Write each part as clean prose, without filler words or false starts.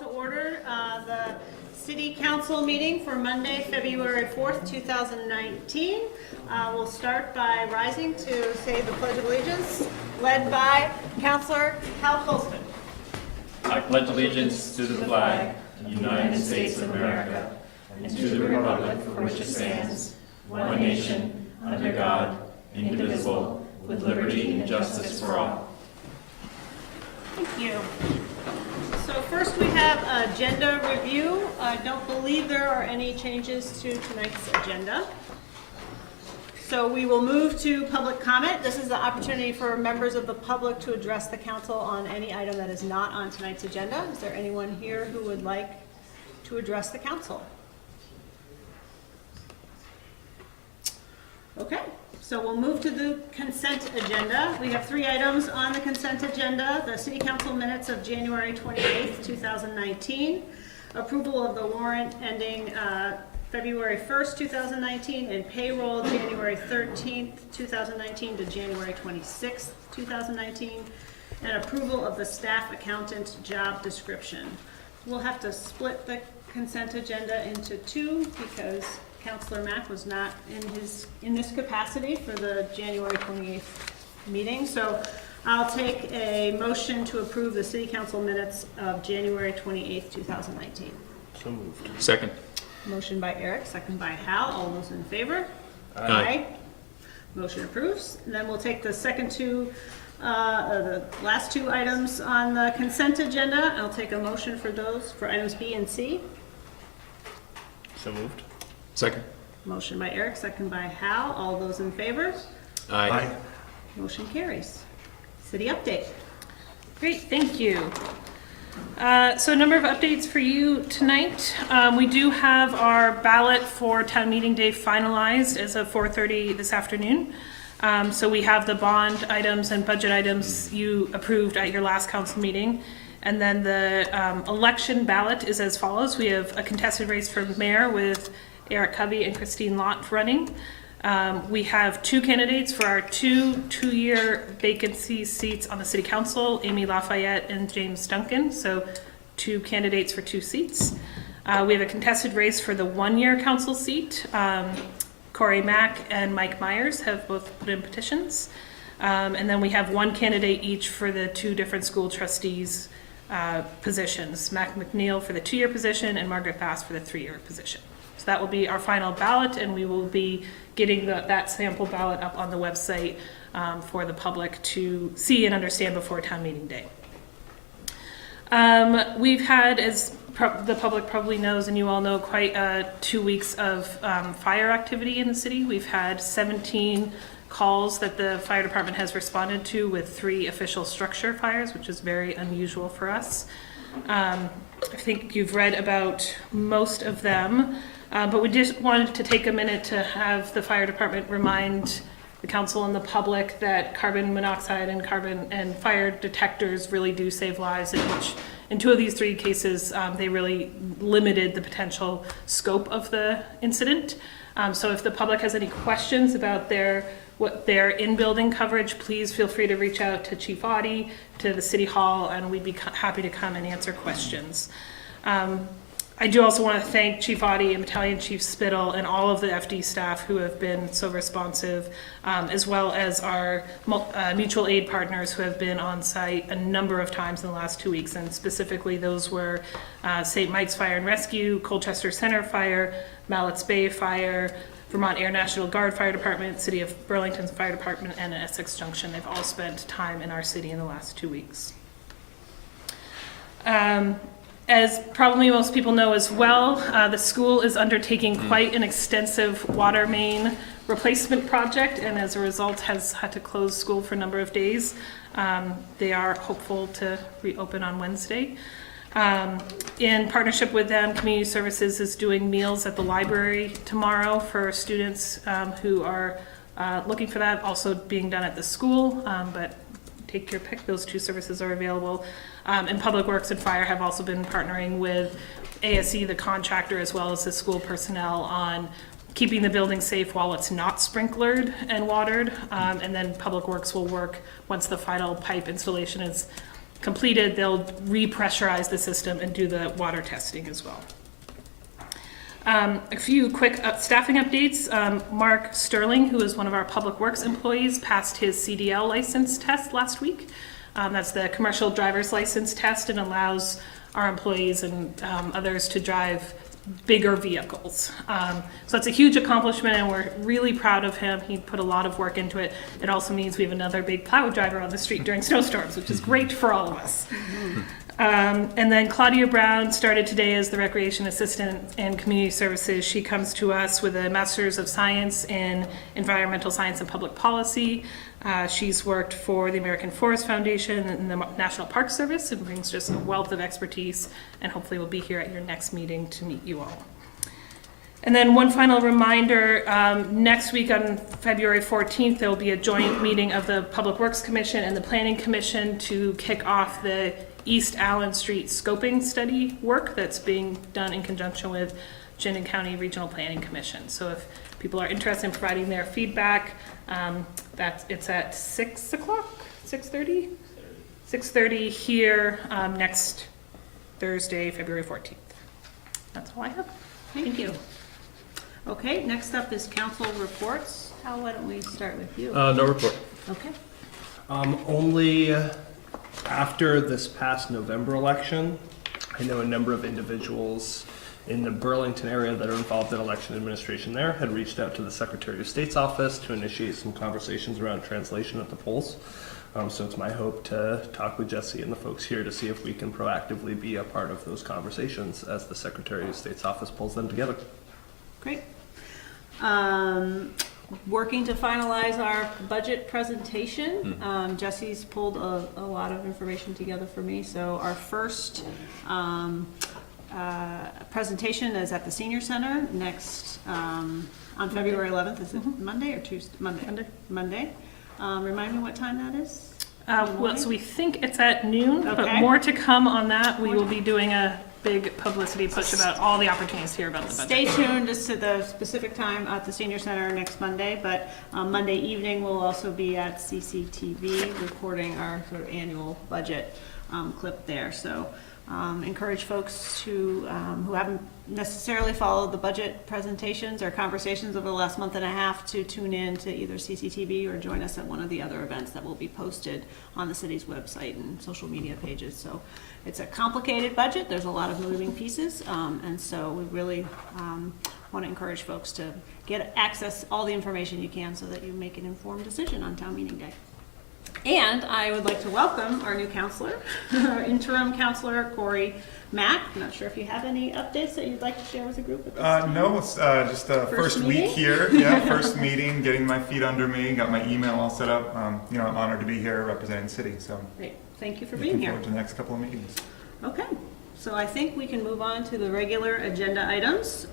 to order the City Council meeting for Monday, February 4th, 2019. We'll start by rising to say the Pledge of Allegiance, led by Councilor Hal Colston. I pledge allegiance to the flag of the United States of America and to the republic for which it stands, one nation, under God, indivisible, with liberty and justice for all. Thank you. So first we have agenda review. I don't believe there are any changes to tonight's agenda. So we will move to public comment. This is the opportunity for members of the public to address the council on any item that is not on tonight's agenda. Is there anyone here who would like to address the council? Okay, so we'll move to the consent agenda. We have 3 items on the consent agenda: the City Council minutes of January 28th, 2019, approval of the warrant ending February 1st, 2019, and payroll January 13th, 2019 to January 26th, 2019, and approval of the staff accountant job description. We'll have to split the consent agenda into 2 because Councilor Mack was not in this capacity for the January 28th meeting. So I'll take a motion to approve the City Council minutes of January 28th, 2019. So moved. Second. Motion by Eric, second by Hal. All those in favor? Aye. Motion approves. And then we'll take the the last 2 items on the consent agenda. I'll take a motion for those, for items B and C. So moved. Second. Motion by Eric, second by Hal. All those in favor? Aye. Motion carries. City update. Great, thank you. So a number of updates for you tonight. We do have our ballot for town meeting day finalized as of 4:30 this afternoon. So we have the bond items and budget items you approved at your last council meeting. And then the election ballot is as follows. We have a contested race for mayor with Eric Covey and Christine Lott running. We have 2 candidates for our 2-year vacancy seats on the city council, Amy Lafayette and James Duncan. So 2 candidates for 2 seats. We have a contested race for the 1-year council seat. Corey Mack and Mike Myers have both put in petitions. And then we have 1 candidate each for the 2 different school trustees positions, Mac McNeil for the 2-year position and Margaret Bass for the 3-year position. So that will be our final ballot, and we will be getting that sample ballot up on the website for the public to see and understand before town meeting day. We've had, as the public probably knows and you all know, quite 2 weeks of fire activity in the city. We've had 17 calls that the fire department has responded to, with 3 official structure fires, which is very unusual for us. I think you've read about most of them. But we just wanted to take a minute to have the fire department remind the council and the public that carbon monoxide and fire detectors really do save lives. In 2 of these 3 cases, they really limited the potential scope of the incident. So if the public has any questions about their in-building coverage, please feel free to reach out to Chief Audie, to the City Hall, and we'd be happy to come and answer questions. I do also want to thank Chief Audie and Battalion Chief Spittle and all of the FD staff who have been so responsive, as well as our mutual aid partners who have been on site a number of times in the last 2 weeks, and specifically those were St. Mike's Fire and Rescue, Colchester Center Fire, Mallett's Bay Fire, Vermont Air National Guard Fire Department, City of Burlington's Fire Department, and Essex Junction. They've all spent time in our city in the last 2 weeks. As probably most people know as well, the school is undertaking quite an extensive water main replacement project, and as a result has had to close school for a number of days. They are hopeful to reopen on Wednesday. In partnership with them, Community Services is doing meals at the library tomorrow for students who are looking for that, also being done at the school, but take your pick. Those 2 services are available. And Public Works and Fire have also been partnering with ASE, the contractor, as well as the school personnel on keeping the building safe while it's not sprinklered and watered. And then Public Works will work once the final pipe installation is completed, they'll repressurize the system and do the water testing as well. A few quick staffing updates. Mark Sterling, who is one of our Public Works employees, passed his CDL license test last week. That's the commercial driver's license test, and allows our employees and others to drive bigger vehicles. So that's a huge accomplishment, and we're really proud of him. He put a lot of work into it. It also means we have another big plow driver on the street during snowstorms, which is great for all of us. And then Claudia Brown started today as the Recreation Assistant in Community Services. She comes to us with a Master's of Science in Environmental Science and Public Policy. She's worked for the American Forest Foundation and the National Park Service, and brings just a wealth of expertise, and hopefully will be here at your next meeting to meet you all. And then one final reminder, next week on February 14th, there will be a joint meeting of the Public Works Commission and the Planning Commission to kick off the East Allen Street scoping study work that's being done in conjunction with Chittenden County Regional Planning Commission. So if people are interested in providing their feedback, it's at 6 o'clock, 6:30? 6:30 here next Thursday, February 14th. That's all I have. Thank you. Okay, next up is council reports. Hal, why don't we start with you? No report. Okay. Only after this past November election, I know a number of individuals in the Burlington area that are involved in election administration there had reached out to the Secretary of State's office to initiate some conversations around translation at the polls. So it's my hope to talk with Jesse and the folks here to see if we can proactively be a part of those conversations as the Secretary of State's office pulls them together. Great. Working to finalize our budget presentation. Jesse's pulled a lot of information together for me. So our first presentation is at the Senior Center next on February 11th. Is it Monday or Tuesday? Monday. Remind me what time that is? Well, so we think it's at noon, but Okay. more to come on that. We will be doing a big publicity push about all the opportunities to hear about the budget. Stay tuned as to the specific time at the Senior Center next Monday, but Monday evening we'll also be at CCTV recording our sort of annual budget clip there. So encourage folks who haven't necessarily followed the budget presentations or conversations over the last month and a half to tune in to either CCTV or join us at one of the other events that will be posted on the city's website and social media pages. So it's a complicated budget. There's a lot of moving pieces, and so we really want to encourage folks to get access all the information you can so that you make an informed decision on town meeting day. And I would like to welcome our new counselor, our interim counselor, Corey Mack. I'm not sure if you have any updates that you'd like to share with the group at this time. No, it's just the first meeting? week here. Yeah, first meeting, getting my feet under me, got my email all set up. I'm honored to be here representing the city, so Great. Thank you for being looking here. forward to the next couple of meetings. Okay, so I think we can move on to the regular agenda items.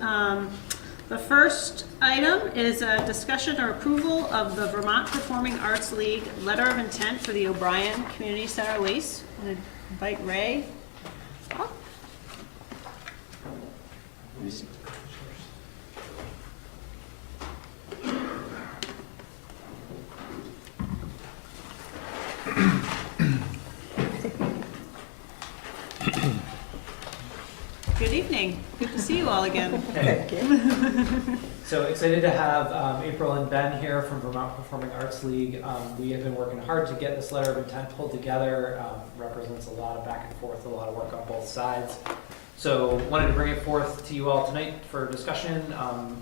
The first item is a discussion or approval of the Vermont Performing Arts League letter of intent for the O'Brien Community Center lease. I'm going to invite Ray up. Good evening. Good to see you all again. Thank you. So excited to have April and Ben here from Vermont Performing Arts League. We have been working hard to get this letter of intent pulled together. Represents a lot of back and forth, a lot of work on both sides. So wanted to bring it forth to you all tonight for discussion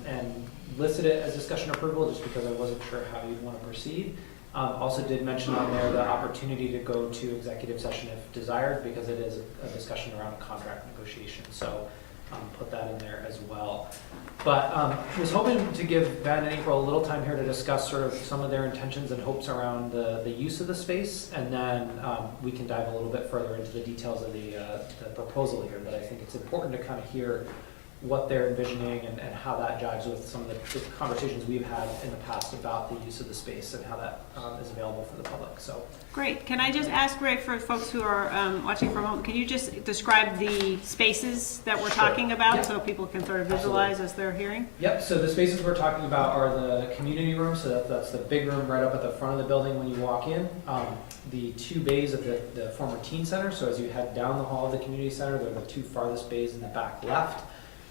and listed it as discussion approval just because I wasn't sure how you'd want to proceed. Also did mention on there the opportunity to go to executive session if desired because it is a discussion around a contract negotiation. So put that in there as well. But I was hoping to give Ben and April a little time here to discuss sort of some of their intentions and hopes around the use of the space, and then we can dive a little bit further into the details of the proposal here. But I think it's important to kind of hear what they're envisioning and how that jives with some of the conversations we've had in the past about the use of the space and how that is available for the public. So Great. Can I just ask, Ray, for folks who are watching from home, can you just describe the spaces that we're Sure. talking about Yeah. so people can sort of visualize as they're hearing? Yep, so the spaces we're talking about are the community room, so that's the big room right up at the front of the building when you walk in. The two bays of the former teen center, so as you head down the hall of the community center, they're the two farthest bays in the back left.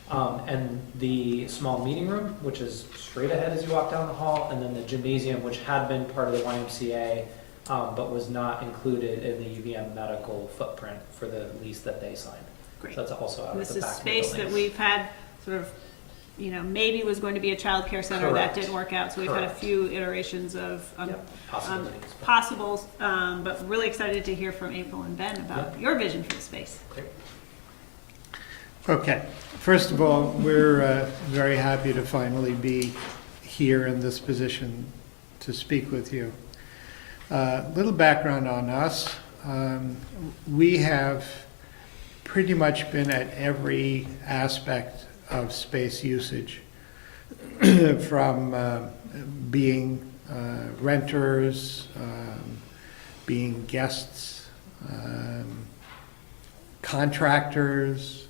And the small meeting room, which is straight ahead as you walk down the hall, and then the gymnasium, which had been part of the YMCA, but was not included in the UVM medical footprint for the lease that they signed. Great. So that's also out And at this the is back of the space building. that we've had sort of, maybe was going to be a child care center. That Correct. didn't work out. So we've had a Correct. few iterations of Yep, possibilities. possibles, but really excited to hear from April and Ben about your vision for the space. Great. Okay, first of all, we're very happy to finally be here in this position to speak with you. Little background on us. We have pretty much been at every aspect of space usage, from being renters, being guests, contractors,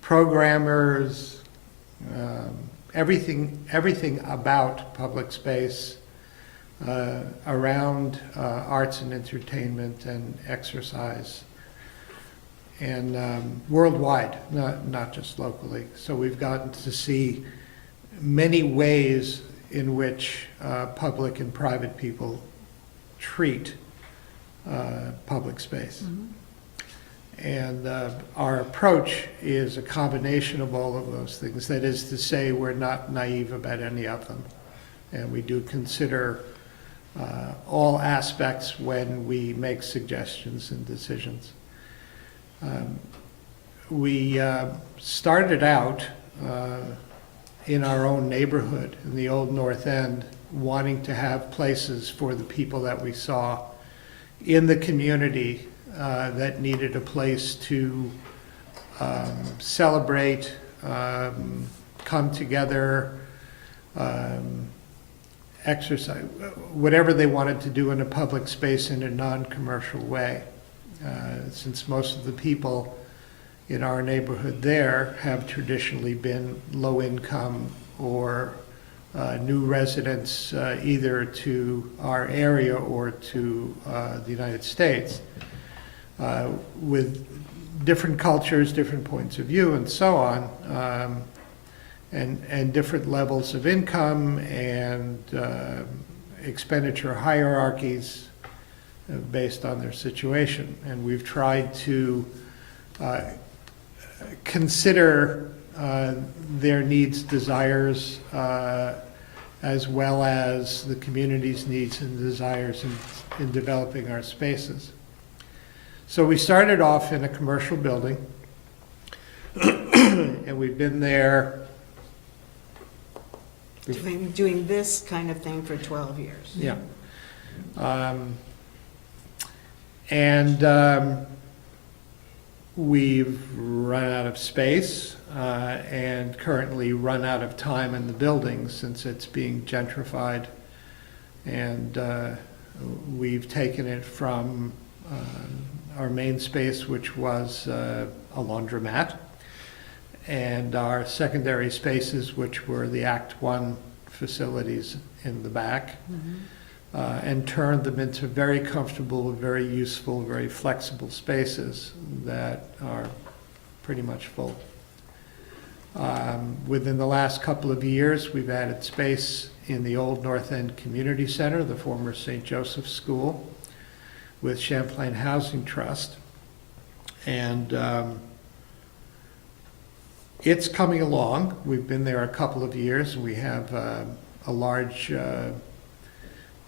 programmers, everything about public space around arts and entertainment and exercise, and worldwide, not just locally. So we've gotten to see many ways in which public and private people treat public space. Mm-hmm. And our approach is a combination of all of those things. That is to say, we're not naive about any of them. And we do consider all aspects when we make suggestions and decisions. We started out in our own neighborhood, in the old North End, wanting to have places for the people that we saw in the community that needed a place to celebrate, come together, exercise, whatever they wanted to do in a public space in a non-commercial way. Since most of the people in our neighborhood there have traditionally been low income or new residents either to our area or to the United States, with different cultures, different points of view, and so on, and different levels of income and expenditure hierarchies based on their situation. And we've tried to consider their needs, desires, as well as the community's needs and desires in developing our spaces. So we started off in a commercial building, and we've been there. Doing this kind of thing for 12 years. Yeah. We've run out of space and currently run out of time in the building since it's being gentrified. And we've taken it from our main space, which was a laundromat, and our secondary spaces, which were the Act One facilities in the back, and turned them into very comfortable, very useful, very flexible spaces that are pretty much full. Within the last couple of years, we've added space in the old North End Community Center, the former St. Joseph's School, with Champlain Housing Trust. And it's coming along. We've been there a couple of years. We have a large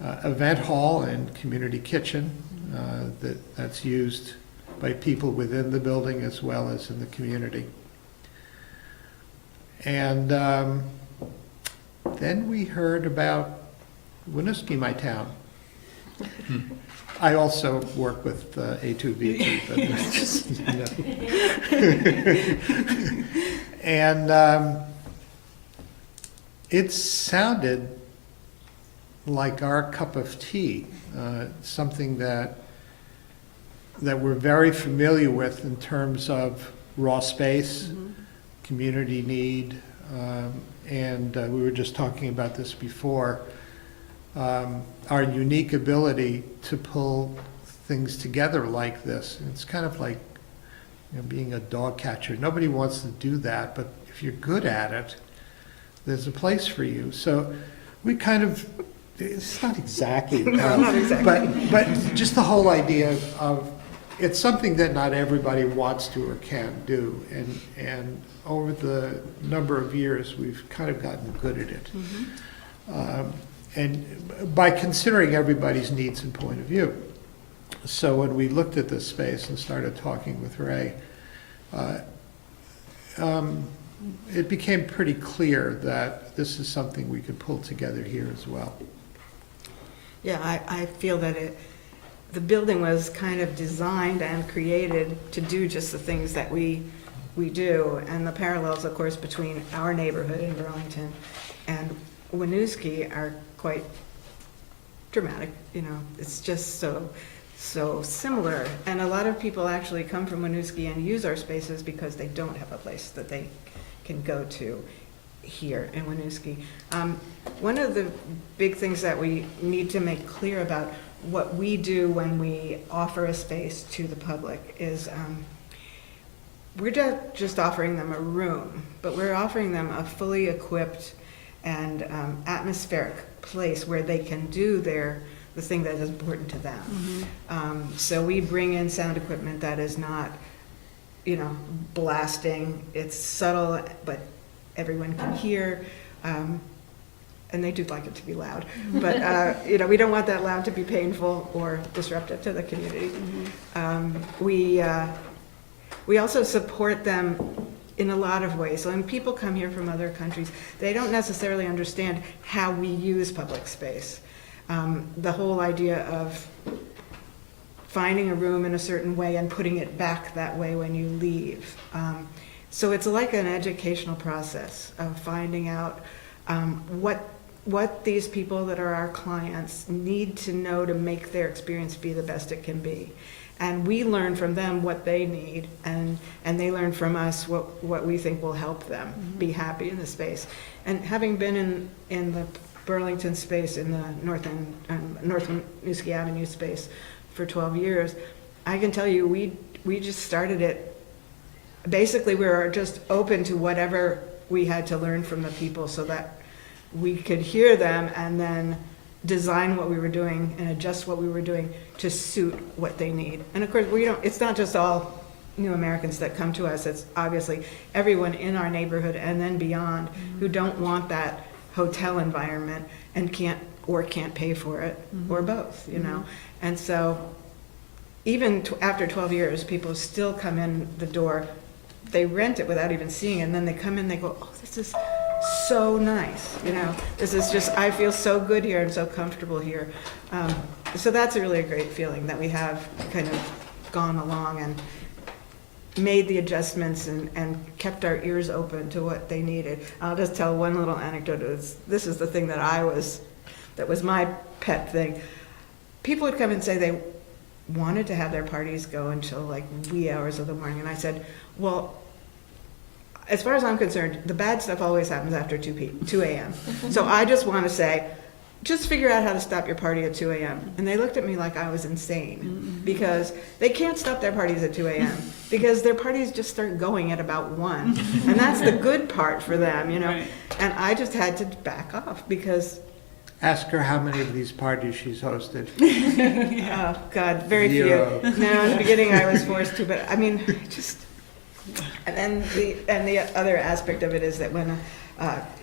event hall and community kitchen that's used by people within the building as well as in the community. And then we heard about Winooski, my town. I also work with A2V2, but And it sounded like our cup of tea, something that we're very familiar with in terms of raw space, community need, and we were just talking about this before, our unique ability to pull things together like this. It's kind of like, you know, being a dog catcher. Nobody wants to do that, but if you're good at it, there's a place for you. So we kind of, it's not exactly, not exactly. but just the whole idea of, it's something that not everybody wants to or can do. And over the number of years, we've kind of gotten good at it. And by considering everybody's needs and point of view. So when we looked at this space and started talking with Ray, it became pretty clear that this is something we could pull together here as well. Yeah, I feel that the building was kind of designed and created to do just the things that we do, and the parallels, of course, between our neighborhood in Burlington and Winooski are quite dramatic. You know, it's just so similar, and a lot of people actually come from Winooski and use our spaces because they don't have a place that they can go to here in Winooski. One of the big things that we need to make clear about what we do when we offer a space to the public is we're not just offering them a room, but we're offering them a fully equipped and atmospheric place where they can do the thing that is important to them. So we bring in sound equipment that is not, you know, blasting. It's subtle, but everyone can hear. And they do like it to be loud. But, you know, we don't want that loud to be painful or disruptive to the community. We also support them in a lot of ways. So when people come here from other countries, they don't necessarily understand how we use public space. The whole idea of finding a room in a certain way and putting it back that way when you leave. So it's like an educational process of finding out what these people that are our clients need to know to make their experience be the best it can be. And we learn from them what they need, and they learn from us what we think will help them be happy in the space. And having been in the Burlington space, in the North Winooski Avenue space for 12 years, I can tell you we just started it. Basically, we were just open to whatever we had to learn from the people so that we could hear them and then design what we were doing and adjust what we were doing to suit what they need. And of course, it's not just all new Americans that come to us, it's obviously everyone in our neighborhood and then beyond who don't want that hotel environment and can't pay for it, or both, you know. And so even after 12 years, people still come in the door, they rent it without even seeing it, and then they come in, they go, oh, this is so nice, you know, this is just, I feel so good here and so comfortable here. So that's really a great feeling that we have kind of gone along and made the adjustments and kept our ears open to what they needed. I'll just tell one little anecdote. This is the thing that was my pet thing. People would come and say they wanted to have their parties go until like wee hours of the morning, and I said, well, as far as I'm concerned, the bad stuff always happens after 2 a.m. So I just want to say, just figure out how to stop your party at 2 a.m. And they looked at me like I was insane, because they can't stop their parties at 2 a.m. because their parties just start going at about 1. And that's the good part for them, you know. Right. And I just had to back off because, Ask her how many of these parties she's hosted. oh God, very Zero. few. No, in the beginning I was forced to, but I mean, just, and the other aspect of it is that when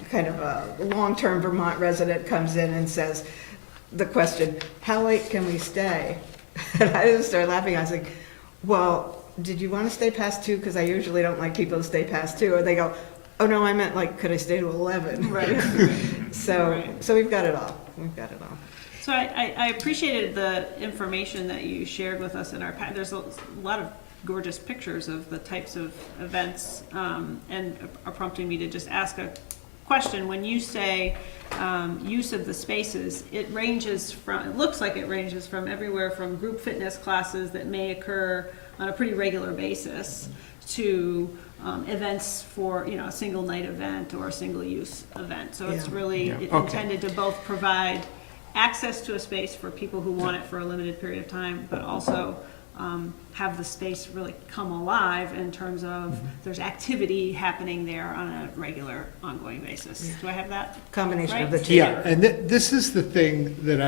kind of a long-term Vermont resident comes in and says the question, how late can we stay? And I just started laughing. I was like, well, did you want to stay past 2? Because I usually don't like people to stay past 2. Or they go, oh no, I meant like, could I stay to 11? Right. So Right. so we've got it all. We've got it all. So I appreciated the information that you shared with us in our pack. There's a lot of gorgeous pictures of the types of events, and are prompting me to just ask a question. When you say use of the spaces, it looks like it ranges from everywhere from group fitness classes that may occur on a pretty regular basis to events for, a single night event or a single use event. So it's Yeah. really Yeah. Okay. intended to both provide access to a space for people who want it for a limited period of time, but also have the space really come alive in terms of there's activity happening there on a regular, ongoing basis. Do I have that? Combination of Right. the two. Yeah, and this is the thing that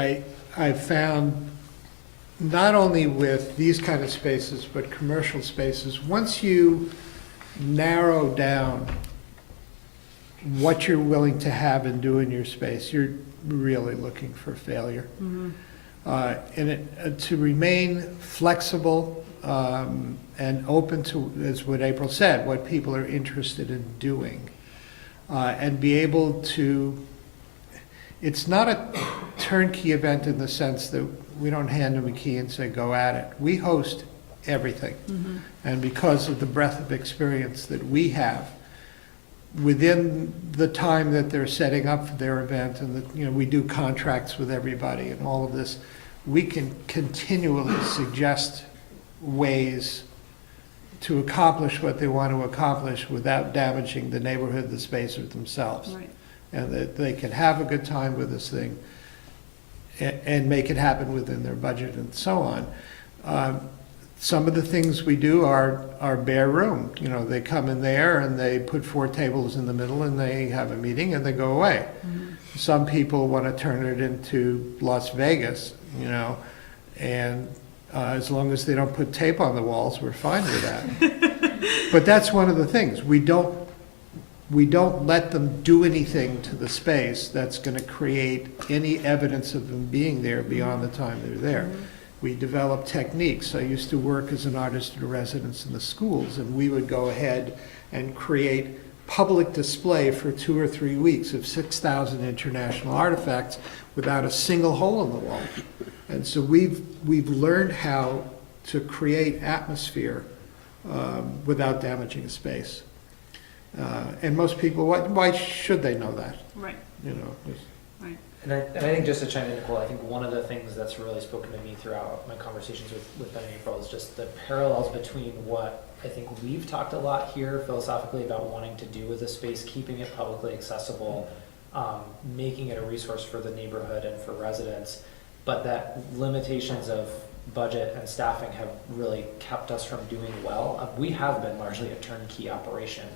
I've found, not only with these kind of spaces, but commercial spaces. Once you narrow down what you're willing to have and do in your space, you're really looking for failure. And to remain flexible and open to, as what April said, what people are interested in doing. And be able to, it's not a turnkey event in the sense that we don't hand them a key and say, go at it. We host everything. And because of the breadth of experience that we have, within the time that they're setting up for their event, and we do contracts with everybody and all of this, we can continually suggest ways to accomplish what they want to accomplish without damaging the neighborhood, the space, or themselves. Right. And that they can have a good time with this thing and make it happen within their budget and so on. Some of the things we do are bare room. They come in there and they put 4 tables in the middle and they have a meeting and they go away. Some people want to turn it into Las Vegas, and as long as they don't put tape on the walls, we're fine with that. But that's one of the things. We don't let them do anything to the space that's going to create any evidence of them being there beyond the time they're there. We develop techniques. I used to work as an artist in residence in the schools, and we would go ahead and create public display for 2 or 3 weeks of 6,000 international artifacts without a single hole in the wall. And so we've learned how to create atmosphere without damaging a space. And most people, why should they know that? Right. Right. And I think just to chime in, Nicole, I think one of the things that's really spoken to me throughout my conversations with Ben and April is just the parallels between what I think we've talked a lot here philosophically about wanting to do with the space, keeping it publicly accessible, making it a resource for the neighborhood and for residents, but that limitations of budget and staffing have really kept us from doing well. We have been largely a turnkey operation.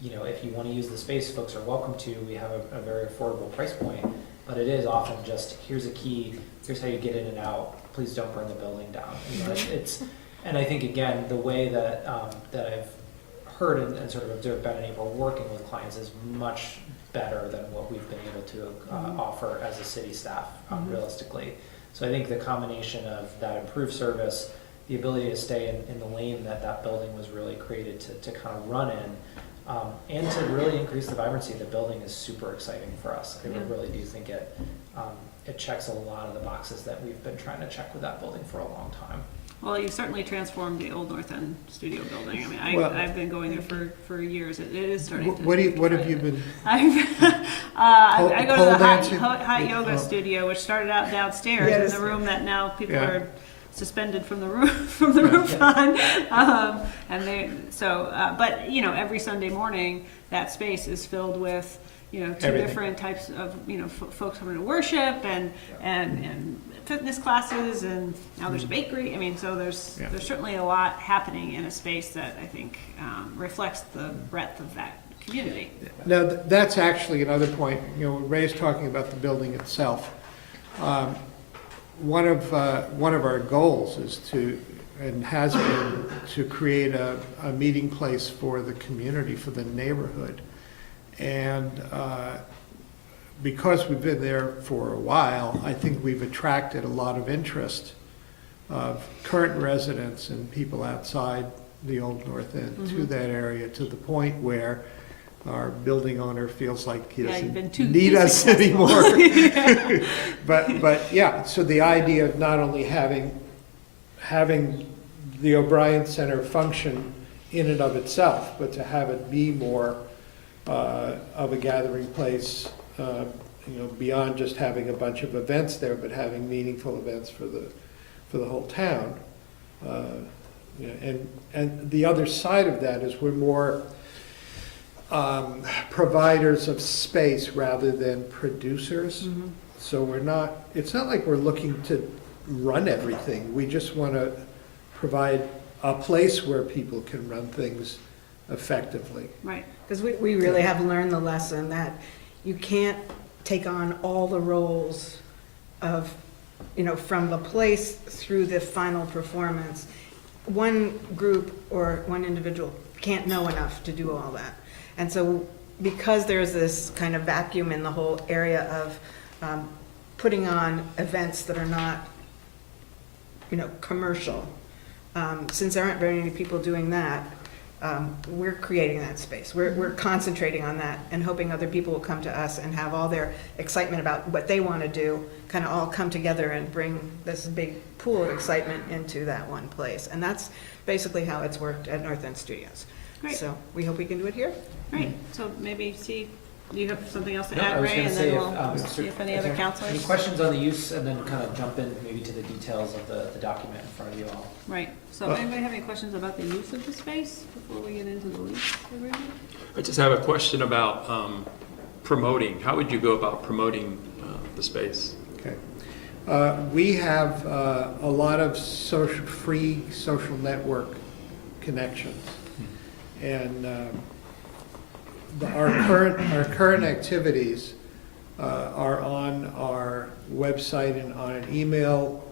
If you want to use the space, folks are welcome to. We have a very affordable price point, but it is often just, here's a key, here's how you get in and out, please don't burn the building down. And I think, again, the way that I've heard and sort of observed Ben and April working with clients is much better than what we've been able to offer as a city staff, realistically. So I think the combination of that improved service, the ability to stay in the lane that building was really created to kind of run in, and to really increase the vibrancy of the building is super exciting for us. I really do think it checks a lot of the boxes that we've been trying to check with that building for a long time. Well, you've certainly transformed the old North End studio building. I mean, Well- I've been going there for years. It is starting to. What have you been? I go to Pole the dancing? hot yoga Oh. studio, which started out downstairs Yes. in the room that now people Yeah. are suspended from the roof on. But every Sunday morning that space is filled with two Everything. different types of folks coming to worship and fitness classes, and now there's a bakery. I mean, so there's certainly a lot happening in a space that I think reflects the breadth of that community. Now, that's actually another point. Ray's talking about the building itself. One of our goals is and has been to create a meeting place for the community, for the neighborhood. And because we've been there for a while, I think we've attracted a lot of interest of current residents and people outside the Old North End to that area, to the point where our building owner feels like he Yeah, you've been doesn't too need us successful. anymore. But yeah, so the idea of not only having the O'Brien Center function in and of itself, but to have it be more of a gathering place, beyond just having a bunch of events there, but having meaningful events for the whole town. And the other side of that is we're more providers of space rather than producers. Mhm. So it's not like we're looking to run everything. We just want to provide a place where people can run things effectively. Right. Because we really have learned the lesson that you can't take on all the roles of, from the place through the final performance. One group or one individual can't know enough to do all that. And so because there's this kind of vacuum in the whole area of putting on events that are not, commercial, since there aren't very many people doing that, we're creating that space. We're concentrating on that and hoping other people will come to us and have all their excitement about what they want to do kind of all come together and bring this big pool of excitement into that one place. And that's basically how it's worked at North End Studios. Great. So we hope we can do it here. Great, so maybe you have something else to No, I add, was Ray, gonna and say then if, we'll see if any is other there counselors. Any questions on the use, and then kind of jump in maybe to the details of the document in front of you all. Right, so anybody have any questions about the use of the space before we get into the lease agreement? I just have a question about promoting. How would you go about promoting the space? Okay. We have a lot of free social network connections. And our current activities are on our website and on an email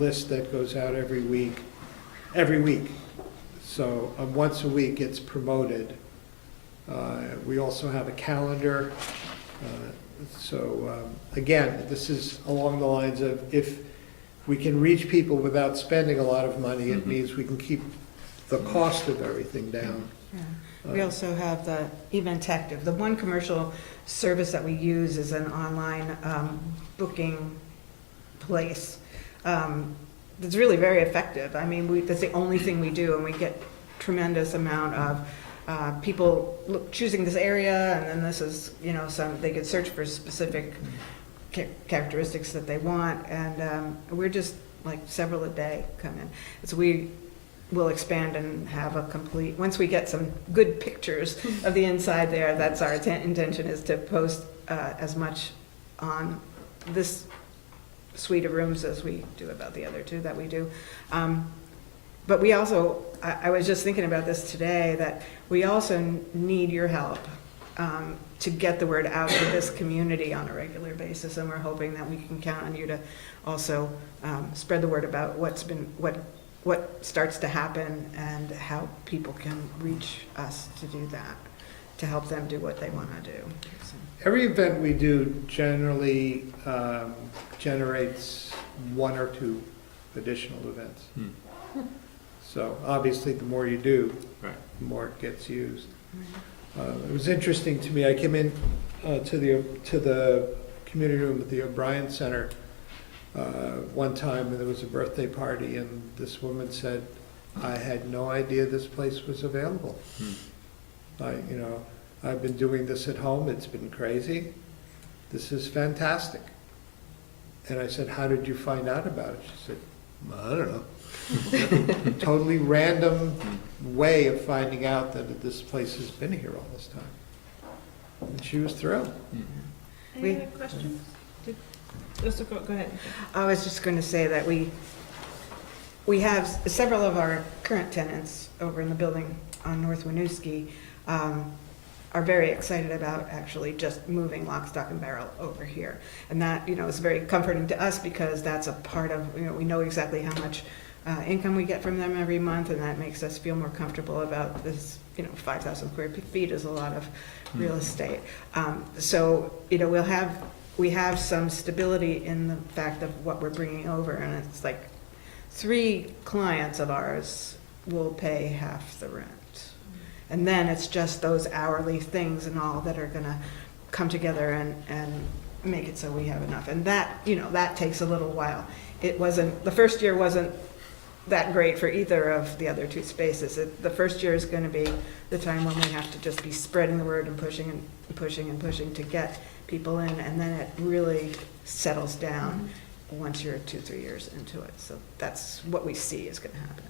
list that goes out every week. So once a week it's promoted. We also have a calendar. Again, this is along the lines of if we can reach people without spending a lot of money, it means we can keep the cost of everything down. Yeah. We also have the Event Active. The one commercial service that we use is an online booking place. It's really very effective. I mean, that's the only thing we do, and we get tremendous amount of people choosing this area, and then this is, they could search for specific characteristics that they want, and we're just like several a day come in. So we will expand and have a complete, once we get some good pictures of the inside there, that's our intention, is to post as much on this suite of rooms as we do about the other two that we do. But we also, I was just thinking about this today, that we also need your help to get the word out to this community on a regular basis, and we're hoping that we can count on you to also spread the word about what starts to happen and how people can reach us to do that, to help them do what they want to do. So. Every event we do generally generates one or two additional events. So obviously the more you do, Right. the more it gets used. It was interesting to me, I came in to the community room at the O'Brien Center one time, and there was a birthday party, and this woman said, I had no idea this place was available. I've been doing this at home, it's been crazy. This is fantastic. And I said, how did you find out about it? She said, I don't know. Totally random way of finding out that this place has been here all this time. And she was thrilled. Any other questions? Go ahead. I was just going to say that we have several of our current tenants over in the building on North Winooski are very excited about actually just moving lock, stock, and barrel over here. And that, is very comforting to us, because that's a part of, we know exactly how much income we get from them every month, and that makes us feel more comfortable about this. 5,000 square feet is a lot of real estate. So we have some stability in the fact of what we're bringing over, and it's like 3 clients of ours will pay half the rent. And then it's just those hourly things and all that are gonna come together and make it so we have enough. And that, that takes a little while. The first year wasn't that great for either of the other two spaces. The first year is going to be the time when we have to just be spreading the word and pushing and pushing and pushing to get people in, and then it really settles down once you're 2-3 years into it. So that's what we see is going to happen.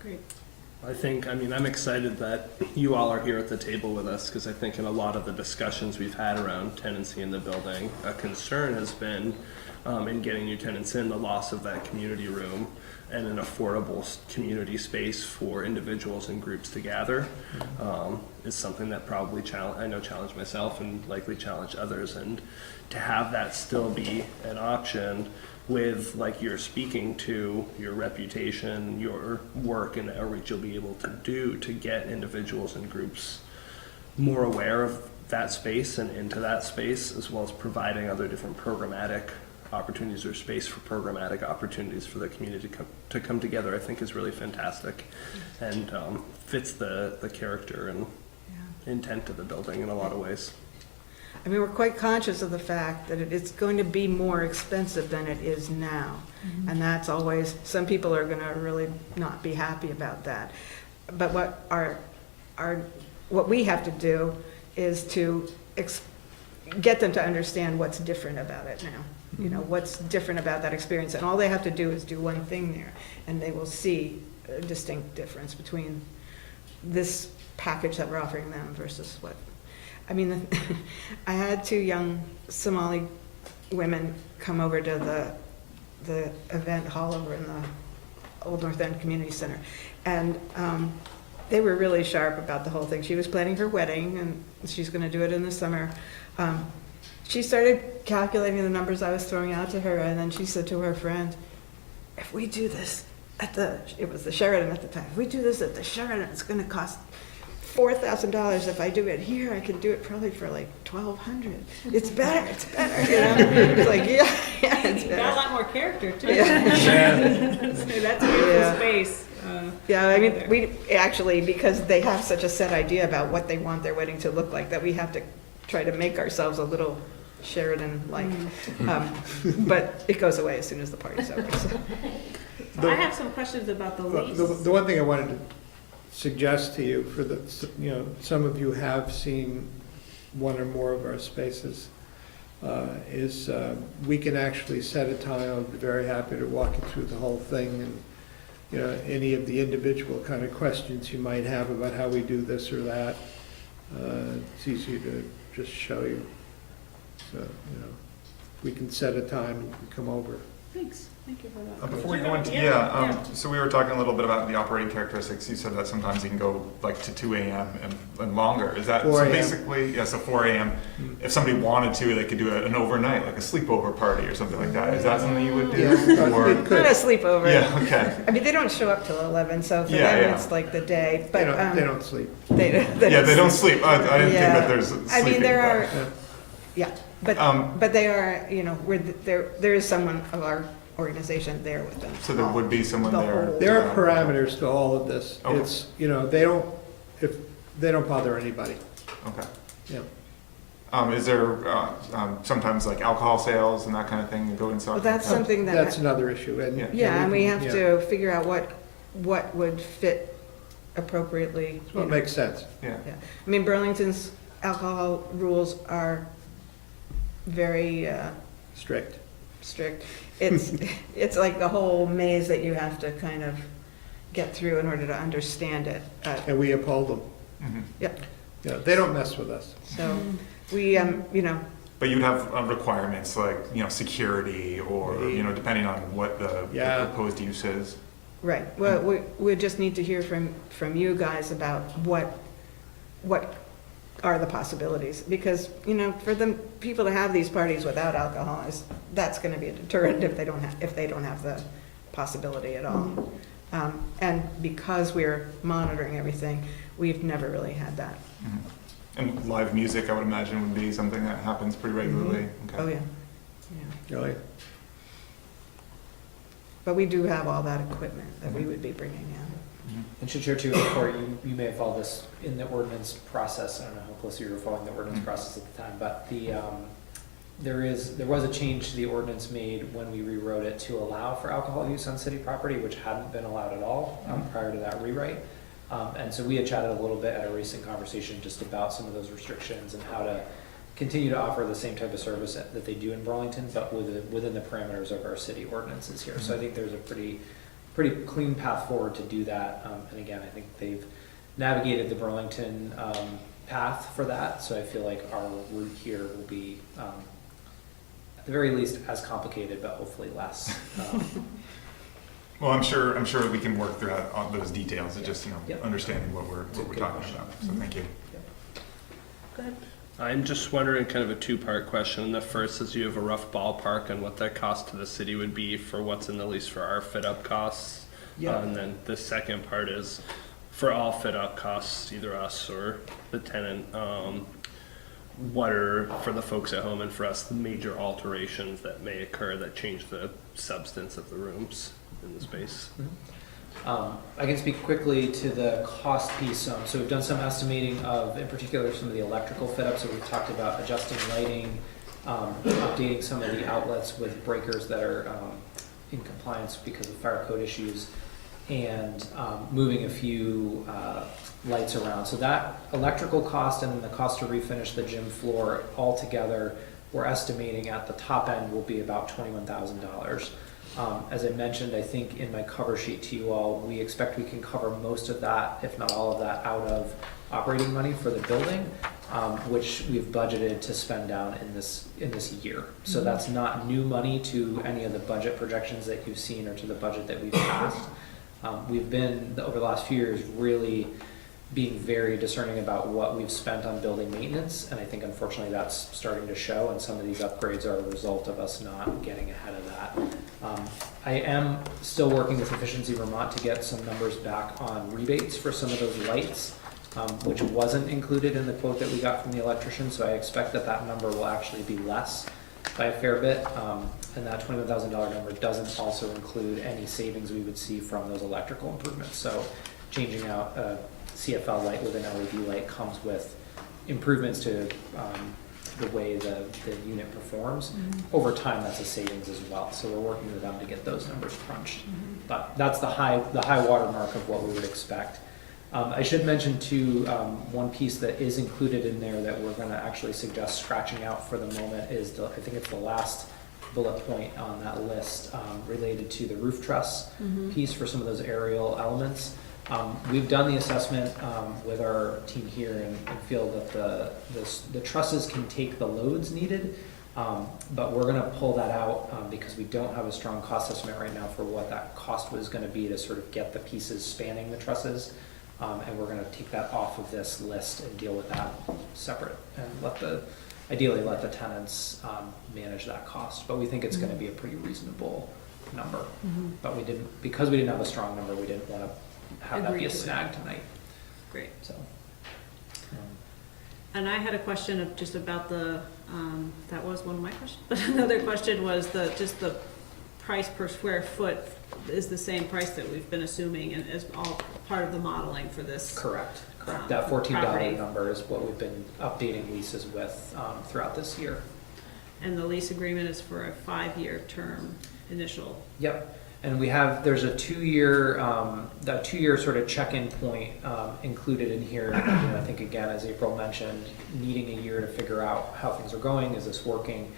Great. I'm excited that you all are here at the table with us, because I think in a lot of the discussions we've had around tenancy in the building, a concern has been in getting new tenants in, the loss of that community room and an affordable community space for individuals and groups to gather is something that probably challenged myself and likely challenged others. And to have that still be an option with, like you're speaking to, your reputation, your work and outreach you'll be able to do to get individuals and groups more aware of that space and into that space, as well as providing other different programmatic opportunities or space for programmatic opportunities for the community to come together, I think is really fantastic and fits the character and intent of the building in a lot of ways. I mean, we're quite conscious of the fact that it's going to be more expensive than it is now. And that's always, some people are gonna really not be happy about that. But what we have to do is to get them to understand what's different about it now. You know, what's different about that experience. And all they have to do is do one thing there, and they will see a distinct difference between this package that we're offering them versus what. I mean, I had 2 young Somali women come over to the event hall over in the Old North End Community Center, and they were really sharp about the whole thing. She was planning her wedding, and she's going to do it in the summer. She started calculating the numbers I was throwing out to her, and then she said to her friend, if we do this it was the Sheraton at the time, if we do this at the Sheraton, it's going to cost $4,000. If I do it here, I can do it probably for like $1,200. It's better, you know? It's like, yeah, it's You got a better. lot more character too. Yeah. That's a beautiful Yeah. space. Yeah, I mean, we actually, because they have such a set idea about what they want their wedding to look like, that we have to try to make ourselves a little Sheridan-like. But it goes away as soon as the party's over, so. I have some questions about the lease. The one thing I wanted to suggest to you, for the, some of you have seen one or more of our spaces, is we can actually set a time. I'd be very happy to walk you through the whole thing, and any of the individual kind of questions you might have about how we do this or that. It's easy to just show you. So, we can set a time and you can come over. Thanks. Thank you for that. Before we Sure. go into, so we were talking a little bit about the operating characteristics. You said that sometimes you can go like to 2 a.m. and longer. Is that 4 so a.m. basically, so 4 a.m. If somebody wanted to, they could do an overnight, like a sleepover party or something like that. Is that something you would do? Yeah, Or, we Not could. a sleepover. yeah, okay. I mean, they don't show up till 11, so for Yeah, them, yeah. it's like the day, but. They don't sleep. They Yeah, they don't sleep. I didn't think Yeah. that there's sleeping. I mean, there are, Yeah. yeah, but they are, there is someone of our organization there with them. So there would be someone The there. whole- There are parameters to all of this. Okay. It's, they don't bother anybody. Okay. Yeah. Is there sometimes like alcohol sales and that kind of thing that go inside? Well, that's something That's that, another issue. Yeah. yeah, and we have yeah. to figure out what would fit appropriately. It's what makes sense. Yeah. I mean, Burlington's alcohol rules are very Strict. strict. It's like the whole maze that you have to kind of get through in order to understand it. And we uphold them. Mhm. Yeah, they don't mess with us. So we, But you'd have requirements like, security or, depending on what the Yeah. proposed use is. right, well, we just need to hear from you guys about what are the possibilities. Because, for the people to have these parties without alcohol, that's gonna be a deterrent if they don't have the possibility at all. And because we're monitoring everything, we've never really had that. Mhm. And live music, I would imagine, would be something that happens pretty regularly. Oh, Okay. yeah. Really? But we do have all that equipment that we would be bringing in. Mhm. And should share too, Corey, you may have followed this in the ordinance process. I don't know how closely you were following the ordinance process at the time, but there was a change to the ordinance made when we rewrote it to allow for alcohol use on city property, which hadn't been allowed at all prior to that rewrite. And so we had chatted a little bit at a recent conversation just about some of those restrictions and how to continue to offer the same type of service that they do in Burlington, but within the parameters of our city ordinances here. So I think there's a pretty clean path forward to do that. And again, I think they've navigated the Burlington path for that. So I feel like our route here will be, at the very least, as complicated, but hopefully less. Well, I'm sure we can work throughout all those details. It's just, Yep. understanding what we're Good talking question. about. So thank you. Good. I'm just wondering, kind of a two-part question. The first is, you have a rough ballpark on what that cost to the city would be for what's in the lease for our fit-up costs? Yeah. And then the second part is, for all fit-up costs, either us or the tenant, what are, for the folks at home and for us, the major alterations that may occur that change the substance of the rooms in the space? I can speak quickly to the cost piece. So we've done some estimating of, in particular, some of the electrical fit-ups. So we've talked about adjusting lighting, updating some of the outlets with breakers that are in compliance because of fire code issues, and moving a few lights around. So that electrical cost and then the cost to refinish the gym floor altogether, we're estimating at the top end will be about $21,000. As I mentioned, I think in my cover sheet to you all, we expect we can cover most of that, if not all of that, out of operating money for the building, which we've budgeted to spend down in this year. So that's not new money to any of the budget projections that you've seen or to the budget that we've passed. We've been, over the last few years, really being very discerning about what we've spent on building maintenance, and I think unfortunately that's starting to show, and some of these upgrades are a result of us not getting ahead of that. I am still working with Efficiency Vermont to get some numbers back on rebates for some of those lights, which wasn't included in the quote that we got from the electrician, so I expect that number will actually be less by a fair bit, and that $21,000 number doesn't also include any savings we would see from those electrical improvements. So changing out a CFL light with an LED light comes with improvements to the way the unit performs. Over time, that's a savings as well. So we're working with them to get those numbers crunched. But that's the high watermark of what we would expect. I should mention too, one piece that is included in there that we're going to actually suggest scratching out for the moment is I think it's the last bullet point on that list, related to the roof truss piece for some of those aerial elements. We've done the assessment with our team here and feel that the trusses can take the loads needed, but we're going to pull that out because we don't have a strong cost estimate right now for what that cost was going to be to sort of get the pieces spanning the trusses, and we're going to take that off of this list and deal with that separate and ideally let the tenants manage that cost. But we think it's going to be a pretty reasonable number. But because we didn't have a strong number, we didn't want to have that be a snag tonight. Great. So, And I had a question of just about that was one of my questions, but another question was the price per square foot is the same price that we've been assuming and is all part of the modeling for this. correct. That $14 property. number is what we've been updating leases with throughout this year. And the lease agreement is for a 5-year term initial. Yep. And there's a 2-year, that 2-year sort of check-in point included in here. I think again, as April mentioned, needing a year to figure out how things are going, is this working?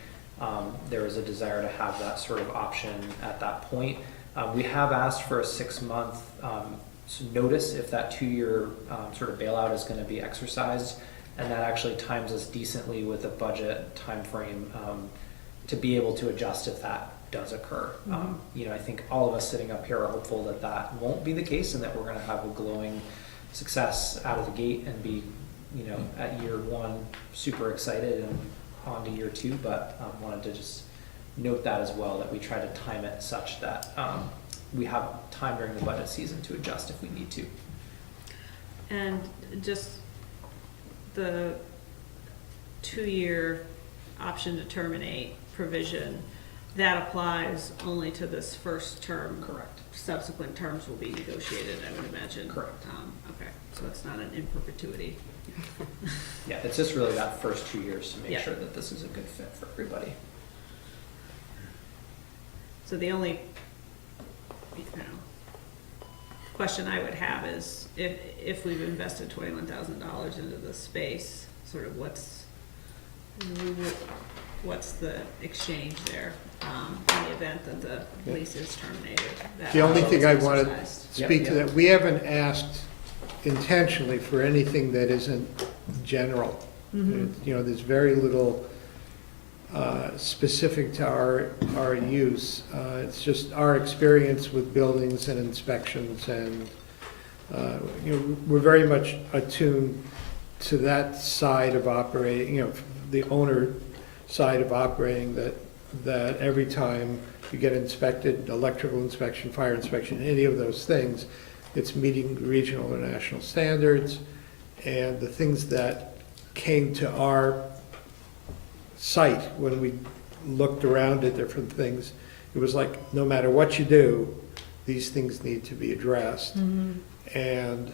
There is a desire to have that sort of option at that point. We have asked for a 6-month notice if that 2-year sort of bailout is going to be exercised, and that actually times us decently with a budget timeframe to be able to adjust if that does occur. I think all of us sitting up here are hopeful that won't be the case and that we're going to have a glowing success out of the gate and be, at year 1 super excited and on to year 2. But wanted to just note that as well, that we try to time it such that we have time during the budget season to adjust if we need to. And just the 2-year option to terminate provision, that applies only to this first term. Correct. Subsequent terms will be negotiated, I would imagine. Correct. Okay, so it's not an in perpetuity. Yeah. Yeah, it's just really that first 2 years to make Yeah. sure that this is a good fit for everybody. So the only, question I would have is if we've invested $21,000 into the space, sort of what's the exchange there, in the event that the lease is terminated? That The only thing I want to exercised. speak to that, we haven't asked intentionally for anything that isn't general. There's very little specific to our use. It's just our experience with buildings and inspections, and we're very much attuned to that side of operating, the owner side of operating, that every time you get inspected, electrical inspection, fire inspection, any of those things, it's meeting regional or national standards. And the things that came to our site when we looked around at different things, it was like, no matter what you do, these things need to be addressed. And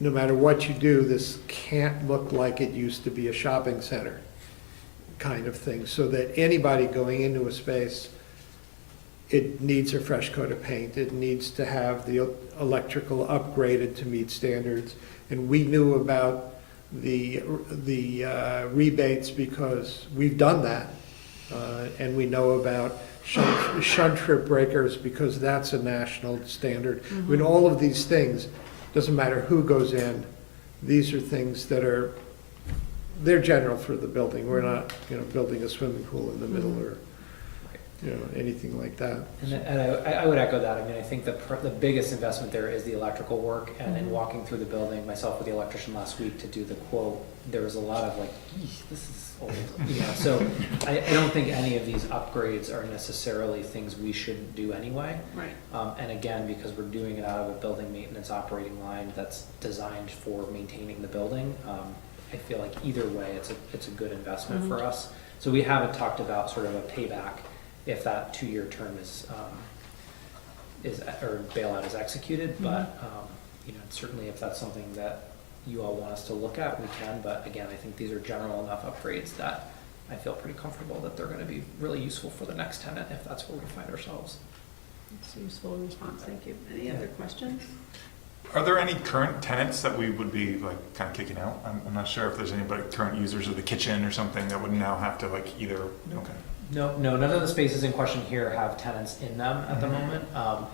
no matter what you do, this can't look like it used to be a shopping center kind of thing, so that anybody going into a space, it needs a fresh coat of paint, it needs to have the electrical upgraded to meet standards. And we knew about the rebates because we've done that. And we know about shunt trip breakers because that's a national standard. I mean, all of these things, doesn't matter who goes in, these are things that they're general for the building. We're not, building a swimming pool in the middle or, anything like that. And I would echo that. I mean, I think the biggest investment there is the electrical work, and in walking through the building, myself with the electrician last week to do the quote, there was a lot of like, this is old. So I don't think any of these upgrades are necessarily things we shouldn't do anyway. Right. And again, because we're doing it out of a building maintenance operating line that's designed for maintaining the building, I feel like either way, it's a good investment for us. So we haven't talked about sort of a payback if that 2-year term is or bailout is executed, but certainly if that's something that you all want us to look at, we can. But again, I think these are general enough upgrades that I feel pretty comfortable that they're going to be really useful for the next tenant if that's where we find ourselves. That's a useful response, thank you. Any other questions? Are there any current tenants that we would be like kind of kicking out? I'm not sure if there's anybody, current users of the kitchen or something that would now have to like either, okay. No, none of the spaces in question here have tenants in them at the moment,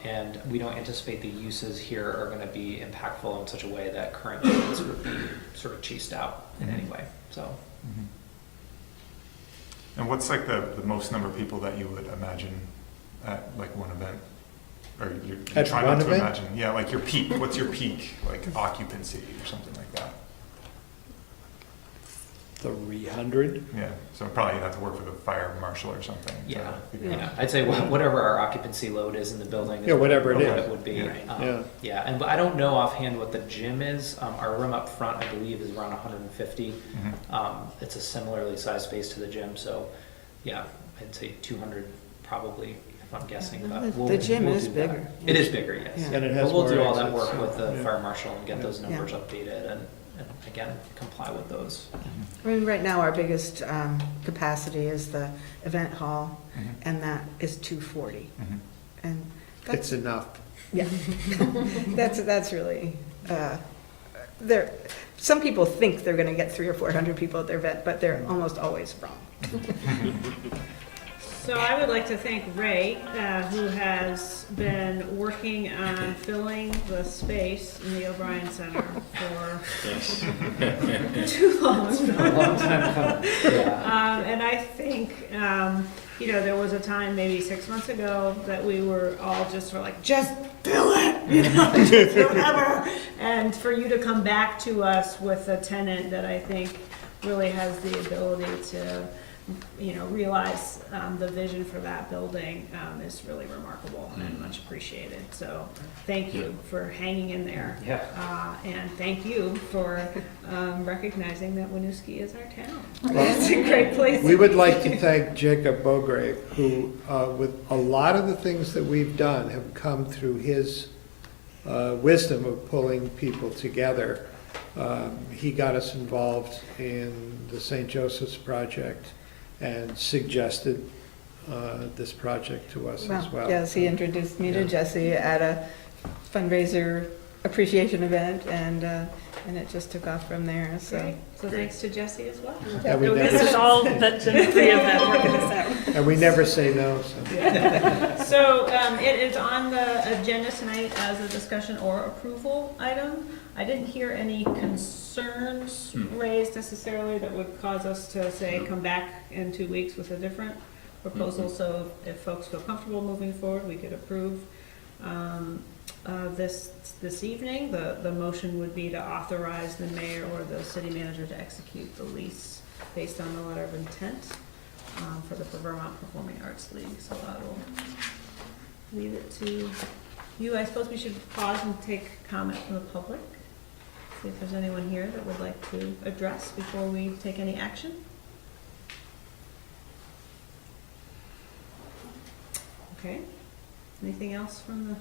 and we don't anticipate the uses here are going to be impactful in such a way that current tenants would be sort of chased out in any way. So, And what's like the most number of people that you would imagine at like one event? Or you're At trying one not to event? imagine. Yeah, like your peak. What's your peak like occupancy or something like that? 300. Yeah, so probably you'd have to work with a fire marshal or something. to yeah, figure out. I'd say whatever our occupancy load is in the building. Yeah, whatever it what is. it would be. Yeah. Yeah, and I don't know offhand what the gym is. Our room up front, I believe, is around 150. It's a similarly sized space to the gym, so yeah, I'd say 200 probably, if I'm guessing. But The gym we'll is do that. bigger. It is bigger, yes. Yeah. And it But has we'll do more all that exits, work with the yeah. fire marshal and get those Yeah. numbers updated and again, comply with those. I mean, right now, our biggest capacity is the event hall, and that is 240. And It's that's, enough. yeah, that's really, some people think they're gonna get 300 or 400 people at their event, but they're almost always wrong. So I would like to thank Ray, who has been working on filling the space in the O'Brien Center for too long. A long time coming. Yeah. And I think, there was a time maybe 6 months ago that we were all just sort of like, just fill it, just do whatever. And for you to come back to us with a tenant that I think really has the ability to realize the vision for that building is really remarkable and much appreciated. So thank you for hanging in there. Yeah. And thank you for recognizing that Winooski is our town. It's a great place. We would like to thank Jacob Beaugrave, who, with a lot of the things that we've done, have come through his wisdom of pulling people together He got us involved in the St. Joseph's project and suggested this project to us as well. Yes, he introduced me to Yeah. Jesse at a fundraiser appreciation event, and it just took off from there, so. Great. So thanks to Jesse as well. And we This never, is all the three of them working this out. and we never say no, so. So it is on the agenda tonight as a discussion or approval item. I didn't hear any concerns raised necessarily that would cause us to say, come back in 2 weeks with a different proposal. So if folks feel comfortable moving forward, we could approve this evening. The motion would be to authorize the mayor or the city manager to execute the lease based on the letter of intent for the Vermont Performing Arts League. So I will leave it to you. I suppose we should pause and take comment from the public. See if there's anyone here that would like to address before we take any action. Okay. Anything else from the?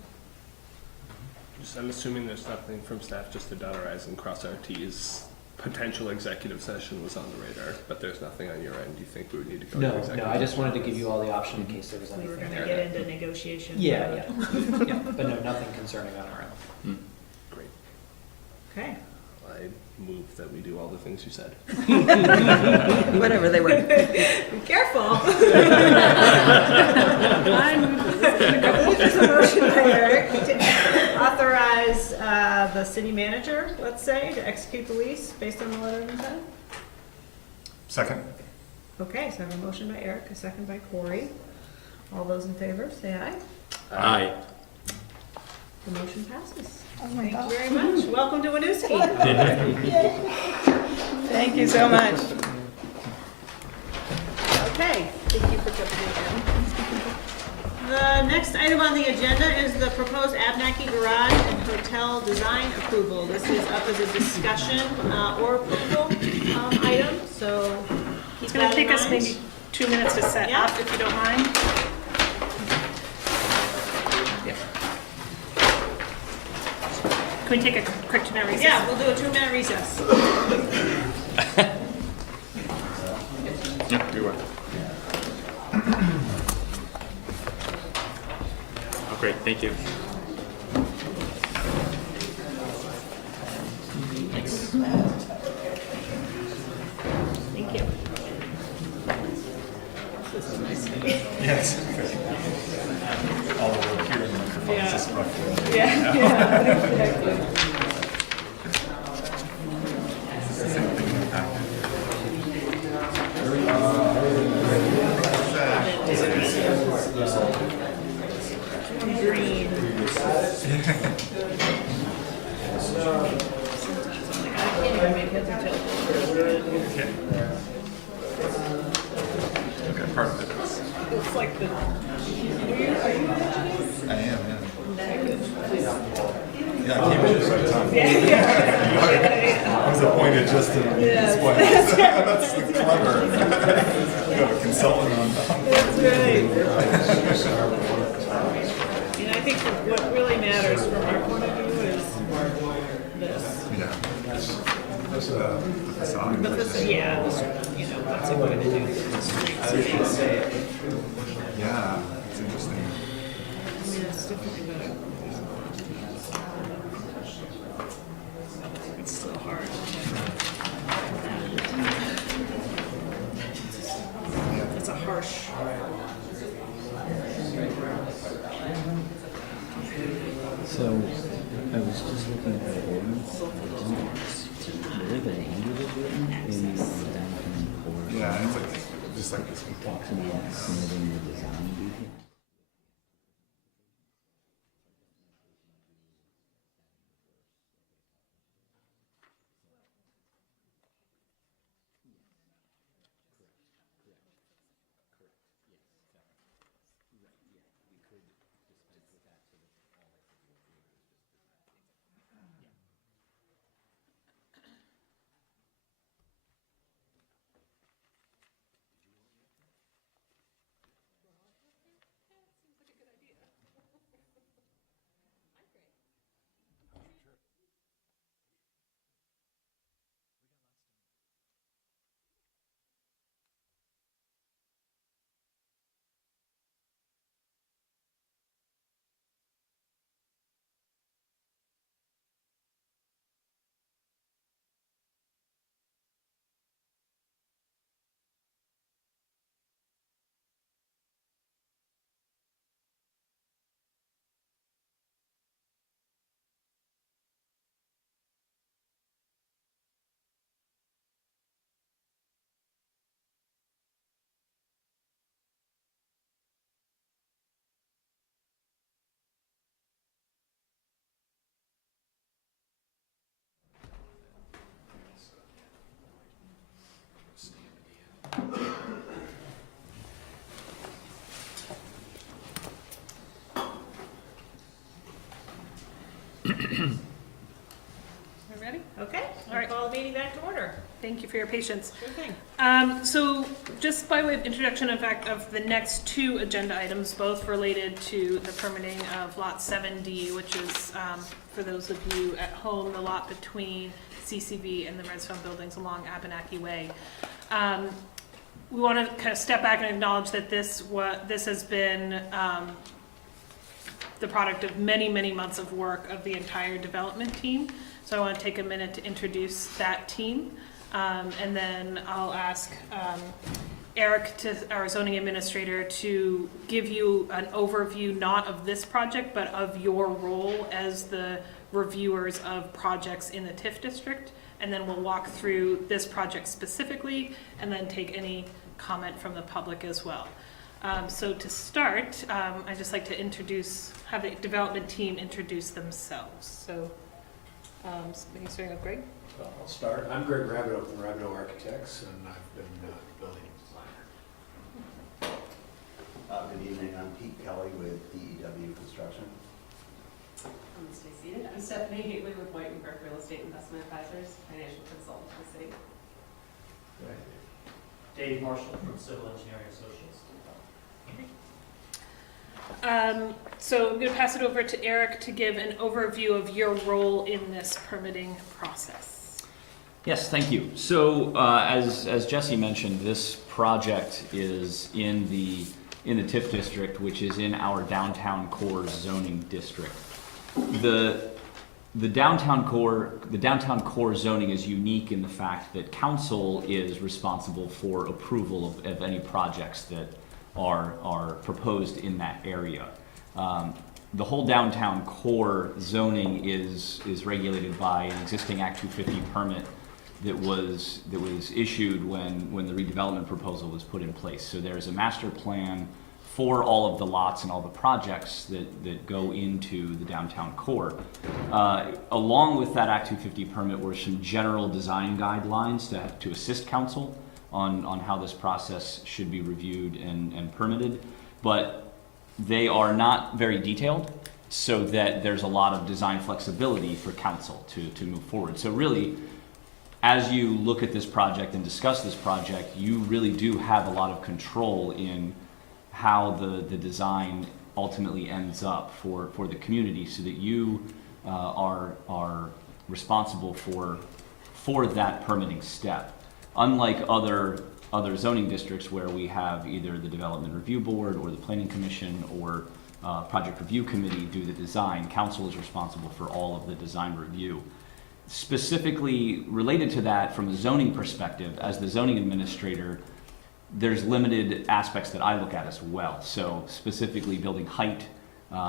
I'm assuming there's nothing from staff, just to dot our i's and cross our t's. Potential executive session was on the radar, but there's nothing on your end. Do you think we would need to go to No, executive? no, I just wanted to give you all the option in case there was We were anything gonna there. get into negotiation. Yeah, yeah, but no, nothing concerning on our end. Great. Okay. I move that we do all the things you said. Whatever they were. Be careful. There's a motion by Eric to authorize the city manager, let's say, to execute the lease based on the letter of intent. Second? Okay, so I have a motion by Eric, a second by Corey. All those in favor, say aye. Aye. The motion passes. Oh my Thank God. you very much. Welcome to Winooski. Thank you so much. Okay. Thank you for jumping in. The next item on the agenda is the proposed Abnaki Garage and Hotel design approval. This is up as a discussion or approval item, so keep It's gonna that in take us mind. maybe 2 minutes to set Yeah. up, if you don't mind. Can we take a quick 2-minute recess? Yeah, we'll do a 2-minute recess. Yep, we will. Oh, great, thank you. Thank you. Yes. All the work here in the microphone is just roughly. Yeah, exactly. Green. Okay, part of it is. It's like the. I am, yeah. Yeah, I came in at the right time. I was appointed just to display. That's clever. You have a consultant on. That's right. And I think what really matters from our point of view is this. Yeah. The facade. But this, yeah, this, you know, what's it going to do to the streets? Yeah, it's interesting. I mean, it's definitely better. It's still hard. It's a harsh. So, I was just looking at the ordinance, where the language is written in the downtown core. Yeah, it's like, just like this one. Talks about submitting the design detail. you for your patience. Sure thing. So just by way of introduction, in fact, of the next two agenda items, both related to the permitting of Lot 7D, which is, for those of you at home, the lot between CCV and the Redstone buildings along Abenaki Way. We want to kind of step back and acknowledge that this has been the product of many, many months of work of the entire development team. So I want to take a minute to introduce that team. And then I'll ask Eric, our zoning administrator, to give you an overview, not of this project, but of your role as the reviewers of projects in the TIF district. And then we'll walk through this project specifically, and then take any comment from the public as well. So to start, I'd just like to have the development team introduce themselves. So, starting with Greg. Well, I'll start. I'm Greg Rabideau from Rabideau Architects, and I've been building designer. Good evening, I'm Pete Kelly with DEW Construction. I'm Stacey. I'm Stephanie Gately with White and Burke Real Estate Investment Advisors, financial consultant for the city. Dave Marshall from Civil Engineering Associates. So I'm going to pass it over to Eric to give an overview of your role in this permitting process. Yes, thank you. So as Jesse mentioned, this project is in the TIF district, which is in our downtown core zoning district. The downtown core zoning is unique in the fact that council is responsible for approval of any projects that are proposed in that area. The whole downtown core zoning is regulated by an existing Act 250 permit that was issued when the redevelopment proposal was put in place. So there's a master plan for all of the lots and all the projects that go into the downtown core. Along with that Act 250 permit were some general design guidelines to assist council on how this process should be reviewed and permitted, but they are not very detailed, so that there's a lot of design flexibility for council to move forward. So really, as you look at this project and discuss this project, you really do have a lot of control in how the design ultimately ends up for the community, so that you are responsible for that permitting step. Unlike other zoning districts where we have either the Development Review Board or the Planning Commission or Project Review Committee do the design, council is responsible for all of the design review. Specifically related to that, from a zoning perspective, as the zoning administrator, there's limited aspects that I look at as well. So specifically building height,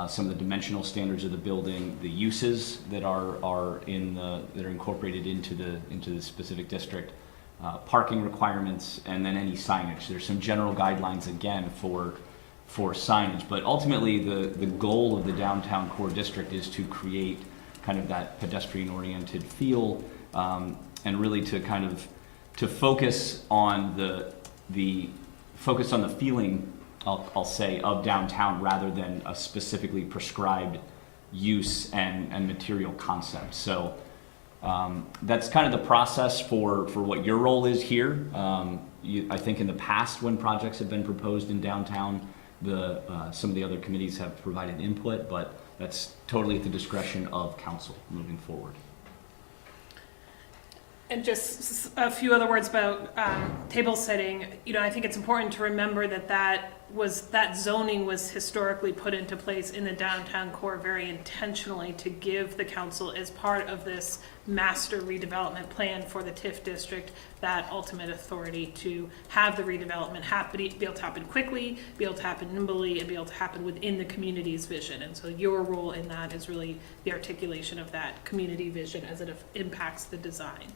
some of the dimensional standards of the building, the uses that are incorporated into the specific district, parking requirements, and then any signage. There's some general guidelines again for signage, but ultimately the goal of the downtown core district is to create kind of that pedestrian-oriented feel, and really to focus on the feeling, I'll say, of downtown, rather than a specifically prescribed use and material concept. So that's kind of the process for what your role is here. I think in the past, when projects have been proposed in downtown, some of the other committees have provided input, but that's totally at the discretion of council moving forward. And just a few other words about table setting. I think it's important to remember that zoning was historically put into place in the downtown core very intentionally to give the council, as part of this master redevelopment plan for the TIF district, that ultimate authority to have the redevelopment be able to happen quickly, be able to happen nimbly, and be able to happen within the community's vision. And so your role in that is really the articulation of that community vision as it impacts the design.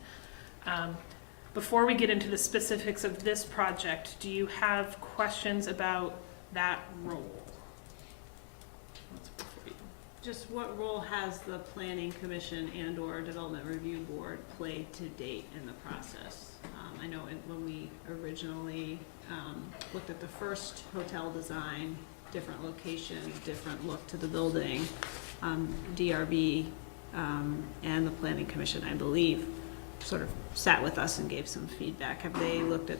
Before we get into the specifics of this project, do you have questions about that role? Just what role has the Planning Commission and/or Development Review Board played to date in the process? I know when we originally looked at the first hotel design, different location, different look to the building, DRB and the Planning Commission, I believe, sort of sat with us and gave some feedback. Have they looked at,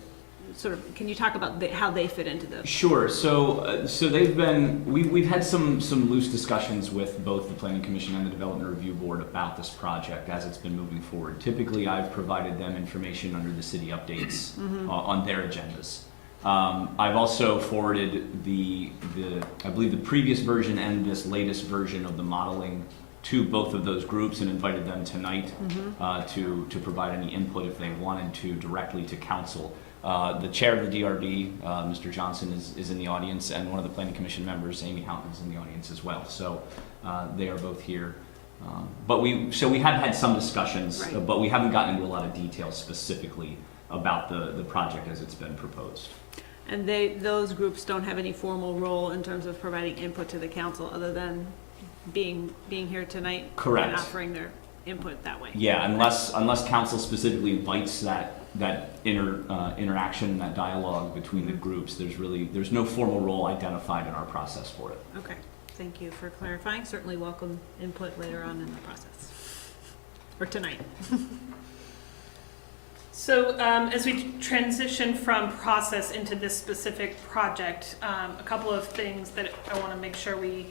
sort of, can you talk about how they fit into the? Sure. So they've been, we've had some loose discussions with both the Planning Commission and the Development Review Board about this project as it's been moving forward. Typically, I've provided them information under the city updates on their agendas. I've also forwarded I believe the previous version and this latest version of the modeling to both of those groups and invited them tonight to provide any input if they wanted to directly to council. The chair of the DRB, Mr. Johnson, is in the audience, and one of the Planning Commission members, Amy Houghton, is in the audience as well. So they are both here. But we have had some discussions, Right. but we haven't gotten into a lot of details specifically about the project as it's been proposed. And those groups don't have any formal role in terms of providing input to the council other than being here tonight? Correct. And offering their input that way? Yeah, unless council specifically invites that interaction, that dialogue between the groups, there's no formal role identified in our process for it. Okay, thank you for clarifying. Certainly welcome input later on in the process, or tonight. So as we transition from process into this specific project, a couple of things that I want to make sure we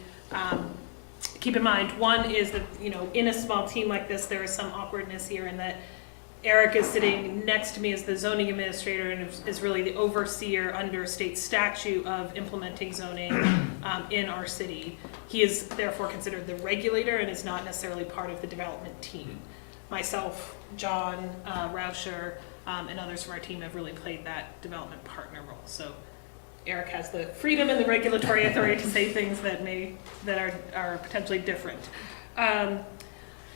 keep in mind. One is that, in a small team like this, there is some awkwardness here in that Eric is sitting next to me as the zoning administrator and is really the overseer under state statute of implementing zoning in our city. He is therefore considered the regulator and is not necessarily part of the development team. Myself, John, Rauscher, and others from our team have really played that development partner role. So Eric has the freedom and the regulatory authority to say things that are potentially different.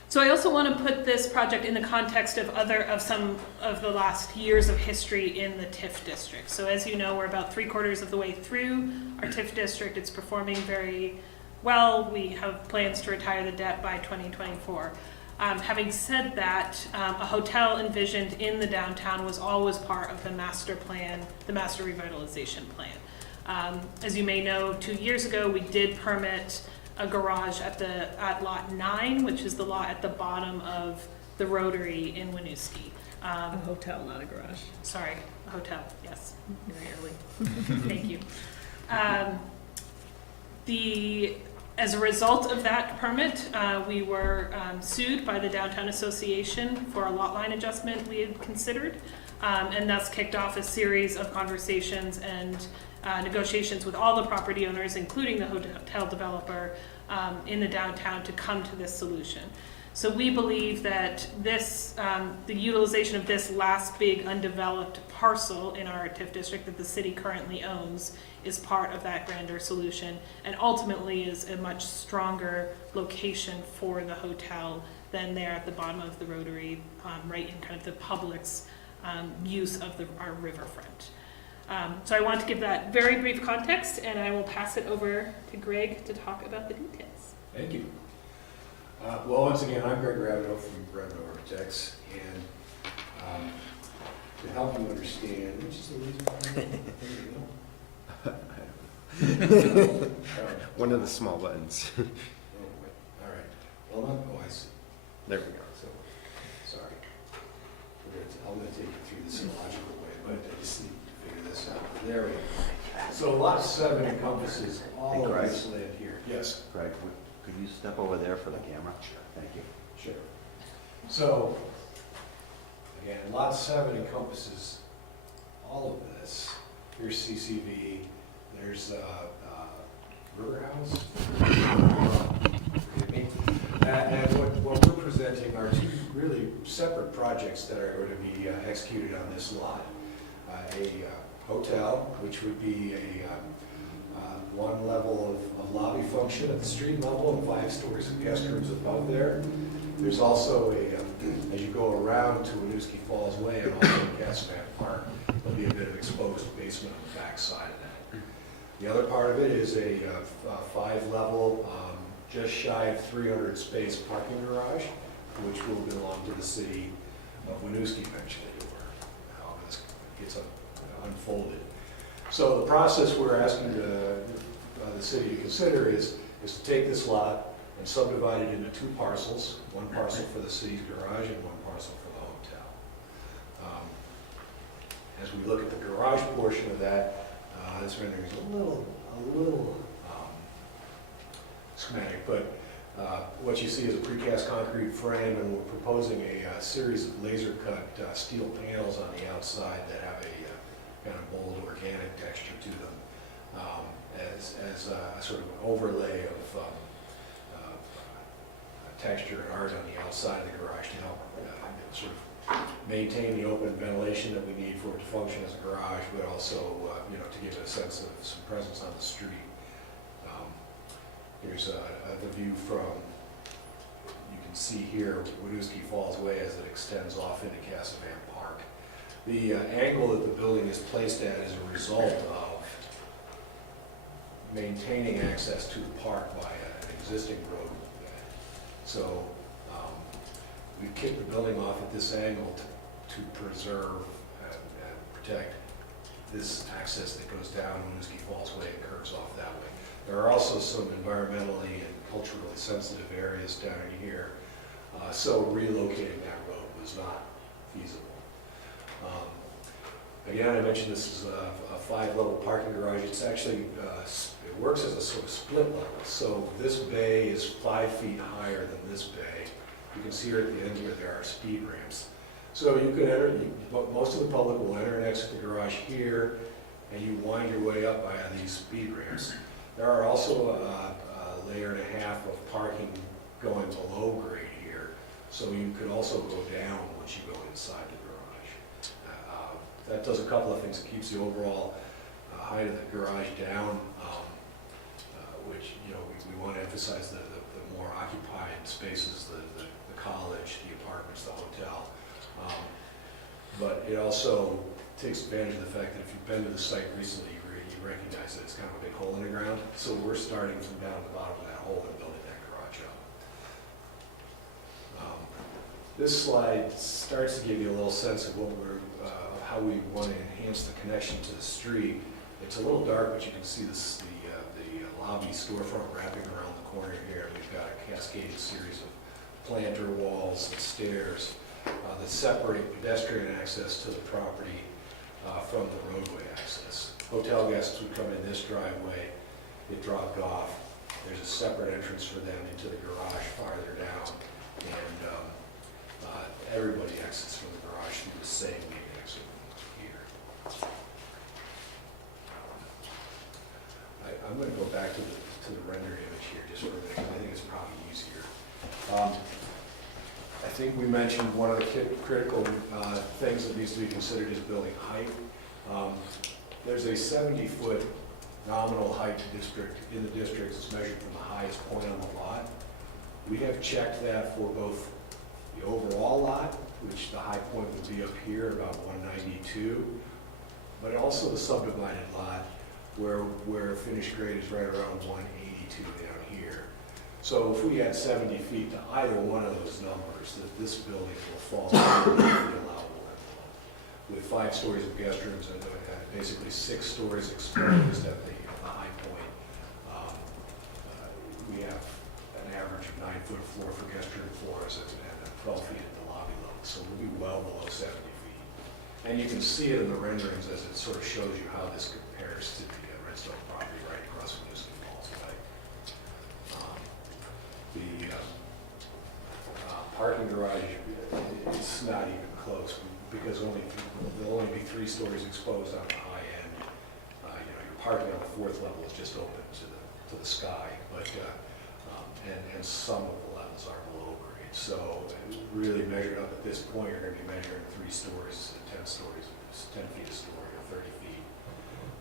So I also want to put this project in the context of some of the last years of history in the TIF district. So as you know, we're about 3/4 of the way through our TIF district. It's performing very well. We have plans to retire the debt by 2024. Having said that, a hotel envisioned in the downtown was always part of the master plan, the master revitalization plan. As you may know, 2 years ago, we did permit a garage at lot 9, which is the lot at the bottom of the Rotary in Winooski. A hotel, not a garage. Sorry, a hotel, yes, very early. Thank you. As a result of that permit, we were sued by the Downtown Association for a lot line adjustment we had considered, and thus kicked off a series of conversations and negotiations with all the property owners, including the hotel developer in the downtown, to come to this solution. So we believe that the utilization of this last big undeveloped parcel in our TIF district that the city currently owns is part of that grander solution, and ultimately is a much stronger location for the hotel than there at the bottom of the Rotary, right in kind of the public's use of our riverfront. So I want to give that very brief context, and I will pass it over to Greg to talk about the details. Thank you. Well, once again, I'm Greg Rabideau from Rabideau Architects, and to help you understand, which is the reason One of the small buttons. Oh, wait. All right. Well, I see. There we go. So, sorry. I'm going to take you through this in a logical way, but I just need to figure this out. There we go. So lot 7 encompasses all of this land here. Yes. Greg, could you step over there for the camera? Sure. Thank you. Sure. So, again, lot 7 encompasses all of this. Here's CCV, there's River House. And what we're presenting are 2 really separate projects that are going to be executed on this lot. A hotel, which would be a 1 level of lobby function at the street level and 5 stories of guest rooms above there. There's also as you go around to Winooski Falls Way and also Gasman Park, there'll be a bit of exposed basement on the back side of that. The other part of it is a 5-level, just shy of 300 space parking garage, which will belong to the city of Winooski eventually, or how this gets unfolded. So the process we're asking the city to consider is to take this lot and subdivide it into 2 parcels, 1 parcel for the city's garage and 1 parcel for the hotel. As we look at the garage portion of that, this rendering is a little schematic, but what you see is a precast concrete frame, and we're proposing a series of laser-cut steel panels on the outside that have a kind of bold organic texture to them, as a sort of overlay of texture and art on the outside of the garage to help sort of maintain the open ventilation that we need for it to function as a garage, but also to give it a sense of some presence on the street. Here's the view from, you can see here, Winooski Falls Way as it extends off into Casavan Park. The angle that the building is placed at is a result of maintaining access to the park by an existing road. So we've kicked the building off at this angle to preserve and protect this access that goes down Winooski Falls Way and curves off that way. There are also some environmentally and culturally sensitive areas down here, so relocating that road was not feasible. Again, I mentioned this is a 5-level parking garage. It's actually, it works as a sort of split level. So this bay is 5 feet higher than this bay. You can see here at the end where there are speed ramps. So you could enter, most of the public will enter and exit the garage here, and you wind your way up via these speed ramps. There are also a layer and a half of parking going below grade here, so you could also go down once you go inside the garage. That does a couple of things. It keeps the overall height of the garage down, which we want to emphasize the more occupied spaces, the college, the apartments, the hotel. But it also takes advantage of the fact that if you've been to the site recently, you recognize that it's kind of a big hole in the ground. So we're starting from down at the bottom of that hole and building that garage up. This slide starts to give you a little sense of what how we want to enhance the connection to the street. It's a little dark, but you can see the lobby storefront wrapping around the corner here. We've got a cascaded series of planter walls and stairs that separate pedestrian access to the property from the roadway access. Hotel guests would come in this driveway, get dropped off. There's a separate entrance for them into the garage farther down, and everybody exits from the garage through the same main exit here. I'm going to go back to the render image here just for a minute. I think it's probably easier. I think we mentioned one of the critical things that needs to be considered is building height. There's a 70-foot nominal height district in the district that's measured from the highest point on the lot. We have checked that for both the overall lot, which the high point would be up here about 192, but also the subdivided lot where finished grade is right around 182 down here. So if we add 70 feet to either one of those numbers, that this building will fall under the allowable envelope, with 5 stories of guest rooms and basically 6 stories exposed at the high point. We have an average of 9-foot floor for guest room floors and 12 feet at the lobby level, so we'll be well below 70 feet. And you can see it in the renderings as it sort of shows you how this compares to the Redstone property right across from Winooski Falls Way. The parking garage, it's not even close because there'll only be 3 stories exposed on the high end. Your parking on the 4th level is just open to the sky, but and some of the levels are below grade. So really measured up at this point, you're going to be measuring 3 stories, 10 stories, 10 feet a story, or 30 feet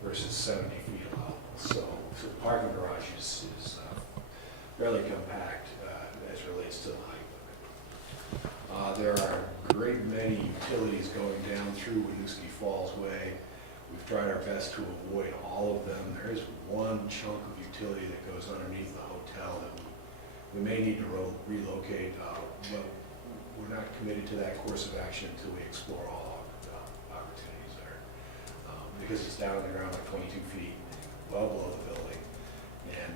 versus 70 feet allowable. So the parking garage is fairly compact as it relates to the height of it. There are a great many utilities going down through Winooski Falls Way. We've tried our best to avoid all of them. There is one chunk of utility that goes underneath the hotel that we may need to relocate, but we're not committed to that course of action until we explore all opportunities there. Because it's down on the ground like 22 feet, well below the building, and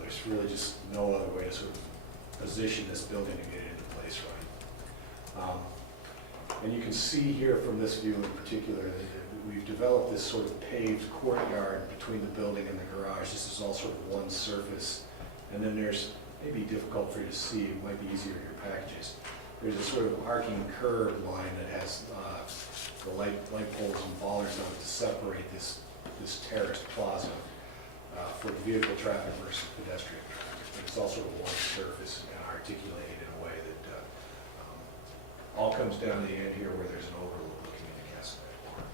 there's really just no other way to sort of position this building to get it into place right. And you can see here from this view in particular that we've developed this sort of paved courtyard between the building and the garage. This is all sort of one surface. And then there's, maybe difficult for you to see, it might be easier in your packages. There's a sort of arcing curved line that has the light poles and bollards on it to separate this terraced plaza for vehicle traffic versus pedestrian traffic. It's all sort of one surface and articulated in a way that all comes down to the end here where there's an overlook looking into Casanova Park.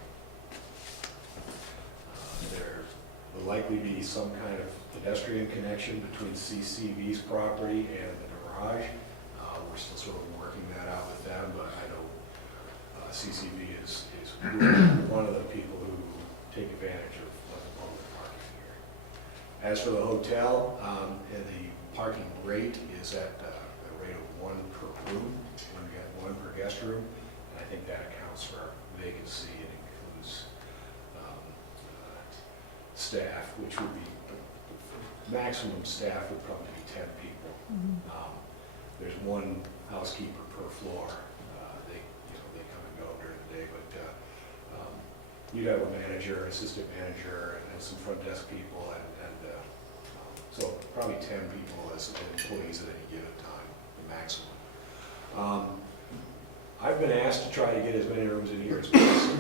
There will likely be some kind of pedestrian connection between CCV's property and the garage. We're still sort of working that out with them, but I know CCV is one of the people who take advantage of the public parking here. As for the hotel, and the parking rate is at a rate of 1 per room. We got 1 per guest room, and I think that accounts for vacancy and includes staff, which would be, maximum staff would probably be 10 people. There's 1 housekeeper per floor. They come and go during the day, but you'd have a manager, assistant manager, and some front desk people, and so probably 10 people as employees at any given time, the maximum. I've been asked to try to get as many rooms in here as possible.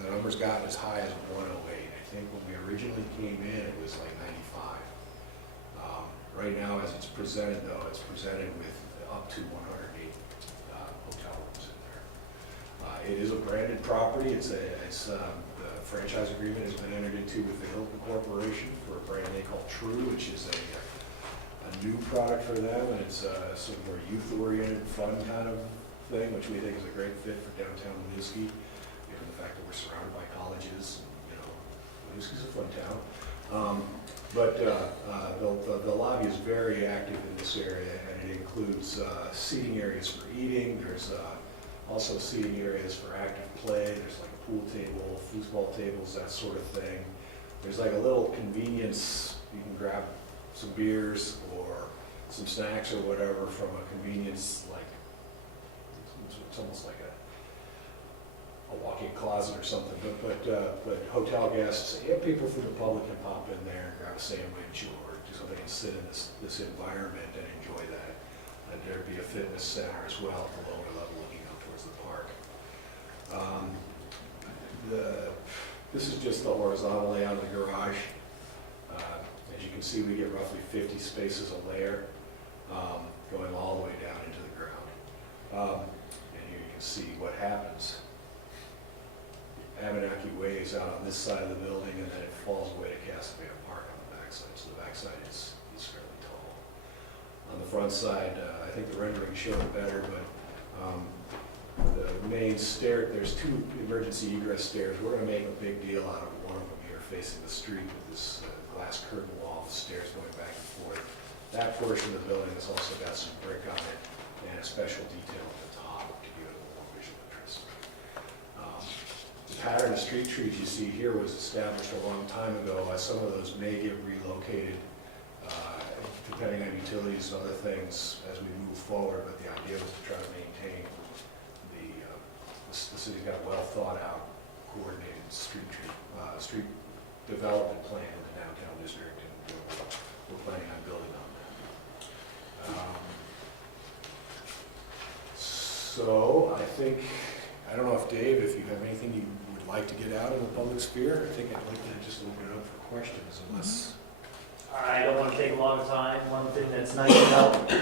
The number's gotten as high as 108. I think when we originally came in, it was like 95. Right now, as it's presented, though, it's presented with up to 108 hotel rooms in there. It is a branded property. The franchise agreement has been entered into with the Hilton Corporation for a brand they call True, which is a new product for them, and it's a sort of more youth-oriented, fun kind of thing, which we think is a great fit for downtown Winooski, given the fact that we're surrounded by colleges. Winooski's a fun town. But the lobby is very active in this area, and it includes seating areas for eating. There's also seating areas for active play. There's like a pool table, foosball tables, that sort of thing. There's like a little convenience. You can grab some beers or some snacks or whatever from a convenience, like it's almost like a walk-in closet or something, but hotel guests and people from the public can pop in there and grab a sandwich or do something and sit in this environment and enjoy that. And there'd be a fitness center as well at the lower level looking out towards the park. This is just the horizontal layout of the garage. As you can see, we get roughly 50 spaces a layer going all the way down into the ground. And here you can see what happens. Abenaki Way is out on this side of the building, and then it falls away to Casanova Park on the backside. So the backside is fairly tall. On the front side, I think the rendering showed it better, but the main stair, there's 2 emergency egress stairs. We're going to make a big deal out of one of them here facing the street with this glass curtain wall of stairs going back and forth. That portion of the building has also got some brick on it and a special detail at the top to give it a more visual interest. The pattern of street trees you see here was established a long time ago. Some of those may get relocated depending on utilities and other things as we move forward, but the idea was to try to maintain the city's got a well thought out, coordinated street development plan in the downtown district, and we're planning on building on that. So I don't know if Dave, if you have anything you would like to get out in the public sphere, I think I'd like to just open it up for questions unless. I don't want to take a lot of time. One thing that's nice about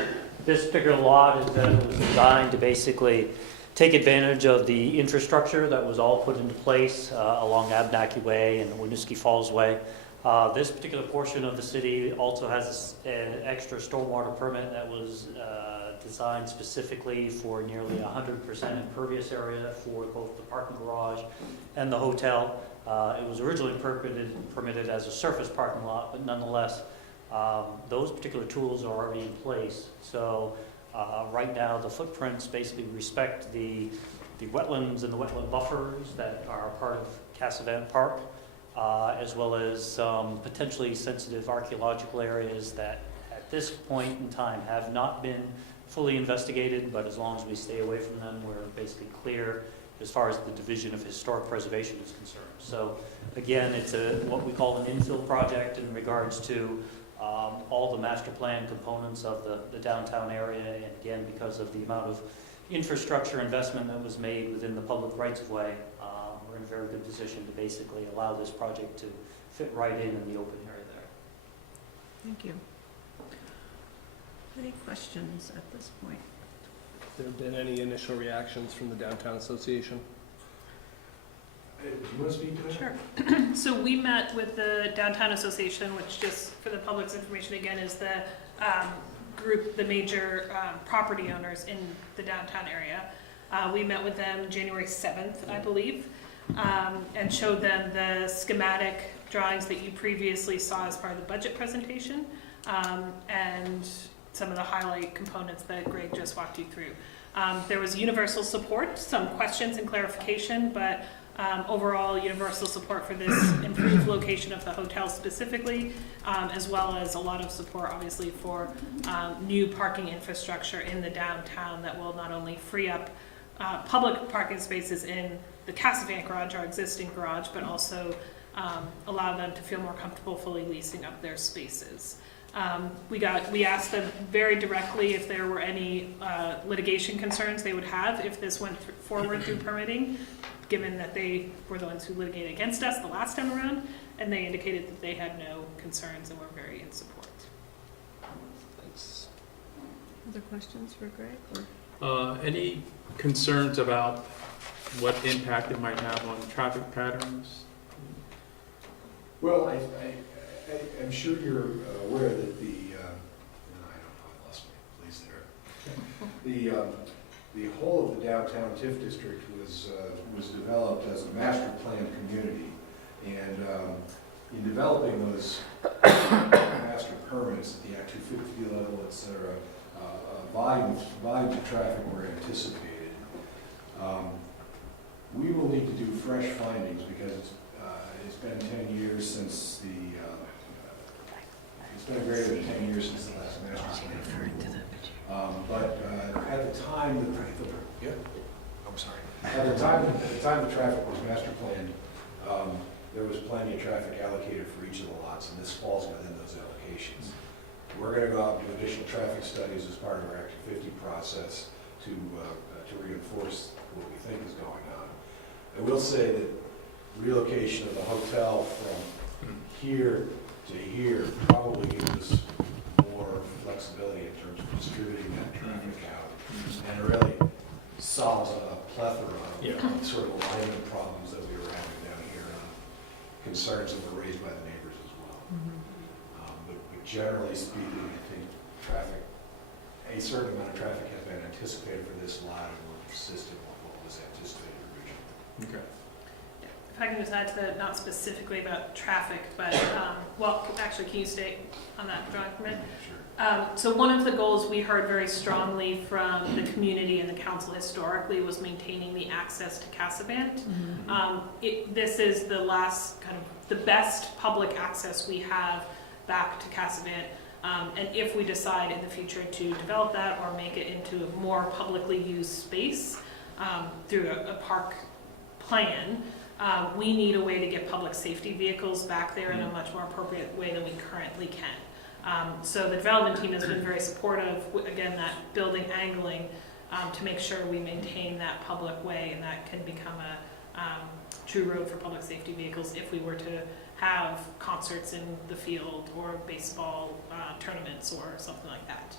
this particular lot is that it was designed to basically take advantage of the infrastructure that was all put into place along Abenaki Way and Winooski Falls Way. This particular portion of the city also has an extra stormwater permit that was designed specifically for nearly 100% impervious area for both the parking garage and the hotel. It was originally permitted as a surface parking lot, but nonetheless, those particular tools are already in place. So right now, the footprints basically respect the wetlands and the wetland buffers that are part of Casanova Park, as well as some potentially sensitive archaeological areas that at this point in time have not been fully investigated, but as long as we stay away from them, we're basically clear as far as the Division of Historic Preservation is concerned. So again, it's what we call an infill project in regards to all the master plan components of the downtown area, and again, because of the amount of infrastructure investment that was made within the public rights-of-way, we're in a very good position to basically allow this project to fit right in the open area there. Thank you. Any questions at this point? Have there been any initial reactions from the Downtown Association? Do you want to speak to that? Sure. So we met with the Downtown Association, which, just for the public's information again, is the group, the major property owners in the downtown area. We met with them January 7th, I believe, and showed them the schematic drawings that you previously saw as part of the budget presentation, and some of the highlight components that Greg just walked you through. There was universal support, some questions and clarification, but overall universal support for this improved location of the hotel specifically, as well as a lot of support obviously for new parking infrastructure in the downtown that will not only free up public parking spaces in the Cassavant garage, our existing garage, but also allow them to feel more comfortable fully leasing up their spaces. We asked them very directly if there were any litigation concerns they would have if this went forward through permitting, given that they were the ones who litigated against us the last time around, and they indicated that they had no concerns and were very in support. Thanks. Other questions for Greg? Or? Any concerns about what impact it might have on traffic patterns? Well, I'm sure you're aware that I lost my place there. The whole of the downtown TIF district was developed as a master plan community, and in developing those master permits at the Act 250 level, etc., volumes of traffic were anticipated. We will need to do fresh findings because it's been 10 years since it's been greater than 10 years since the last master plan. But at the time, At the time the traffic was master planned, there was plenty of traffic allocated for each of the lots, and this falls within those allocations. We're going to go out and do additional traffic studies as part of our Act 250 process to reinforce what we think is going on. I will say that relocation of the hotel from here to here probably gives us more flexibility in terms of distributing that traffic out, and it really solves a plethora of sort of alignment problems that we were having down here, concerns that were raised by the neighbors as well. But generally speaking, I think a certain amount of traffic has been anticipated for this lot, and we're consistent with what was anticipated originally. Okay. If I can just add to that, not specifically about traffic, but, well, actually, can you stay on that drawing for a minute? Sure. So one of the goals we heard very strongly from the community and the council historically was maintaining the access to Cassavant. This is the last kind of the best public access we have back to Cassavant. And if we decide in the future to develop that or make it into a more publicly used space through a park plan, we need a way to get public safety vehicles back there in a much more appropriate way than we currently can. So the development team has been very supportive, again, that building angling to make sure we maintain that public way and that can become a true road for public safety vehicles if we were to have concerts in the field or baseball tournaments or something like that.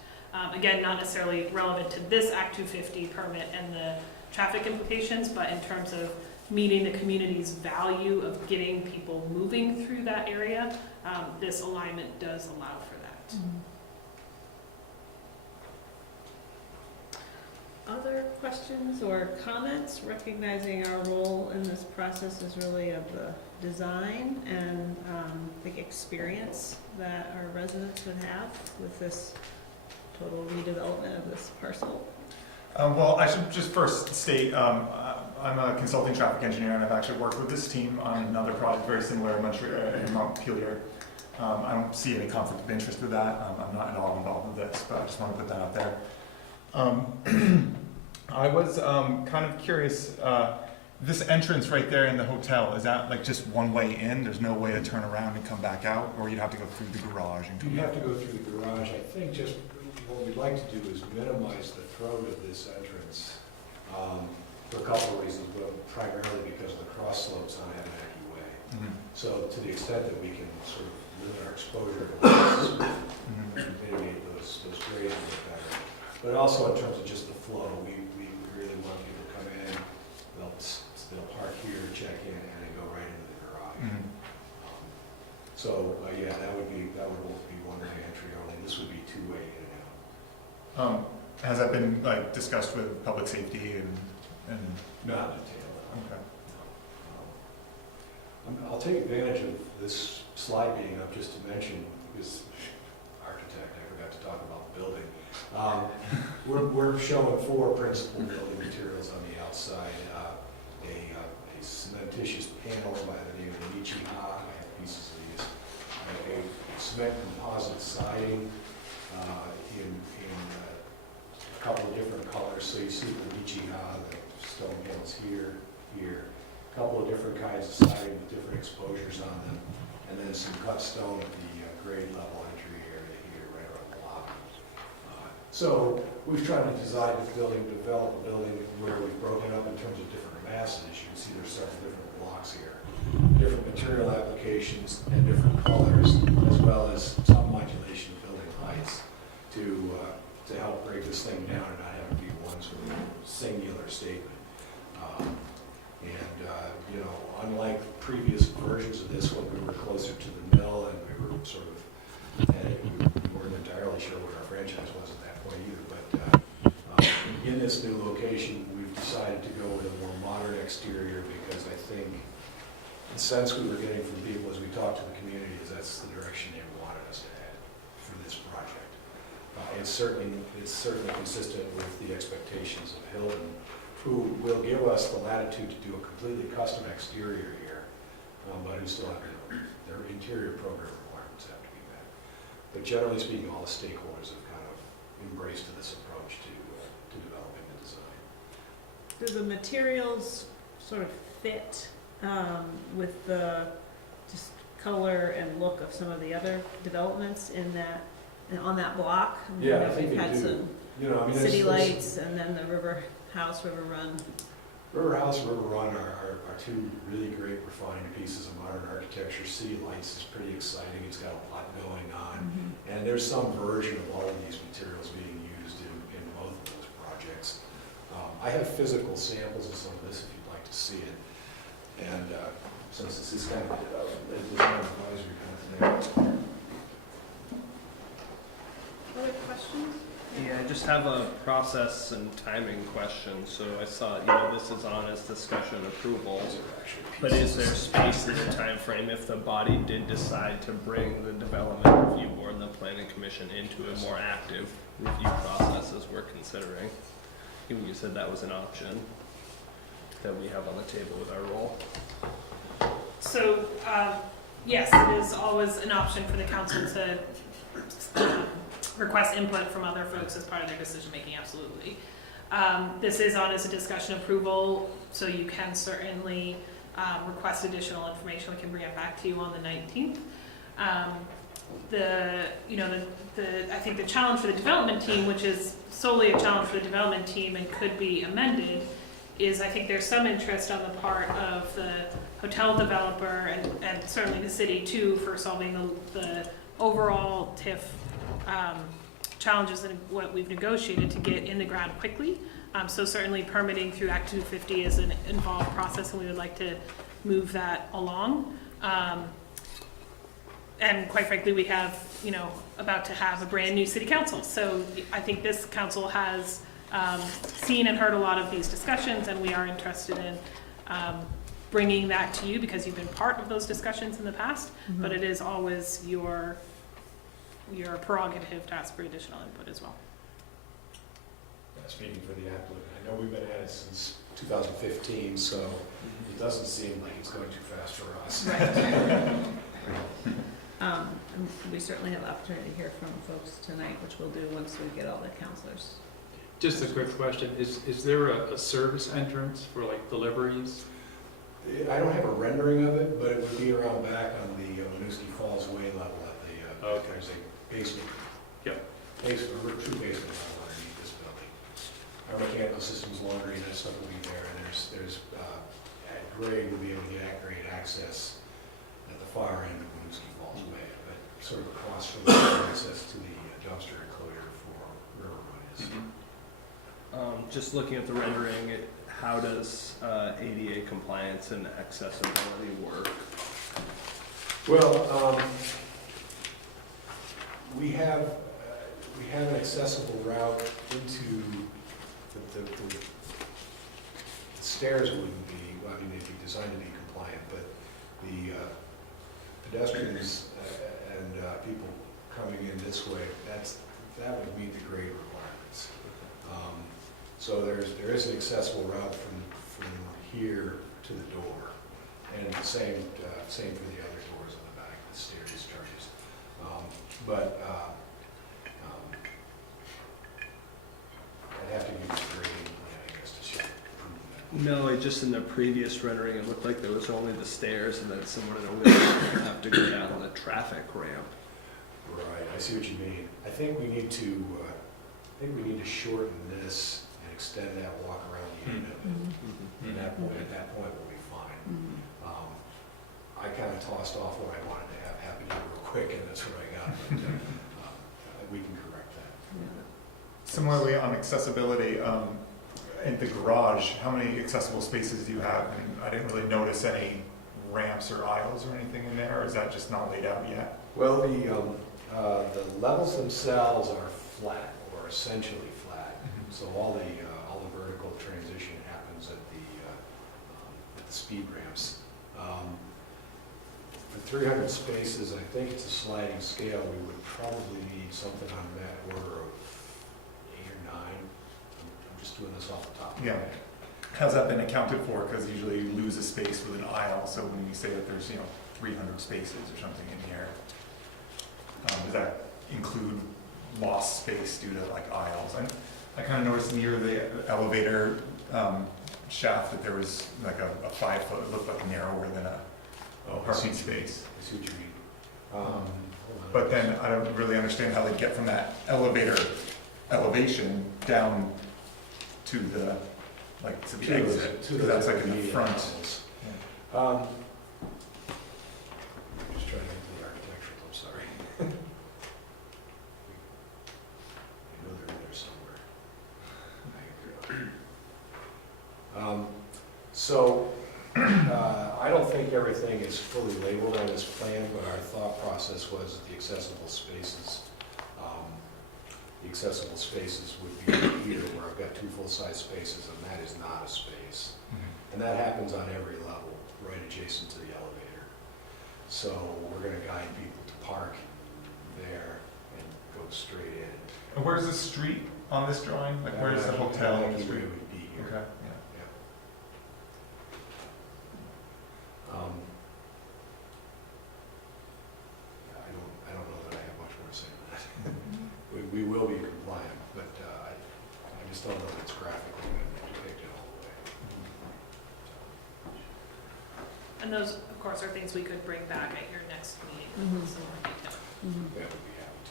Again, not necessarily relevant to this Act 250 permit and the traffic implications, but in terms of meeting the community's value of getting people moving through that area, this alignment does allow for that. Other questions or comments, recognizing our role in this process is really of the design and the experience that our residents would have with this total redevelopment of this parcel? Well, I should just first state, I'm a consulting traffic engineer, and I've actually worked with this team on another project very similar in Montpelier. I don't see any conflict of interest with that. I'm not at all involved with this, but I just want to put that out there. I was kind of curious, this entrance right there in the hotel, is that like just one way in? There's no way to turn around and come back out? Or you'd have to go through the garage and come You back? have to go through the garage. I think just what we'd like to do is minimize the throat of this entrance for a couple of reasons, but primarily because of the cross slopes on Abenaki Way. Mhm. So to the extent that we can sort of limit our exposure to this, mitigate those grades a bit better. But also in terms of just the flow, we really want people to come in, they'll park here, check in, and then go right into the garage. Mhm. So, yeah, that would be one-way entry only. This would be two-way in and out. Has that been like discussed with public safety and? Not in detail. Okay. I'll take advantage of this slide being up just to mention, because architect, I forgot to talk about the building. We're showing 4 principal building materials on the outside. A cementitious panel by the name of Nichiha, I have pieces of these. A cement composite siding in a couple of different colors. So you see the Nichiha, the stone panels here. A couple of different kinds of siding with different exposures on them, and then some cut stone at the grade level entry area here, right around the lobby. So we've tried to develop a building where we've broken up in terms of different masses. You can see there's several different blocks here, different material applications and different colors, as well as some modulation of building heights to help break this thing down and not have it be one sort of singular statement. You know, unlike previous versions of this, when we were closer to the mill and we were sort of, we weren't entirely sure what our franchise was at that point either, but in this new location, we've decided to go with a more modern exterior because I think the sense we were getting from people as we talked to the community is that's the direction they wanted us to head for this project. It's certainly consistent with the expectations of Hilton, who will give us the latitude to do a completely custom exterior here, but who still have their interior program requirements have to be met. But generally speaking, all the stakeholders have kind of embraced this approach to developing the design. Do the materials sort of fit with the just color and look of some of the other developments on that block? Yeah, I think we've they had do. some You know, I mean, city lights and then the River House, River Run. River House, River Run are 2 really great refined pieces of modern architecture. City Lights is pretty exciting. It's got a lot going on. And there's some version of all of these materials being used in both of those projects. I have physical samples of some of this if you'd like to see it. And since this is kind of a design advisory kind of thing. Other questions? Yeah, I just have a process and timing question. So I saw, this is on as discussion approval, but is there space in the time frame if the body did decide to bring the development review board and the planning commission into a more active review process as we're considering? You said that was an option that we have on the table with our role. So, yes, it is always an option for the council to request input from other folks as part of their decision-making, absolutely. This is on as a discussion approval, so you can certainly request additional information. We can bring it back to you on the 19th. I think the challenge for the development team, which is solely a challenge for the development team and could be amended, is I think there's some interest on the part of the hotel developer and certainly the city too for solving the overall TIF challenges and what we've negotiated to get in the ground quickly. So certainly permitting through Act 250 is an involved process and we would like to move that along. And quite frankly, we have, about to have a brand new city council. So I think this council has seen and heard a lot of these discussions and we are interested in bringing that to you because you've been part of those discussions in the past, but it is always your prerogative to ask for additional input as well. Speaking for the applicant, I know we've been at it since 2015, so it doesn't seem like it's going too fast for us. We certainly have the opportunity to hear from folks tonight, which we'll do once we get all the counselors Just a quick question, is there a service entrance for like deliveries? I don't have a rendering of it, but it would be around back on the Winooski Falls Way level at the, Okay. there's a basement. Yep. Basement, or true basement level underneath this building. Our mechanical systems laundry and that stuff will be there, and there's at grade, we'll be able to get grade access at the far end of Winooski Falls Way, but sort of across from the access to the dumpster enclosure for Riverwood is. Just looking at the rendering, how does ADA compliance and accessibility work? Well, we have an accessible route into the stairs wouldn't be, well, I mean, they'd be designed to be compliant, but the pedestrians and people coming in this way, that would meet the grade requirements. So there is an accessible route from here to the door, and the same for the other doors on the back, the stair discharges. I'd have to give you grading, I guess, to show prove that. No, just in the previous rendering, it looked like there was only the stairs and then someone in a wheelchair would have to go down the traffic ramp. Right, I see what you mean. I think we need to shorten this and extend that walk around the end of it. At that point, we'll be fine. I kind of tossed off what I wanted to have happen here real quick, and that's what I got, but we can correct that. Similarly, on accessibility, in the garage, how many accessible spaces do you have? I mean, I didn't really notice any ramps or aisles or anything in there, or is that just not laid out yet? Well, the levels themselves are flat, or essentially flat. So all the vertical transition happens at the speed ramps. For 300 spaces, I think it's a sliding scale. We would probably need something on that order of 8 or 9. I'm just doing this off the top of my Yeah. head. How's that been accounted for? Because usually you lose a space with an aisle, so when you say that there's, 300 spaces or something in here, does that include lost space due to like aisles? I kind of noticed near the elevator shaft that there was like a 5 foot, it looked like narrower than a parking space. I see what you mean. Hold on. But then I don't really understand how they get from that elevator elevation down to the exit, To because that's like in the immediate front. levels. Yeah. Just trying to get to the architectural, I'm sorry. I know they're in there somewhere. I don't think everything is fully labeled on this plan, but our thought process was that the accessible spaces would be here, where I've got 2 full-size spaces, and that is not a space. And that happens on every level, right adjacent to the elevator. So we're gonna guide people to park there and go straight in. And where's the street on this drawing? Like where's the hotel on the It street? would be here. Okay, I don't know that I have much more to say on that. We will be compliant, but I just don't know that it's graphically going to depict it all the way. And those, of course, are things we could bring back at your next meeting with some more detail. That would be happy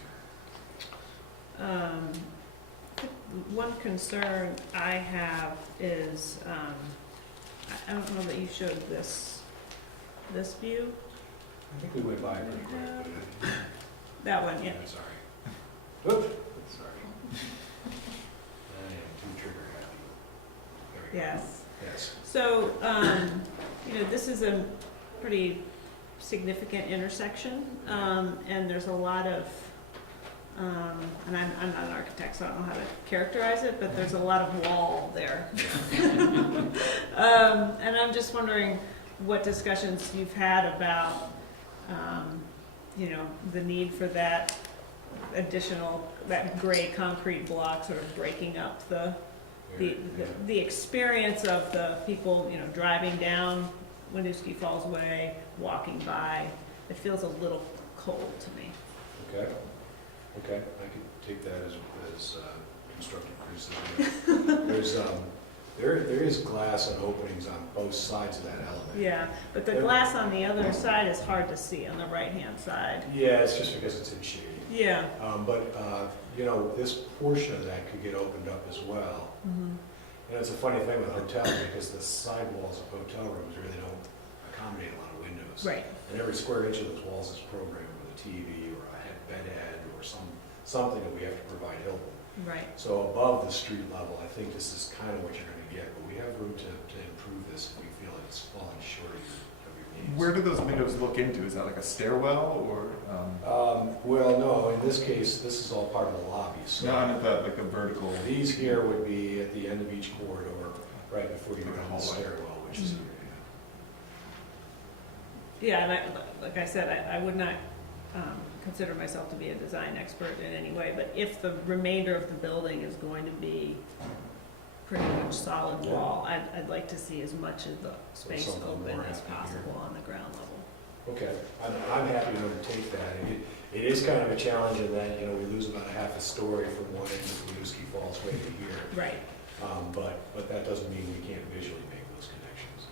to. One concern I have is, I don't know that you showed this view, I think we went by it pretty quick, but that one, yeah. I'm sorry. Oops, sorry. I am too trigger happy. There we go. Yes. Yes. So, this is a pretty significant intersection, and there's a lot of, and I'm not an architect, so I don't know how to characterize it, but there's a lot of wall there. And I'm just wondering what discussions you've had about, the need for that gray concrete block sort of breaking up the experience of the people, driving down Winooski Falls Way, walking by. It feels a little cold to me. Okay, I could take that as constructive criticism. There is glass and openings on both sides of that element. Yeah, but the glass on the other side is hard to see on the right-hand side. Yeah, it's just because it's in shade. Yeah. You know, this portion of that could get opened up as well. And it's a funny thing with hotels, because the sidewalls of hotel rooms really don't accommodate a lot of windows. Right. And every square inch of those walls is programmed with a TV or a bed head or something that we have to provide help with. Right. So above the street level, I think this is kind of what you're gonna get, but we have room to improve this if we feel it's falling short of your needs. Where do those windows look into? Is that like a stairwell or? Well, no, in this case, this is all part of the lobby, so. No, I meant that like a vertical. These here would be at the end of each corridor, right before you go Like a down the hallway. stairwell, which is here. Yeah, and like I said, I would not consider myself to be a design expert in any way, but if the remainder of the building is going to be pretty much solid wall, I'd like to see as much of the space something open more as happening possible on the ground level. Okay, I'm happy to undertake that. It is kind of a challenge in that, you know, we lose about a half a story from one end of Winooski Falls way to here. Right. But that doesn't mean we can't visually make those connections.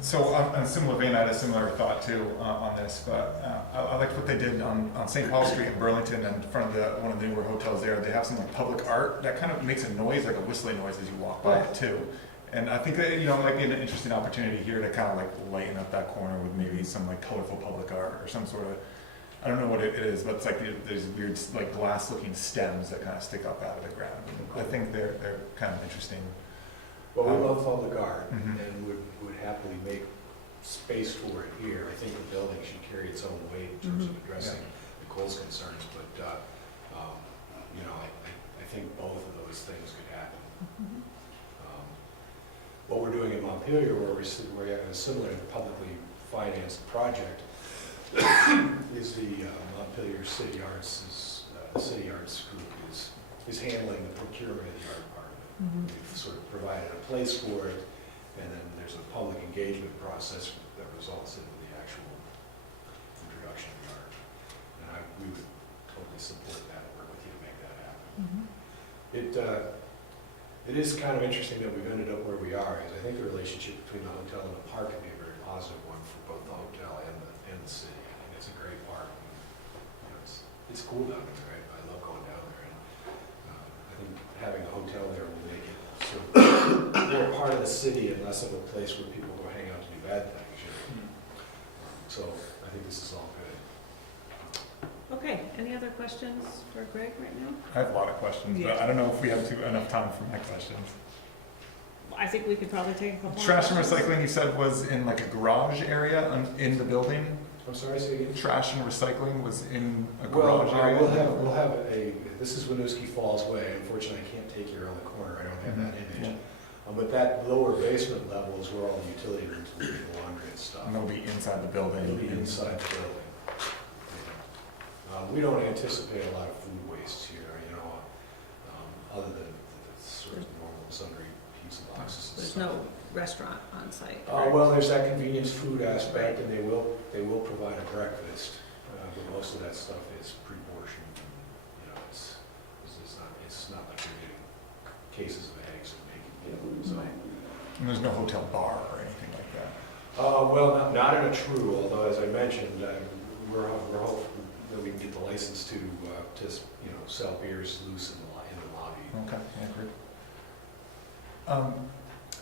So on a similar vein, I had a similar thought too on this, but I liked what they did on St. Paul Street in Burlington in front of one of the newer hotels there. They have some like public art that kind of makes a noise, like a whistling noise as you walk by it too. And I think that, you know, it might be an interesting opportunity here to kind of like lighten up that corner with maybe some like colorful public art or some sort of, I don't know what it is, but it's like there's weird like glass looking stems that kind of stick up out of the ground. I think they're kind of interesting. Well, we love public art Mhm. and would happily make space for it here. I think the building should carry its own weight in terms of addressing Nicole's concerns, but, you know, I think both of those things could happen. What we're doing in Montpelier, where we have a similar publicly financed project, is the Montpelier City Arts, the City Arts Group is handling the procurement of the art department. We've sort of provided a place for it, and then there's a public engagement process that results in the actual introduction of the art. And we would totally support that and work with you to make that happen. It is kind of interesting that we've ended up where we are, because I think the relationship between the hotel and the park can be a very positive one for both the hotel and the city. I think it's a great park. You know, it's cool down there. I love going down there. And I think having a hotel there will make it sort of more part of the city and less of a place where people go hang out to do bad things. You know? So I think this is all good. Okay, any other questions for Greg right now? I have a lot of questions, but I don't know if we have enough time for my questions. I think we could probably take a couple more Trash and questions. recycling, you said, was in like a garage area in the building? I'm sorry, say again? Trash and recycling was in a Well, garage area? we'll have this is Winooski Falls Way. Unfortunately, I can't take you around the corner. I don't have that image. But that lower basement level is where all the utility rooms will be, the laundry and stuff. And it'll be inside the building? It'll be inside the building. We don't anticipate a lot of food waste here, you know, other than the sort of normal sundry pizza boxes and There's stuff. no restaurant on site. Well, there's that convenience food aspect, and they will provide a breakfast, but most of that stuff is pre-portioned. You know, it's not like you're getting cases of eggs and bacon. You know, so. And there's no hotel bar or anything like that? Well, not in a true, although as I mentioned, we're hoping that we can get the license to you know, sell beers loose in the lobby. Okay, yeah, great.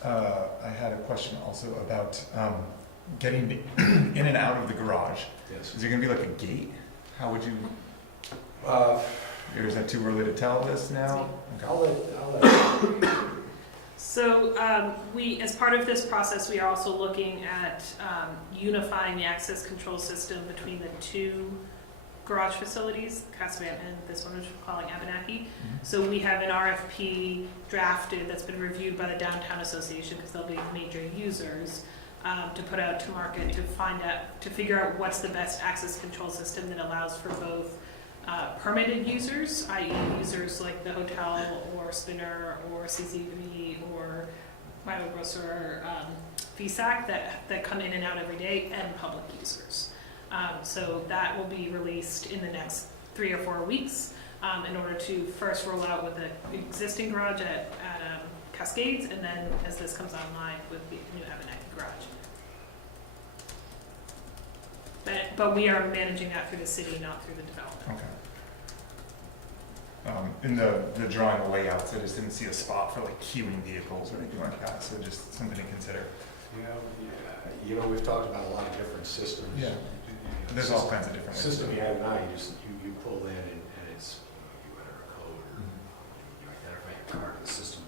I had a question also about getting in and out of the garage. Yes. Is there gonna be like a gate? How would you, Uh, or is that too early to tell this now? Okay. I'll let So we, as part of this process, we are also looking at unifying the access control system between the two garage facilities, Casavan and this one, which we're calling Abenaki. So we have an RFP drafted that's been reviewed by the Downtown Association, because they'll be major users, to put out to market to figure out what's the best access control system that allows for both permitted users, i.e. users like the hotel or Spinner or CCB or Milo Grosser, VSAC that come in and out every day, and public users. So that will be released in the next 3 or 4 weeks. in order to first roll out with the existing garage at Cascades, and then as this comes online with the new Abenaki garage. But we are managing that through the city, not through the development. Okay. In the drawing, the layouts, I just didn't see a spot for like queuing vehicles or anything like that, so just something to consider. Yeah, you know, we've talked about a lot of different systems. Yeah. There's all kinds of different ways. System you have now, you pull in and it's, you enter a code or you identify your car in the system.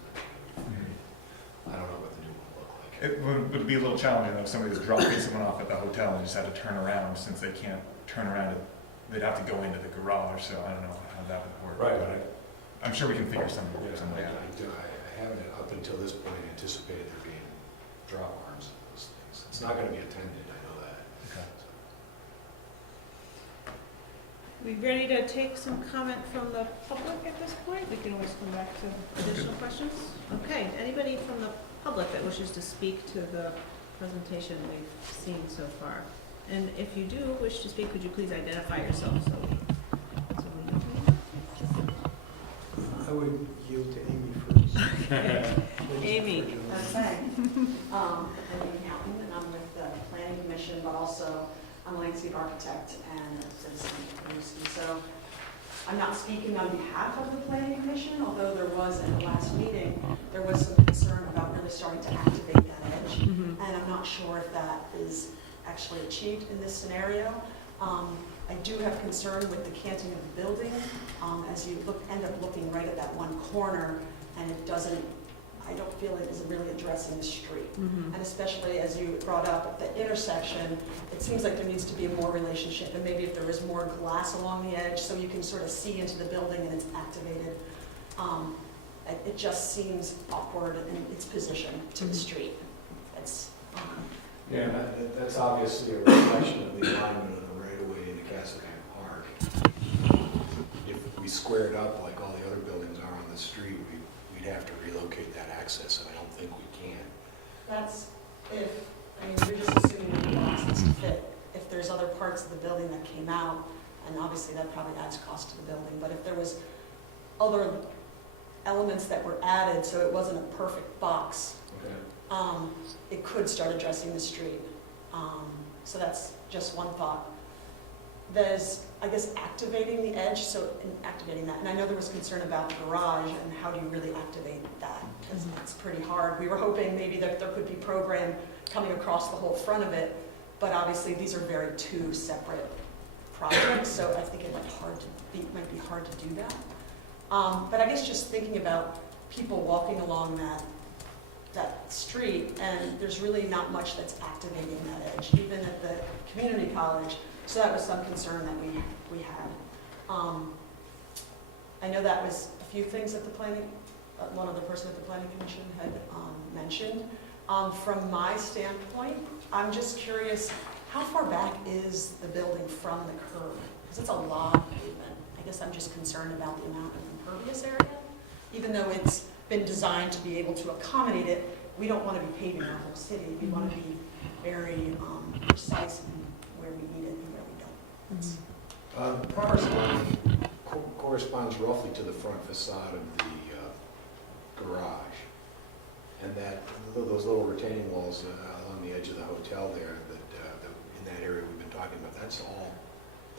I don't know what the new one will look like. It would be a little challenging though if somebody was dropping someone off at the hotel and just had to turn around, since they can't turn around, they'd have to go into the garage, so I don't know how that would work. Right, but I'm sure we can figure some I way out. haven't up until this point anticipated there being drop arms and those things. It's not gonna be attended, I know that. Okay. We ready to take some comment from the public at this point? We can always come back to additional questions. Okay, anybody from the public that wishes to speak to the presentation we've seen so far? And if you do wish to speak, could you please identify yourself so we know who you I would yield to Amy first. are? Amy. Okay. I'm Amy Houghton, and I'm with the Planning Commission, but also I'm a landscape architect and a citizen of Winooski. So I'm not speaking on behalf of the Planning Commission, although there was, at the last meeting, there was some concern about really starting to activate that edge. And I'm not sure if that is actually achieved in this scenario. I do have concern with the canting of the building, as you end up looking right at that one corner, and it doesn't, I don't feel it is really addressing the street. And especially as you brought up at the intersection, it seems like there needs to be more relationship, and maybe if there was more glass along the edge so you can sort of see into the building and it's activated. It just seems awkward in its position to the street. It's, Yeah, that's obviously a reflection of the alignment of the right-of-way in the Castleton Park. If we squared up like all the other buildings are on the street, we'd have to relocate that access, and I don't think we can. that's if, I mean, you're just assuming that the boxes fit. If there's other parts of the building that came out, and obviously that probably adds cost to the building, but if there was other elements that were added so it wasn't a perfect box, Okay. it could start addressing the street. So that's just one thought. There's, I guess, activating the edge, so in activating that, and I know there was concern about the garage and how do you really activate that, because it's pretty hard. We were hoping maybe that there could be program coming across the whole front of it, but obviously these are two separate projects, so I think it might be hard to do that. But I guess just thinking about people walking along that street, and there's really not much that's activating that edge, even at the community college. So that was some concern that we had. I know that was a few things that one other person at the Planning Commission had mentioned. From my standpoint, I'm just curious, how far back is the building from the curb? Because it's a lot of pavement. I guess I'm just concerned about the amount of impervious area. Even though it's been designed to be able to accommodate it, we don't want to be paving our whole city. We want to be very precise in where we need it and where we don't. The property line corresponds roughly to the front facade of the garage. And those little retaining walls along the edge of the hotel there, in that area we've been talking about,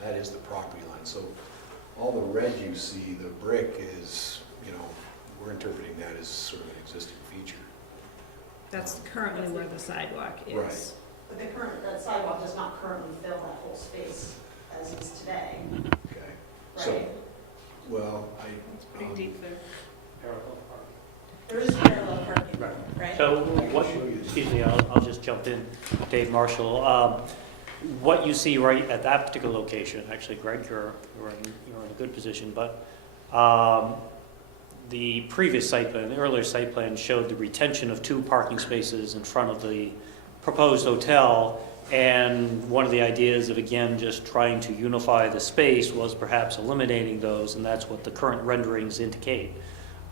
that is the property line. So all the red you see, the brick is, we're interpreting that as sort of an existing feature. That's currently where the sidewalk is. Right. But that sidewalk does not currently fill that whole space as is today, Okay. right? So, well, It's pretty deep there. There is parallel parking, right? So excuse me, I'll just jump in, Dave Marshall. What you see right at that particular location, actually, Greg, you're in a good position, but the previous site plan, the earlier site plan showed the retention of 2 parking spaces in front of the proposed hotel, and one of the ideas of, again, just trying to unify the space was perhaps eliminating those, and that's what the current renderings indicate.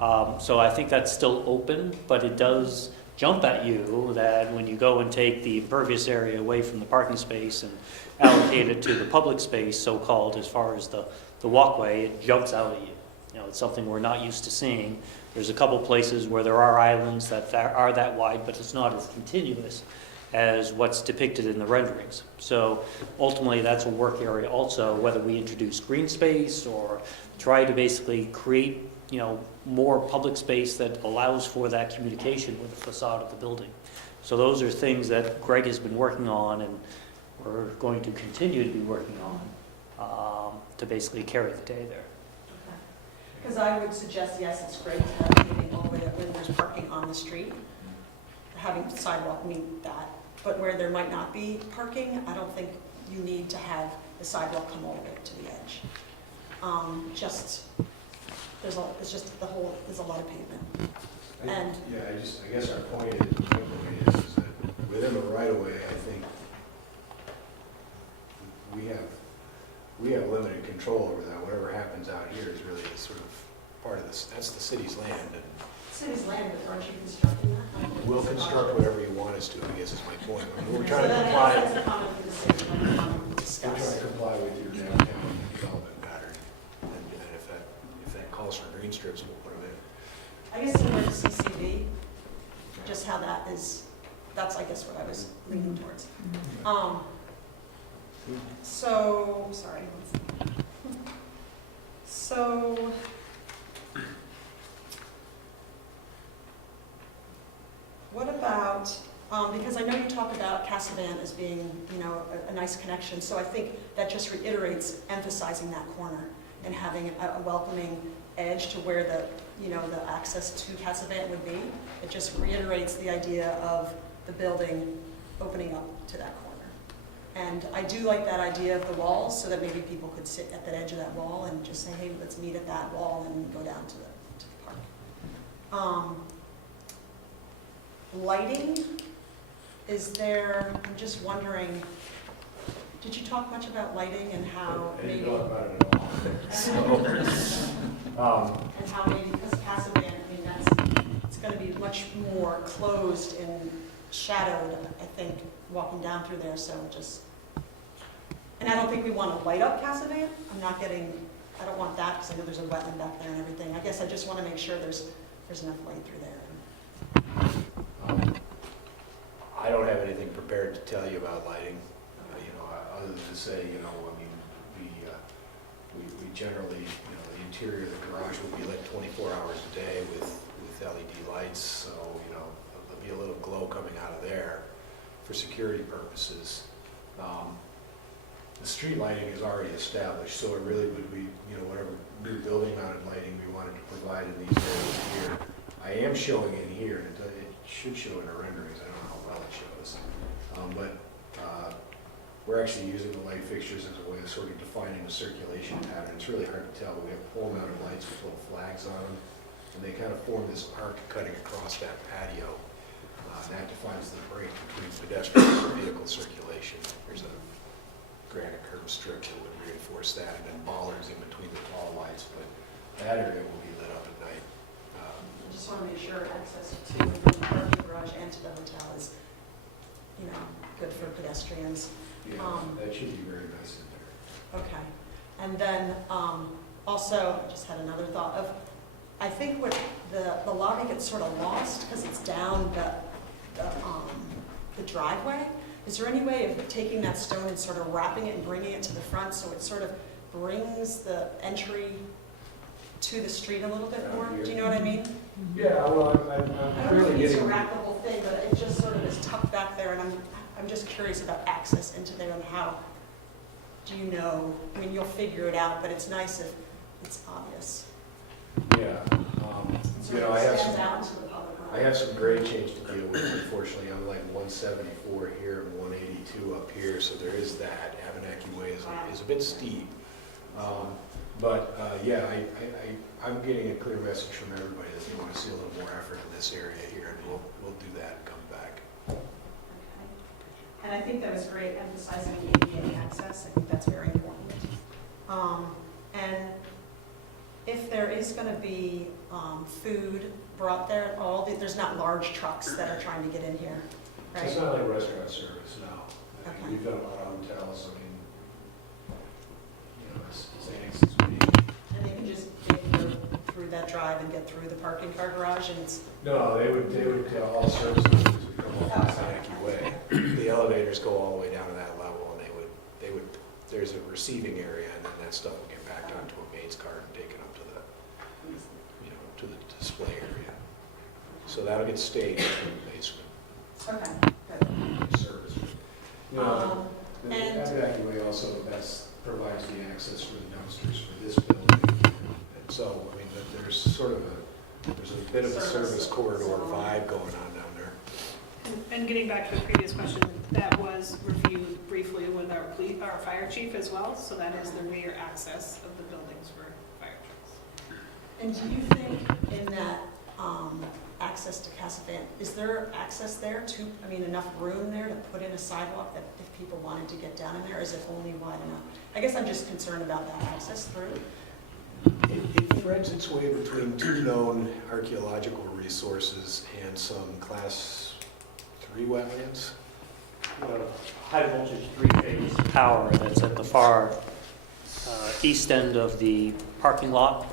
So I think that's still open, but it does jump at you that when you go and take the impervious area away from the parking space and allocate it to the public space, so-called, as far as the the walkway, it jumps out at you. You know, it's something we're not used to seeing. There's a couple places where there are islands that are that wide, but it's not as continuous as what's depicted in the renderings. So ultimately, that's a work area also, whether we introduce green space or try to basically create, you know, more public space that allows for that communication with the facade of the building. So those are things that Greg has been working on, and we're going to continue to be working on to basically carry the day there. Because I would suggest, yes, it's great to have paving all the way up when there's parking on the street, having sidewalk meet that. But where there might not be parking, I don't think you need to have the sidewalk come all the way to the edge. There's a lot of pavement. And Yeah, I guess our point is that within the right of way, I think we have limited control over that. Whatever happens out here is really sort of part of this, that's the city's land, and city's land, but aren't you constructing that? we'll construct whatever you want us to, I guess is my point. I mean, we're So trying to that's comply, a comment for the city, not a comment to we're discuss. trying to comply with your downtown development pattern. And if that calls for green strips, we'll put them in. I guess similar to CCV, just how that is, that's, I guess, what I was leaning towards. So, sorry. So, what about, because I know you talk about Casavan as being, you know, a nice connection, so I think that just reiterates emphasizing that corner and having a welcoming edge to where the, you know, the access to Casavan would be. It just reiterates the idea of the building opening up to that corner. And I do like that idea of the walls, so that maybe people could sit at that edge of that wall and just say, hey, let's meet at that wall and go down to the park. Lighting, is there, I'm just wondering, did you talk much about lighting and how I maybe... didn't know about it at all. So, and how maybe, because Casavan, I mean, it's going to be much more closed and shadowed, I think, walking down through there, so just... And I don't think we want to light up Casavan. I don't want that, because I know there's a wetland back there and everything. I guess I just want to make sure there's enough light through there. I don't have anything prepared to tell you about lighting, you know, other than to say, you know, I mean, we generally, you know, the interior of the garage will be lit 24 hours a day with LED lights, so, you know, there'll be a little glow coming out of there for security purposes. The street lighting is already established, so it really would be, you know, whatever new building mounted lighting we wanted to provide in these areas here. I am showing it here, and it should show in our renderings, I don't know how well it shows. But we're actually using the light fixtures as a way of sort of defining the circulation pattern. It's really hard to tell, but we have pole mounted lights with little flags on them, and they kind of form this arc cutting across that patio. And that defines the break between pedestrian and vehicle circulation. There's a granite curb strip that would reinforce that, and then bollards in between the tall lights, but that area will be lit up at night. I just want to make sure access to the parking garage and to the hotel is, you know, good for pedestrians. Yeah, that should be very nice in there. Okay. And then also, I just had another thought of, I think what the lobby gets sort of lost because it's down the driveway. Is there any way of taking that stone and sort of wrapping it and bringing it to the front so it sort of brings the entry to the street a little bit more? Do you know what I mean? Yeah, well, I don't know if it's a wrappable thing, but it just sort of is tucked back there, and I'm just curious about access into there and how, do you know? I mean, you'll figure it out, but it's nice if it's obvious. Yeah, So you know, it stands out into the public I have some grade change to deal with, unfortunately. I'm like 174 here and 182 up here, so there is that. Abenaki Way is a bit steep. Yeah, I'm getting a clear message from everybody that they want to see a little more effort in this area here, and we'll do that and come back. Okay. And I think that was great, emphasizing ADA access. I think that's very important. And if there is going to be food brought there, there's not large trucks that are trying to get in here, right? It's not like restaurant service, no. Okay. We've done a lot of hotels. I mean, you know, it's anything since we through that drive and get through the parking car garage, and it's, No, they would, all services would come off Winooski Way. The elevators go all the way down to that level, and they would, there's a receiving area, and then that stuff would get backed onto a maid's cart and taken up to the, to the display area. So that'll get staged in the basement. okay, good. Service. The And- evacuate also, provides the access for the dumpsters for this building. And so, I mean, there's sort of there's a bit of a service corridor vibe going on down there. And getting back to the previous question, that was reviewed briefly with our fire chief as well, so that is the rear access of the buildings for fire trucks. And do you think in that access to Casavan, is there access there to, I mean, enough room there to put in a sidewalk that if people wanted to get down in there, is it only wide enough? I guess I'm just concerned about that access through. It threads its way between two known archaeological resources and some class 3 wetlands. High voltage three-phase power that's at the far east end of the parking lot.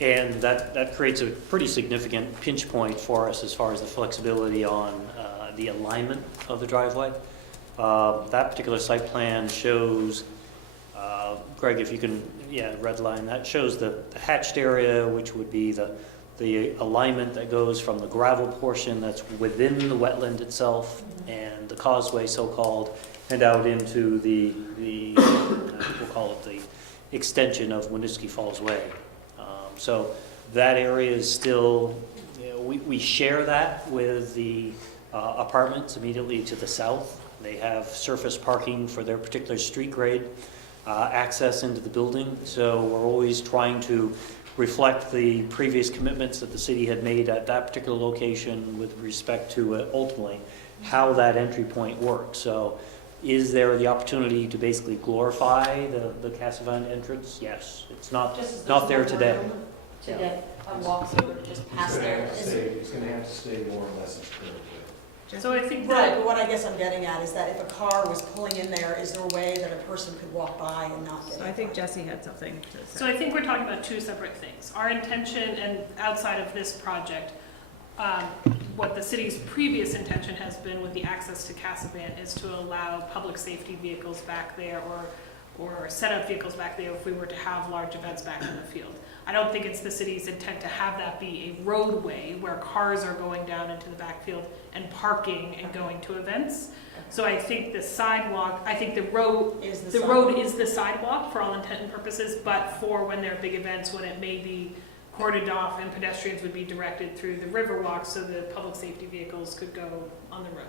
And that creates a pretty significant pinch point for us as far as the flexibility on the alignment of the driveway. That particular site plan shows, Greg, if you can, red line, that shows the hatched area, which would be the alignment that goes from the gravel portion that's within the wetland itself and the causeway, so-called, and out into the we'll call it the extension of Winooski Falls Way. So that area is still, we share that with the apartments immediately to the south. They have surface parking for their particular street grade access into the building. So we're always trying to reflect the previous commitments that the city had made at that particular location with respect to ultimately how that entry point works. So is there the opportunity to basically glorify the Casavan entrance? Yes. It's not there today. To get a walkthrough, just pass there. It's going to have to stay more or less in. So I think Right, that, but what I guess I'm getting at is that if a car was pulling in there, is there a way that a person could walk by and not get So it? I think Jesse had something to say. so I think we're talking about two separate things. Our intention, and outside of this project, what the city's previous intention has been with the access to Casavan is to allow public safety vehicles back there or set up vehicles back there if we were to have large events back in the field. I don't think it's the city's intent to have that be a roadway where cars are going down into the backfield and parking and going to events. So I think the sidewalk, I think the road is the sidewalk for all intent and purposes, but for when there are big events, when it may be cordoned off and pedestrians would be directed through the river walk so the public safety vehicles could go on the road.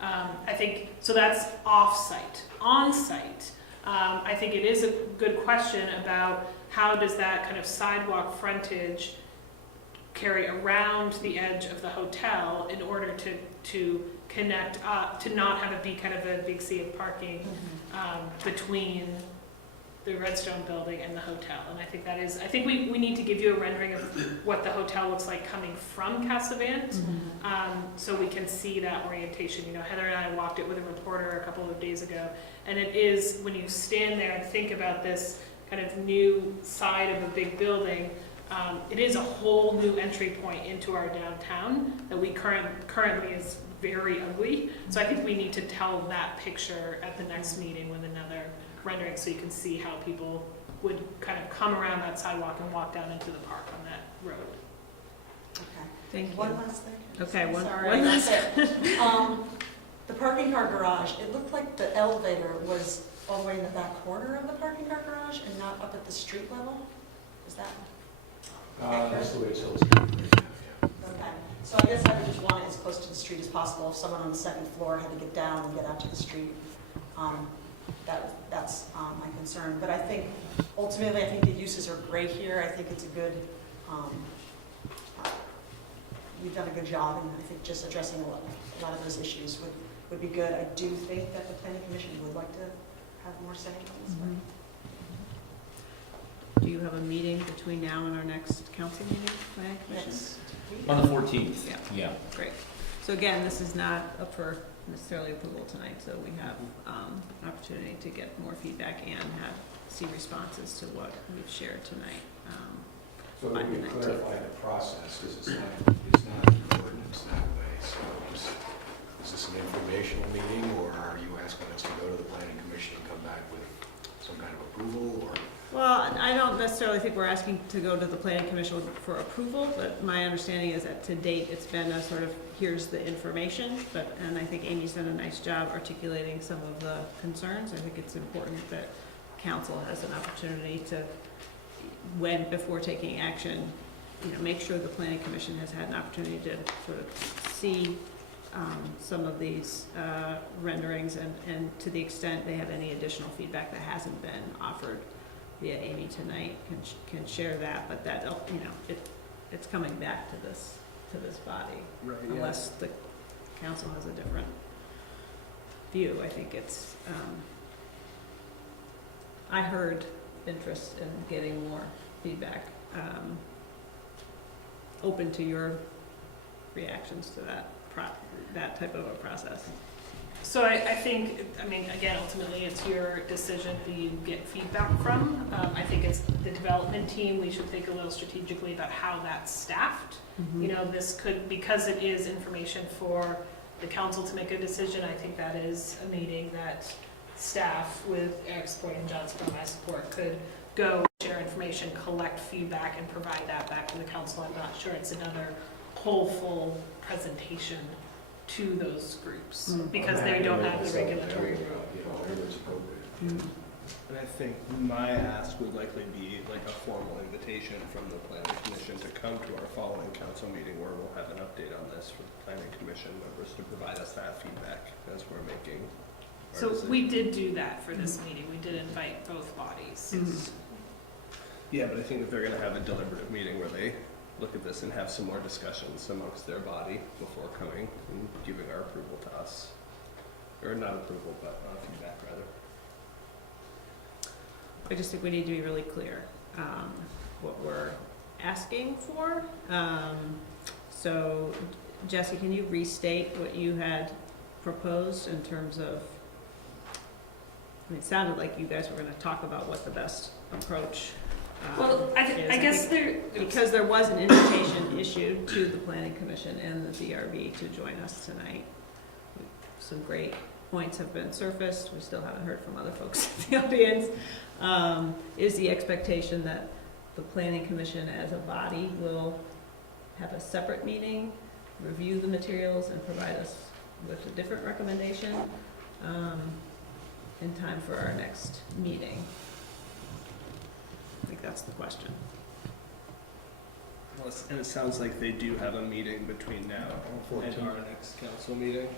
I think, so that's off-site. On-site, I think it is a good question about how does that kind of sidewalk frontage carry around the edge of the hotel in order to connect up, to not have it be kind of a big sea of parking between the Redstone building and the hotel. And I think that is, I think we need to give you a rendering of what the hotel looks like coming from Casavant, so we can see that orientation. You know, Heather and I walked it with a reporter a couple of days ago, and it is, when you stand there and think about this kind of new side of a big building, it is a whole new entry point into our downtown that we currently is very ugly. So I think we need to tell that picture at the next meeting with another rendering so you can see how people would kind of come around that sidewalk and walk down into the park on that road. Okay. Thank you. One last thing. Okay, one That's last. it. The parking car garage, it looked like the elevator was all the way in the back corner of the parking car garage and not up at the street level? Is that? That's the way it's illustrated. Okay, so I guess I would just want it as close to the street as possible. If someone on the second floor had to get down and get out to the street, that's my concern. But I think, ultimately, I think the uses are great here. I think it's a good, you've done a good job, and I think just addressing a lot of those issues would be good. I do think that the planning commission would like to have more say on this. Do you have a meeting between now and our next council meeting, planning commission? Next week. On the 14th. Yeah. Great. So again, this is not up for necessarily approval tonight, so we have an opportunity to get more feedback and see responses to what we've shared tonight. So by we the 19th. clarify the process, because it's not an ordinance that way. So just, is this an informational meeting, or are you asking us to go to the planning commission and come back with some kind of approval, or? Well, I don't necessarily think we're asking to go to the planning commission for approval, but my understanding is that to date, it's been a sort of, here's the information, and I think Amy's done a nice job articulating some of the concerns. I think it's important that council has an opportunity to, before taking action, make sure the planning commission has had an opportunity to sort of see some of these renderings, and to the extent they have any additional feedback that hasn't been offered via Amy tonight, can share that, but that, it's coming back to this body. Right, Unless the council has a different view. I think it's, I heard interest in getting more feedback, open to your reactions to that type of a process. So I think, again, ultimately, it's your decision who you get feedback from. I think it's the development team, we should think a little strategically about how that's staffed. This could, because it is information for the council to make a decision, I think that is a meeting that staff, with Eric's support and John's support, my support, could go share information, collect feedback, and provide that back to the council. I'm not sure it's another whole full presentation to those groups, because they don't have the regulatory. And I think my ask would likely be like a formal invitation from the planning commission to come to our following council meeting, where we'll have an update on this for the planning commission members to provide us that feedback as we're making our So decision. we did do that for this meeting. We did invite both bodies. Yeah, but I think if they're gonna have a deliberative meeting where they look at this and have some more discussions amongst their body before coming and giving our approval to us, or not approval, but feedback rather. I just think we need to be really clear what we're asking for. So, Jesse, can you restate what you had proposed in terms of, it sounded like you guys were going to talk about what the best approach Well, I is. guess Because there was an invitation issued to the Planning Commission and the DRB to join us tonight. Some great points have been surfaced. We still haven't heard from other folks in the audience. Is the expectation that the Planning Commission as a body will have a separate meeting, review the materials, and provide us with a different recommendation in time for our next meeting? I think that's the question. Well, and it sounds like they do have a meeting between now and our next council meeting.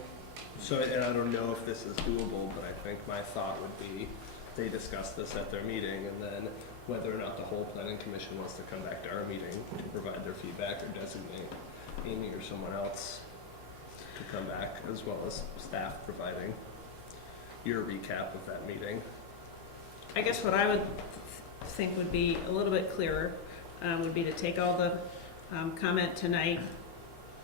So, and I don't know if this is doable, but I think my thought would be they discuss this at their meeting, and then whether or not the whole planning commission wants to come back to our meeting to provide their feedback, or designate Amy or someone else to come back, as well as staff providing your recap of that meeting. I guess what I would think would be a little bit clearer would be to take all the comment tonight,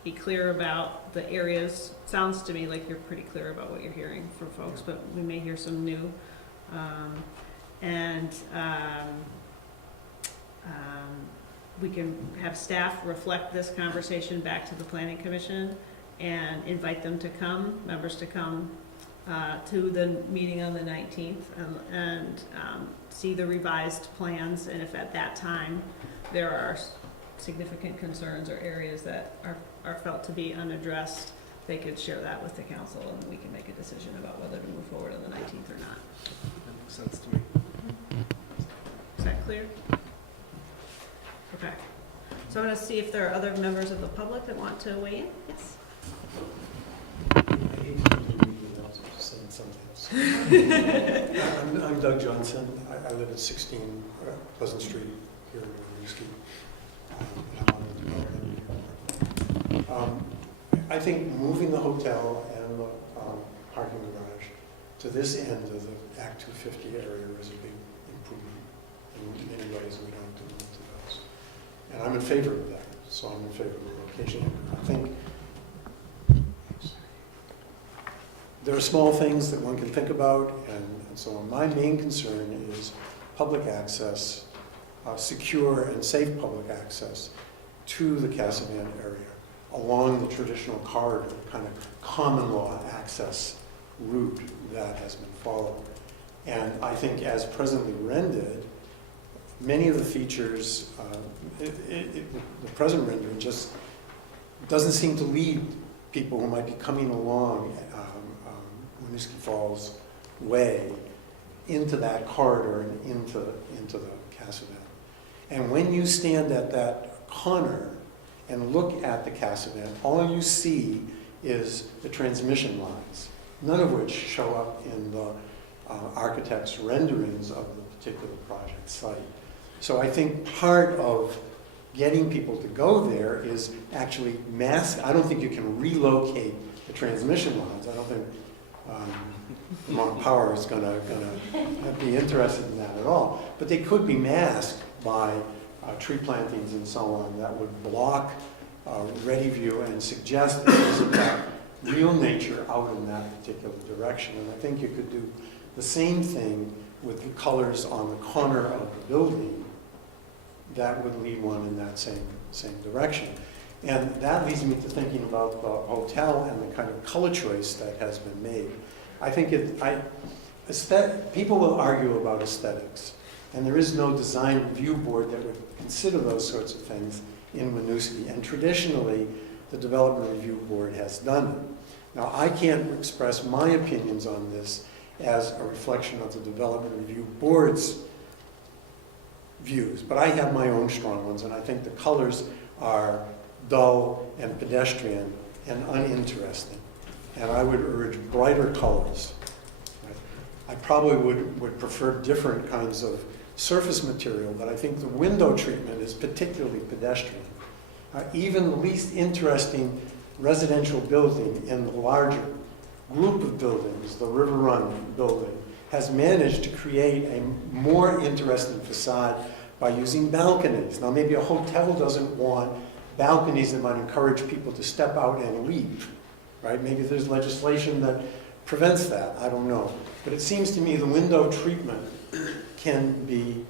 be clear about the areas. Sounds to me like you're pretty clear about what you're hearing from folks, but we may hear some new. We can have staff reflect this conversation back to the Planning Commission and invite them to come, members to come to the meeting on the 19th and see the revised plans, and if at that time there are significant concerns or areas that are felt to be unaddressed, they could share that with the council, and we can make a decision about whether to move forward on the 19th or not. That makes sense to me. Is that clear? Okay. So I'm going to see if there are other members of the public that want to weigh in. Yes? I'm Doug Johnson. I live at 16 Pleasant Street here in Winooski. I'm on the development. I think moving the hotel and the parking garage to this end of the Act 250 area is a big improvement in many ways. We don't have to move to those. And I'm in favor of that, so I'm in favor of the location. I think there are small things that one can think about, and so my main concern is public access secure and safe public access to the Casavan area along the traditional corridor, kind of common law access route that has been followed. And I think as presently rendered, many of the features, the present rendering just doesn't seem to lead people who might be coming along Winooski Falls Way into that corridor and into the Casavan. And when you stand at that corner and look at the Casavan, all you see is the transmission lines, none of which show up in the architect's renderings of the particular project site. So I think part of getting people to go there is actually I don't think you can relocate the transmission lines. I don't think Vermont Power is going to be interested in that at all. But they could be masked by tree plantings and so on that would block ready view and suggest that there's a real nature out in that particular direction. And I think you could do the same thing with the colors on the corner of the building that would lead one in that same direction. And that leads me to thinking about the hotel and the kind of color choice that has been made. I think people will argue about aesthetics, and there is no design review board that would consider those sorts of things in Winooski, and traditionally the development review board has done it. Now, I can't express my opinions on this as a reflection of the development review board's views, but I have my own strong ones, and I think the colors are dull and pedestrian and uninteresting. And I would urge brighter colors. I probably would prefer different kinds of surface material, but I think the window treatment is particularly pedestrian. Even the least interesting residential building in the larger group of buildings, the River Run building, has managed to create a more interesting facade by using balconies. Now, maybe a hotel doesn't want balconies that might encourage people to step out and leave, right? Maybe there's legislation that prevents that, I don't know. But it seems to me the window treatment can be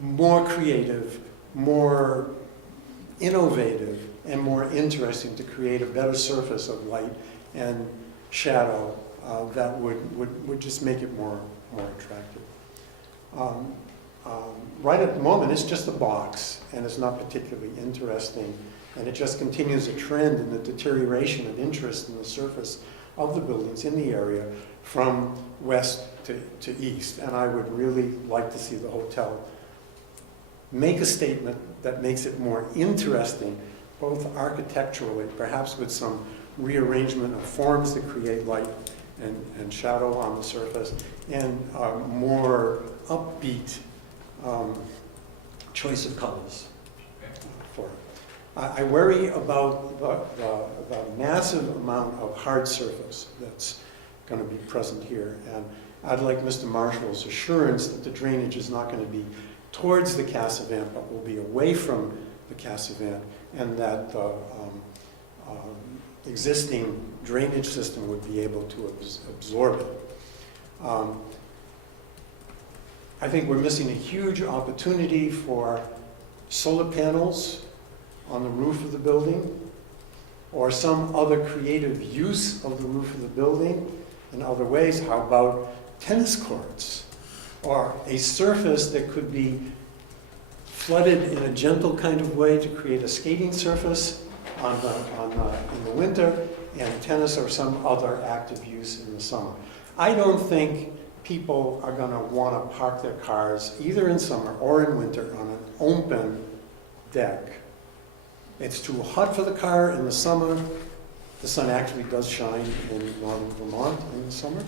more creative, more innovative, and more interesting to create a better surface of light and shadow that would just make it more attractive. Right at the moment, it's just a box, and it's not particularly interesting, and it just continues a trend in the deterioration of interest in the surface of the buildings in the area from west to east. And I would really like to see the hotel make a statement that makes it more interesting, both architecturally, perhaps with some rearrangement of forms that create light and shadow on the surface, and more upbeat choice of colors for it. I worry about the massive amount of hard surface that's going to be present here, and I'd like Mr. Marshall's assurance that the drainage is not going to be towards the Casavan, but will be away from the Casavan, and that the existing drainage system would be able to absorb it. I think we're missing a huge opportunity for solar panels on the roof of the building, or some other creative use of the roof of the building in other ways. How about tennis courts, or a surface that could be flooded in a gentle kind of way to create a skating surface in the winter, and tennis or some other active use in the summer. I don't think people are going to want to park their cars either in summer or in winter on an open deck. It's too hot for the car in the summer. The sun actually does shine in northern Vermont in the summer.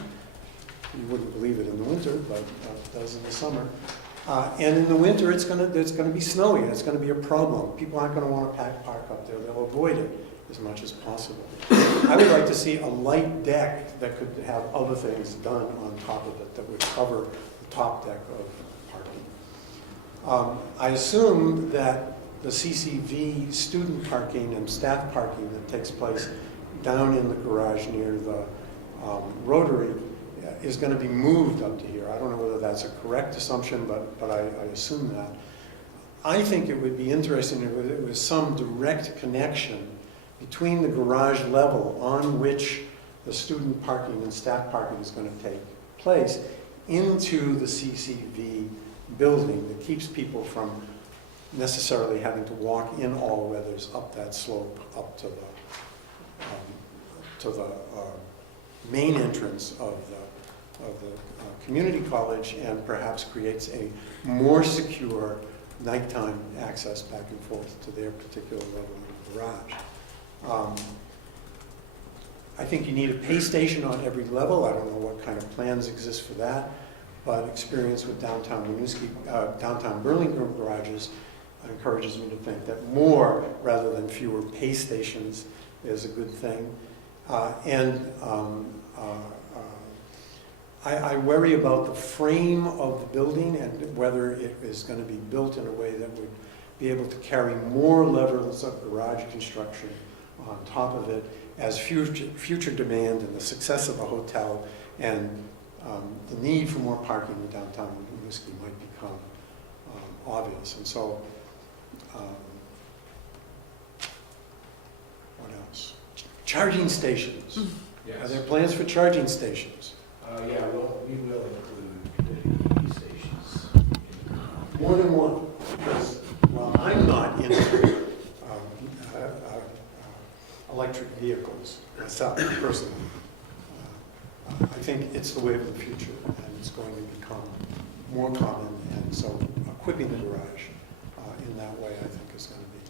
You wouldn't believe it in the winter, but it does in the summer. And in the winter, it's going to be snowy, and it's going to be a problem. People aren't going to want to park up there. They'll avoid it as much as possible. I would like to see a light deck that could have other things done on top of it that would cover the top deck of parking. I assume that the CCV student parking and staff parking that takes place down in the garage near the Rotary is going to be moved up to here. I don't know whether that's a correct assumption, but I assume that. I think it would be interesting if there was some direct connection between the garage level on which the student parking and staff parking is going to take place into the CCV building that keeps people from necessarily having to walk in all weathers up that slope up to the main entrance of the community college, and perhaps creates a more secure nighttime access back and forth to their particular level of the garage. I think you need a pay station on every level. I don't know what kind of plans exist for that, but experience with downtown Winooski, downtown Burlington garages encourages me to think that more rather than fewer pay stations is a good thing. I worry about the frame of the building and whether it is going to be built in a way that would be able to carry more levels of garage construction on top of it as future demand and the success of a hotel and the need for more parking in downtown Winooski might become obvious. And so, what else? Charging stations. Yes. Are there plans for charging stations? Yeah, well, we will include the EV stations. More than one, because while I'm not into electric vehicles myself, personally, I think it's the way of the future, and it's going to become more common, and so equipping the garage in that way, I think, is going to be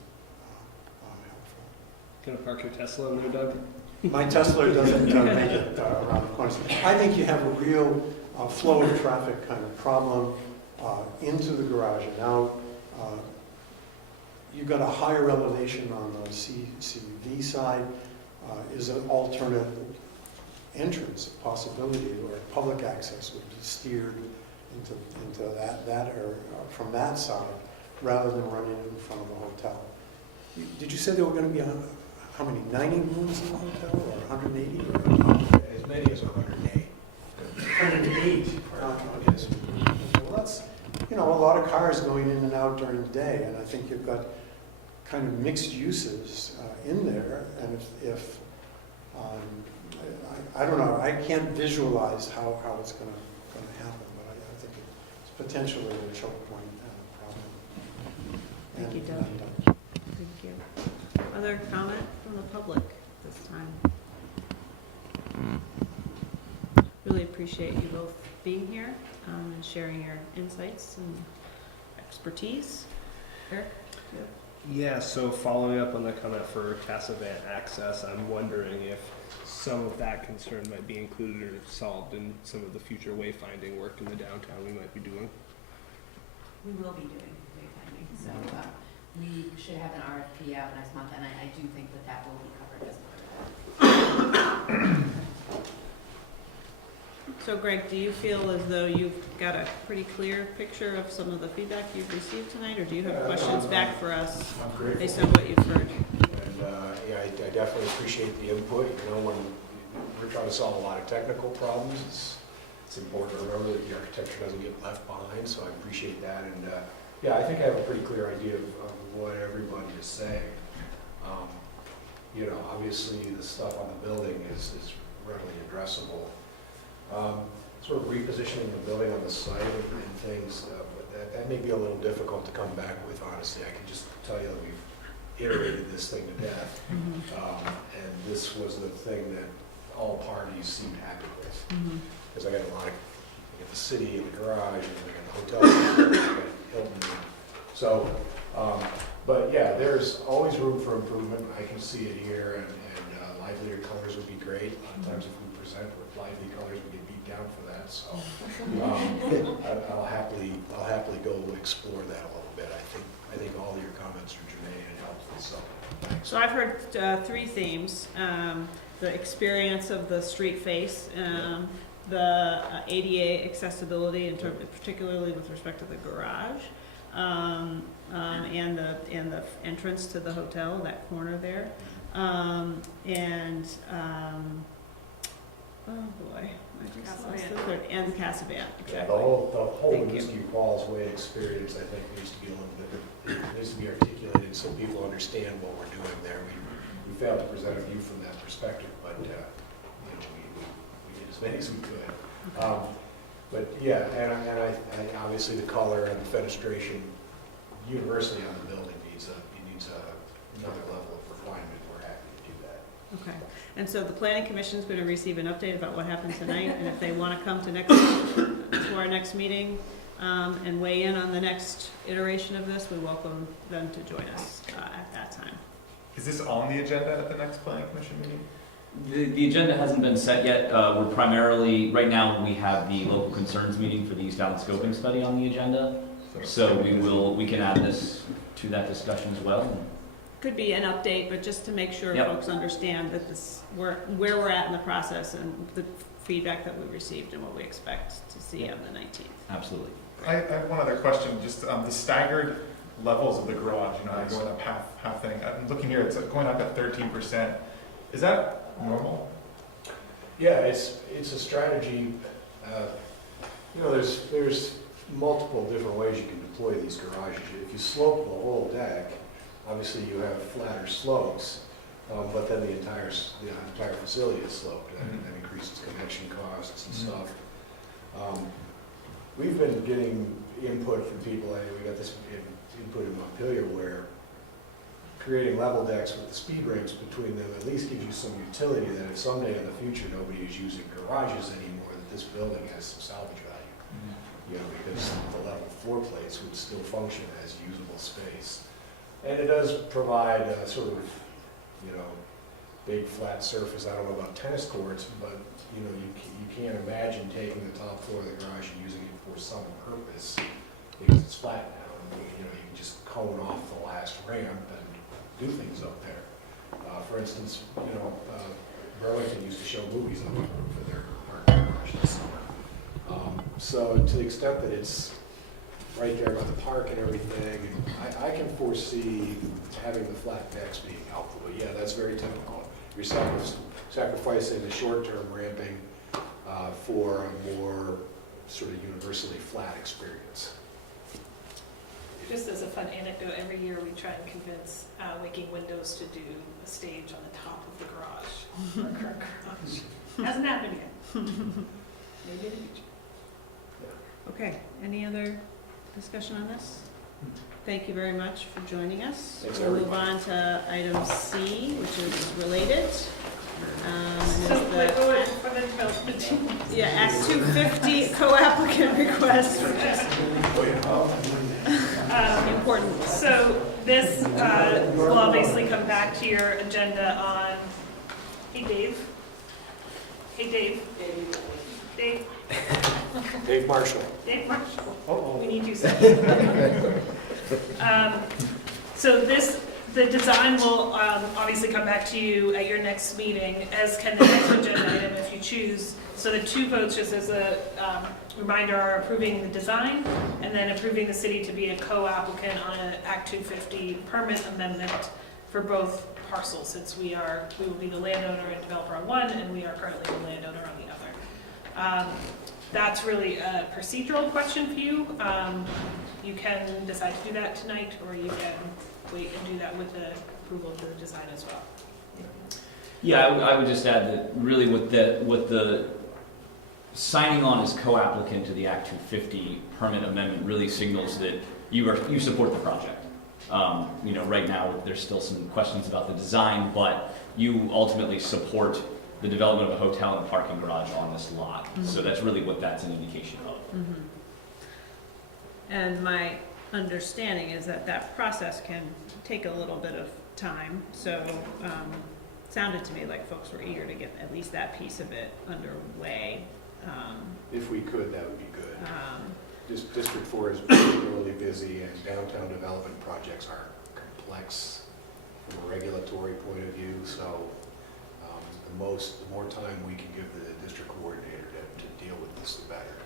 helpful. Gonna park your Tesla in there, Doug? My Tesla doesn't make it around the corner. I think you have a real flow of traffic kind of problem into the garage and out. You've got a higher elevation on the CCV side. Is an alternate entrance a possibility, or public access would be steered into that area from that side rather than running in front of the hotel. Did you say there were going to be how many, 90 rooms in the hotel, or 180? Or As many as 108. 108. Yes. Well, that's, a lot of cars going in and out during the day, and I think you've got kind of mixed uses in there, and if I don't know, I can't visualize how it's going to happen, but I think it's potentially a choke point and a problem. Thank you, Doug. Thank you. Other comment from the public this time? Really appreciate you both being here and sharing your insights and expertise. Eric? Yeah, so following up on the comment for Tassavant access, I'm wondering if some of that concern might be included or solved in some of the future wayfinding work in the downtown we might be doing. We will be doing wayfinding, so we should have an RFP out next month, and I do think that will be covered as part of that. So Greg, do you feel as though you've got a pretty clear picture of some of the feedback you've received tonight, or do you have questions back for us based on what you've heard? And yeah, I definitely appreciate the input. When we're trying to solve a lot of technical problems, it's important to remember that the architecture doesn't get left behind, so I appreciate that. And yeah, I think I have a pretty clear idea of what everybody is saying. Obviously the stuff on the building is readily addressable. Sort of repositioning the building on the site and things, but that may be a little difficult to come back with, honestly. I can just tell you that we've iterated this thing to death. And this was the thing that all parties seemed happy with. Because I got a lot of, I got the city and the garage, and I got the hotel, and I got Hilton. So, but yeah, there's always room for improvement. I can see it here, and livelier colors would be great. A lot of times if we present with lively colors, we get beat down for that. So I'll happily go explore that a little bit. I think all your comments are germane and helpful. So thanks. So I've heard three themes: the experience of the street face, the ADA accessibility, particularly with respect to the garage, and the entrance to the hotel, that corner there. Oh, boy. I just lost Casavan. the third. And the Casavan, Yeah, exactly. the whole Thank you. Winooski Falls way experience, I think, needs to be a little bit, it needs to be articulated so people understand what we're doing there. We failed to present a view from that perspective, but, you know, we did as many as we could. But yeah, and I obviously the color and the fenestration universally on the building needs another level of refinement. We're happy to do that. Okay, and so the planning commission's gonna receive an update about what happened tonight, and if they wanna come to our next meeting, and weigh in on the next iteration of this, we welcome them to join us, at that time. Is this on the agenda at the next planning commission meeting? The agenda hasn't been set yet. We're primarily, right now, we have the local concerns meeting for the East Down scoping study on the agenda. So we can add this to that discussion as well. Could be an update, but just to make sure Yep. folks understand that where we're at in the process and the feedback that we received and what we expect to see on the 19th. Absolutely. I have one other question, just the staggered levels of the garage, you know, they're going up half thing. I'm looking here, it's going up at 13%. Is that normal? Yeah, it's a strategy. You know, there's multiple different ways you can deploy these garages. If you slope the whole deck, obviously you have flatter slopes, but then the entire facility is sloped, and that increases connection costs and stuff. We've been getting input from people. We got this input in Montpelier where creating level decks with the speed ramps between them at least gives you some utility that if someday in the future nobody is using garages anymore, that this building has some salvage value. You know, because the level floor plates would still function as usable space. And it does provide a sort of, you know, big flat surface. I don't know about tennis courts, but you know, you can't imagine taking the top floor of the garage and using it for some purpose because it's flat now. You know, you can just cone off the last ramp and do things up there. For instance, you know, Burlington used to show movies on the roof of their parking garage this summer. So to the extent that it's right there by the park and everything, I can foresee having the flat decks being helpful. But yeah, that's very typical. You're sacrificing the short-term ramping for a more sort of universally flat experience. Just as a fun anecdote, every year we try and convince Waking Windows to do a stage on the top of the garage. Our current garage. Hasn't happened yet. Maybe in the future. Okay, any other discussion on this? Thank you very much for joining us. Thanks, We'll move everybody. on to item C, which is related. So, Is wait, the, wait, for the development. yeah, Act 250 co-applicant request. Important. So this will obviously come back to your agenda on, hey Dave. Hey Dave. Dave. Dave Marshall. Dave Marshall. We need you, sir. So the design will obviously come back to you at your next meeting, as can the next agenda item if you choose. So the two votes, just as a reminder, are approving the design and then approving the city to be a co-applicant on an Act 250 permit amendment for both parcels, since we will be the landowner and developer on one, and we are currently the landowner on the other. That's really a procedural question for you. You can decide to do that tonight, or you can wait and do that with the approval of the design as well. Yeah, I would just add that really with the signing on as co-applicant to the Act 250 permit amendment really signals that you support the project. You know, right now there's still some questions about the design, but you ultimately support the development of a hotel and parking garage on this lot. Mm-hmm. So that's really what that's an indication of. Mm-hmm. And my understanding is that that process can take a little bit of time. So sounded to me like folks were eager to get at least that piece of it underway. If we could, that would be good. District 4 is particularly busy, and downtown development projects are complex from a regulatory point of view. So the more time we can give the district coordinator to deal with this, the better.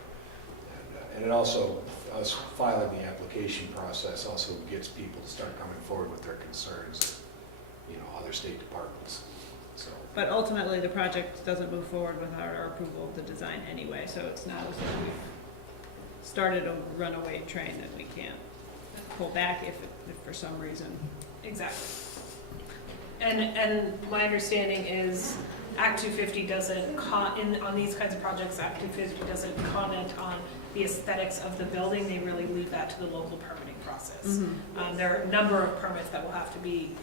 And it also, us filing the application process also gets people to start coming forward with their concerns, you know, other state departments. So, But ultimately, the project doesn't move forward without our approval of the design anyway, so it's not as though we've started a runaway train that we can't pull back if for some reason. Exactly. And my understanding is Act 250 doesn't on these kinds of projects, Act 250 doesn't comment on the aesthetics of the building. They really leave that to the local permitting process. There are a number of permits that will have to be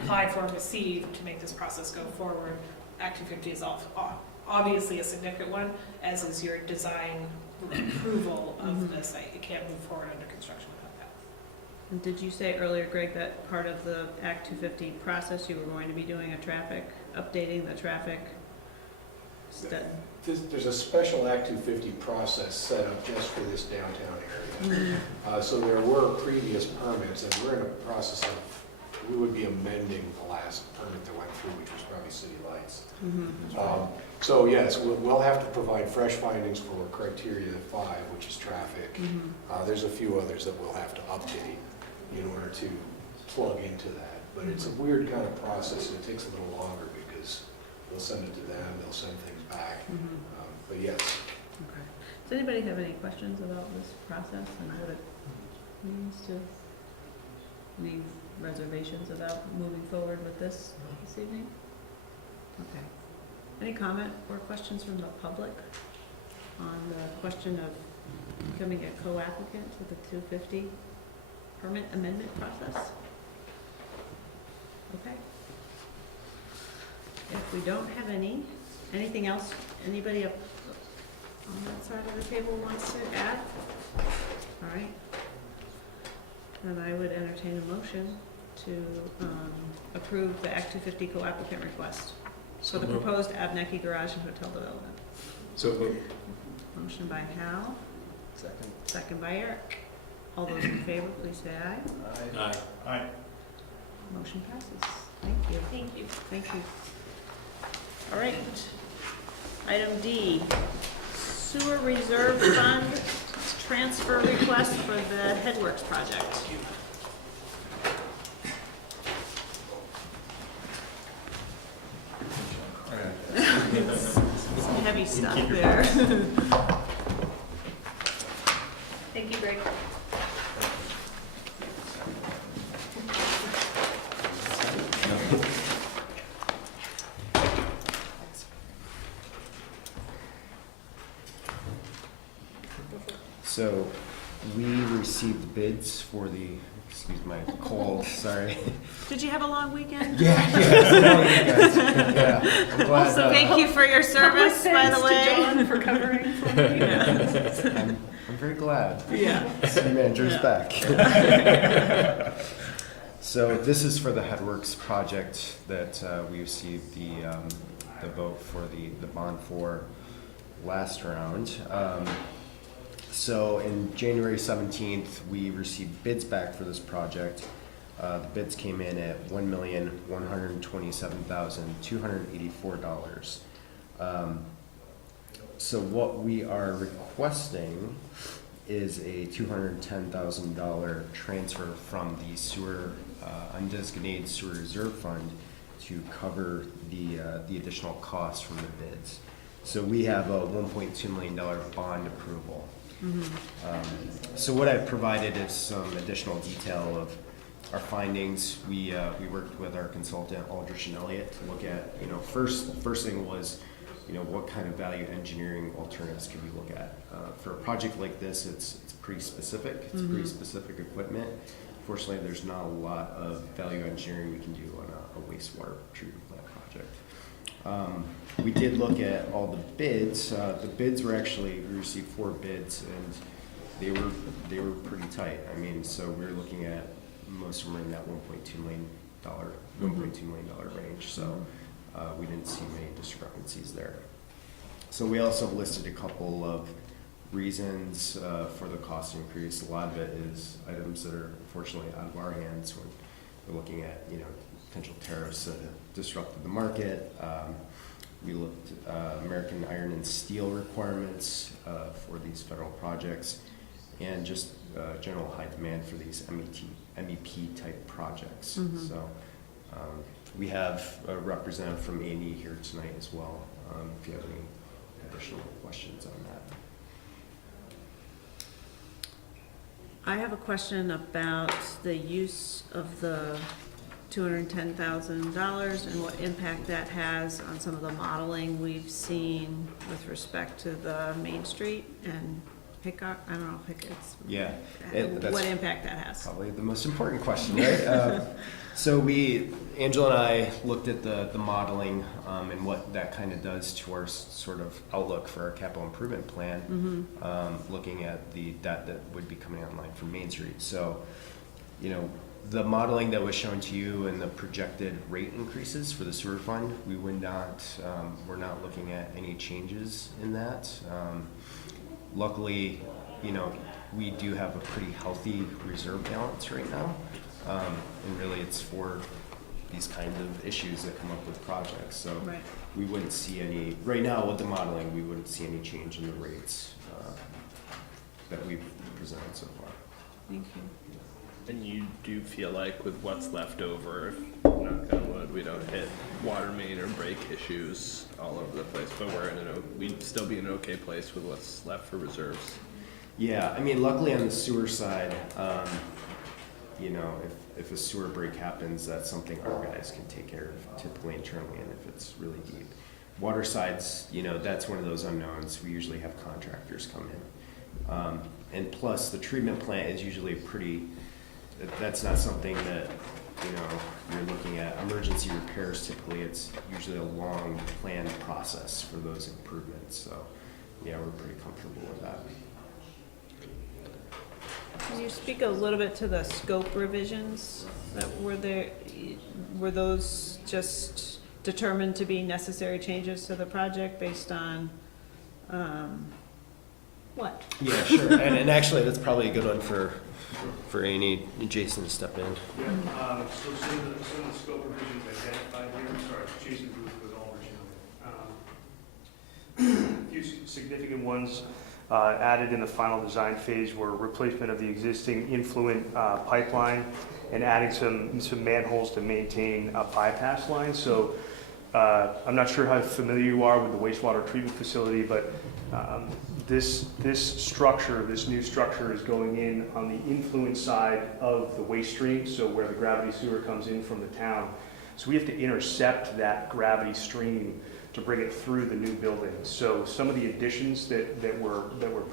applied for and received to make this process go forward. Act 250 is obviously a significant one, as is your design approval of the site. It can't move forward under construction without that. And did you say earlier, Greg, that part of the Act 250 process, you were going to be doing updating the traffic? there's a special Act 250 process set up just for this downtown area. So there were previous permits, and we're in a process of, we would be amending the last permit that went through, which was probably City Lights. So yes, we'll have to provide fresh findings for criteria 5, which is traffic. There's a few others that we'll have to update in order to plug into that. But it's a weird kind of process, and it takes a little longer because we'll send it to them, they'll send things back. But yes. Okay. Does anybody have any questions about this process and what it means to, any reservations about moving forward with this evening? Okay. Any comment or questions from the public on the question of becoming a co-applicant with the 250 permit amendment process? Okay. If we don't have anything else, anybody up on that side of the table wants to add? All right. Then I would entertain a motion to approve the Act 250 co-applicant request for the proposed Abnaki Garage and Hotel development. So moved. Motion by Hal, Second. second by Eric. All those in favor, please say aye. Aye. Aye. Motion passes. Thank you. Thank you. Thank you. All right. Item D, sewer reserve fund transfer request for the Headworks project. Some heavy stuff there. Thank you, Greg. So, we received bids for the, excuse my cold, sorry. Did you have a long weekend? Yeah, I'm glad, Also, thank you for your service, by the way. To John for covering for me. I'm very glad. Yeah. City manager's back. So this is for the Headworks project that we received the vote for the bond for last round. So in January 17th, we received bids back for this project. The bids came in at $1,127,284. So what we are requesting is a $210,000 transfer from the sewer undesignated sewer reserve fund to cover the additional costs from the bids. So we have a $1.2 million bond approval. So what I've provided is some additional detail of our findings. We worked with our consultant Aldrich and Elliott to look at, first thing was, what kind of value engineering alternatives can we look at? For a project like this, it's pretty specific. It's pretty specific equipment. Fortunately, there's not a lot of value engineering we can do on a wastewater treatment plant project. We did look at all the bids. The bids were actually, we received 4 bids, and they were pretty tight. I mean, so we were looking at most of them in that $1.2 million range. So we didn't see many discrepancies there. So we also listed a couple of reasons for the cost increase. A lot of it is items that are unfortunately out of our hands when we're looking at potential tariffs that have disrupted the market. We looked at American iron and steel requirements for these federal projects, and just general high demand for these MEP type projects. So we have a representative from A&E here tonight as well, if you have any additional questions on that. I have a question about the use of the $210,000 and what impact that has on some of the modeling we've seen with respect to the Main Street and Pickard, I don't know, Pickett's. Yeah. What impact that has. Probably the most important question, right? So Angela and I looked at the modeling and what that kind of does to our sort of outlook for our capital improvement plan, looking at the debt that would be coming online from Main Street. So, you know, the modeling that was shown to you and the projected rate increases for the sewer fund, we're not looking at any changes in that. Luckily, you know, we do have a pretty healthy reserve balance right now. And really it's for these kinds of issues that come up with projects. So we wouldn't see any, right now with the modeling, we wouldn't see any change in the rates that we've presented so far. Thank you. And you do feel like with what's left over, if, knock on wood, we don't hit water main or break issues all over the place, but we'd still be in an okay place with what's left for reserves. Yeah, I mean, luckily on the sewer side, you know, if a sewer break happens, that's something our guys can take care of typically internally, and if it's really deep. Water sides, you know, that's one of those unknowns. We usually have contractors come in. And plus, the treatment plant is usually that's not something that, you know, you're looking at. Emergency repairs, typically, it's usually a long planned process for those improvements. So, yeah, we're pretty comfortable with that. Can you speak a little bit to the scope revisions that were there? Were those just determined to be necessary changes to the project based on what? Yeah, sure. and actually, that's probably a good one for A&E and Jason to step in. Yeah, so some of the scope revisions identified here, sorry, Jason Booth with Aldrich. A few significant ones added in the final design phase were replacement of the existing influent pipeline and adding some manholes to maintain a bypass line. So I'm not sure how familiar you are with the wastewater treatment facility, but this new structure is going in on the influent side of the waste stream, so where the gravity sewer comes in from the town. So we have to intercept that gravity stream to bring it through the new building. So some of the additions that were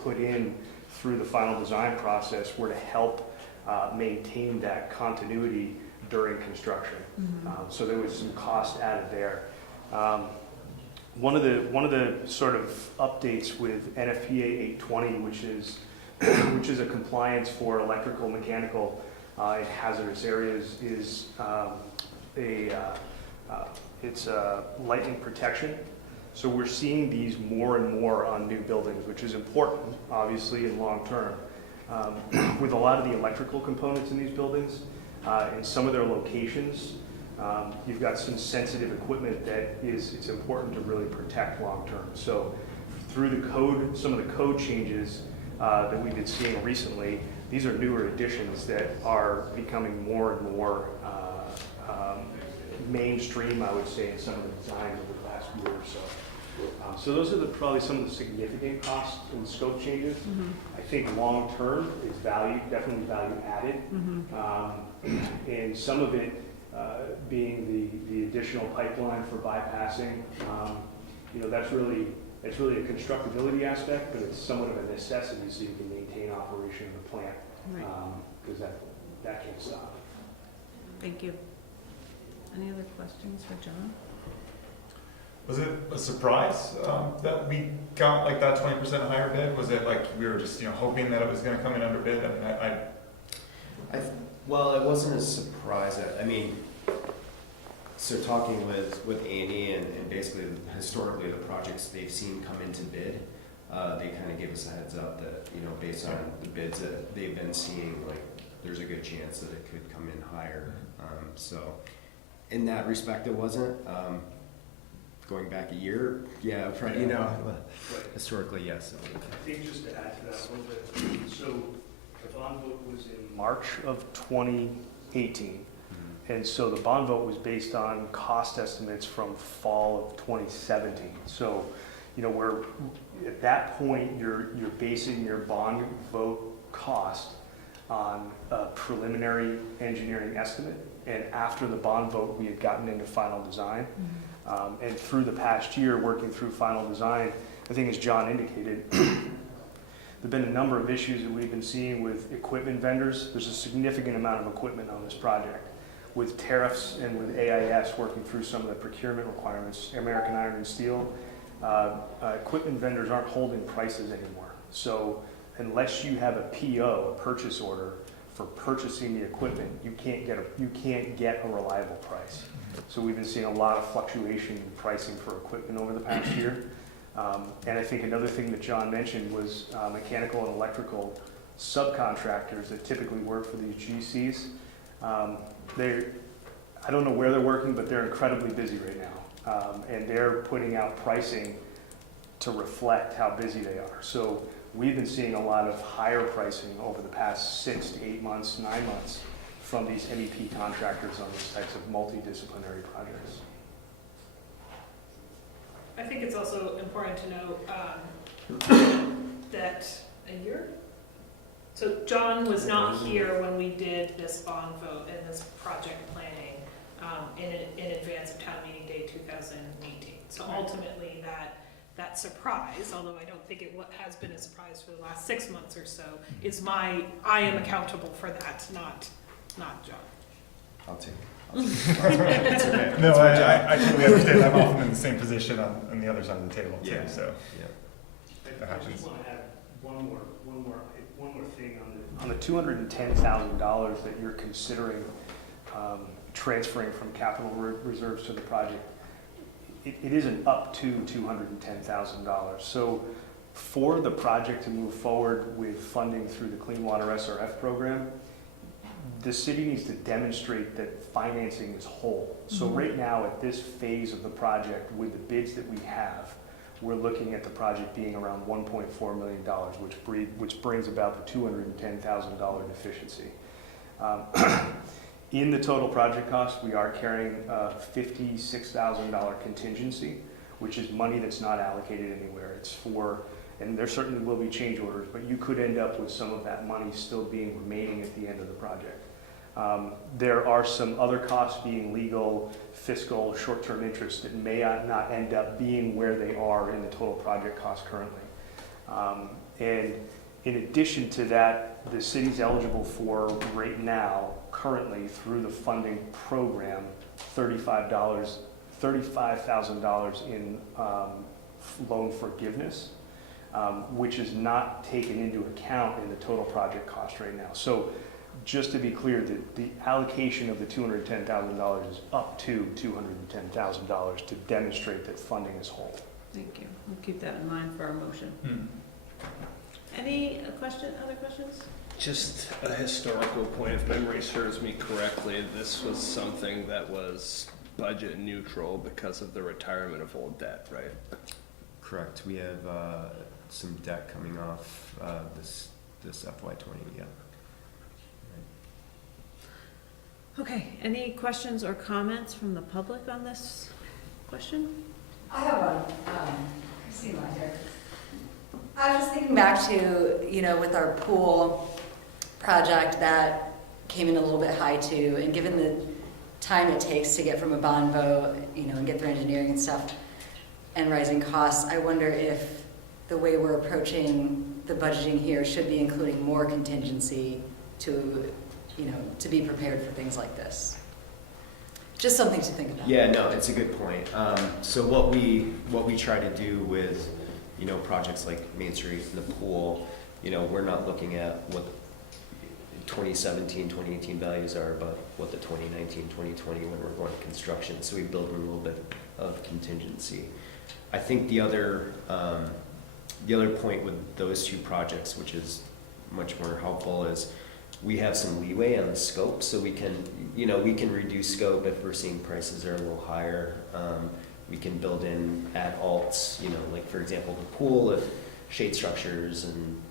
put in through the final design process were to help maintain that continuity during construction. So there was some cost added there. One of the sort of updates with NFPA 820, which is a compliance for electrical, mechanical, in hazardous areas, is it's lightning protection. So we're seeing these more and more on new buildings, which is important, obviously, in long term. With a lot of the electrical components in these buildings, in some of their locations, you've got some sensitive equipment that it's important to really protect long term. So through the code, some of the code changes that we've been seeing recently, these are newer additions that are becoming more and more mainstream, I would say, in some of the designs over the last year or so. So those are probably some of the significant costs and scope changes. I think long term is definitely value added, and some of it being the additional pipeline for bypassing. You know, that's really a constructability aspect, but it's somewhat of a necessity so you can maintain operation of the plant, because that can't stop. Thank you. Any other questions for John? Was it a surprise that we got like that 20% higher bid? Was it like we were just hoping that it was going to come in under bid? I mean, well, it wasn't a surprise. I mean, so talking with A&E and basically historically the projects they've seen come into bid, they kind of gave us a heads up that based on the bids that they've been seeing, like there's a good chance that it could come in higher. So in that respect, it wasn't. Going back a year, yeah, probably, historically, yes. I think just to add to that a little bit, so the bond vote was in March of 2018. And so the bond vote was based on cost estimates from fall of 2017. So, you know, we're, at that point, you're basing your bond vote cost on a preliminary engineering estimate. And after the bond vote, we had gotten into final design. And through the past year, working through final design, I think as John indicated, there've been a number of issues that we've been seeing with equipment vendors. There's a significant amount of equipment on this project. With tariffs and with AIS working through some of the procurement requirements, American Iron and Steel, equipment vendors aren't holding prices anymore. So unless you have a PO, a purchase order, for purchasing the equipment, you can't get a reliable price. So we've been seeing a lot of fluctuation in pricing for equipment over the past year. And I think another thing that John mentioned was mechanical and electrical subcontractors that typically work for these GCs. I don't know where they're working, but they're incredibly busy right now. And they're putting out pricing to reflect how busy they are. So we've been seeing a lot of higher pricing over the past 6 to 8 months, 9 months from these MEP contractors on these types of multidisciplinary projects. I think it's also important to note that a year? So John was not here when we did this bond vote and this project planning in advance of town meeting day 2018. So ultimately that surprise, although I don't think it has been a surprise for the last 6 months or so, is I am accountable for that, not John. I'll take it. It's okay. No, I totally understand. I'm often in the same position on the other side of the table too. Yeah. So I just want to add one more thing on the $210,000 that you're considering transferring from capital reserves to the project. It isn't up to $210,000. So for the project to move forward with funding through the Clean Water SRF program, the city needs to demonstrate that financing is whole. So right now at this phase of the project, with the bids that we have, we're looking at the project being around $1.4 million, which brings about the $210,000 deficiency. In the total project cost, we are carrying a $56,000 contingency, which is money that's not allocated anywhere. It's for, and there certainly will be change orders, but you could end up with some of that money still being remaining at the end of the project. There are some other costs being legal, fiscal, short-term interest that may not end up being where they are in the total project cost currently. And in addition to that, the city's eligible for right now, currently through the funding program, $35,000 in loan forgiveness, which is not taken into account in the total project cost right now. So just to be clear, the allocation of the $210,000 is up to $210,000 to demonstrate that funding is whole. Thank you. We'll keep that in mind for our motion. Any other questions? Just a historical point, if memory serves me correctly, this was something that was budget neutral because of the retirement of old debt, right? Correct. We have some debt coming off this FY20. Yeah. Okay, any questions or comments from the public on this question? I have one. Christine here. I was just thinking back to, with our pool project that came in a little bit high too, and given the time it takes to get from a bond vote, and get through engineering and stuff, and rising costs, I wonder if the way we're approaching the budgeting here should be including more contingency to be prepared for things like this. Just something to think about. Yeah, no, it's a good point. So what we try to do with projects like Main Street and the pool, we're not looking at what 2017, 2018 values are, but what the 2019, 2020 when we're going to construction. So we build a little bit of contingency. I think the other point with those two projects, which is much more helpful, is we have some leeway on the scope, so we can reduce scope if we're seeing prices are a little higher. We can build in add alts, like for example the pool, if shade structures and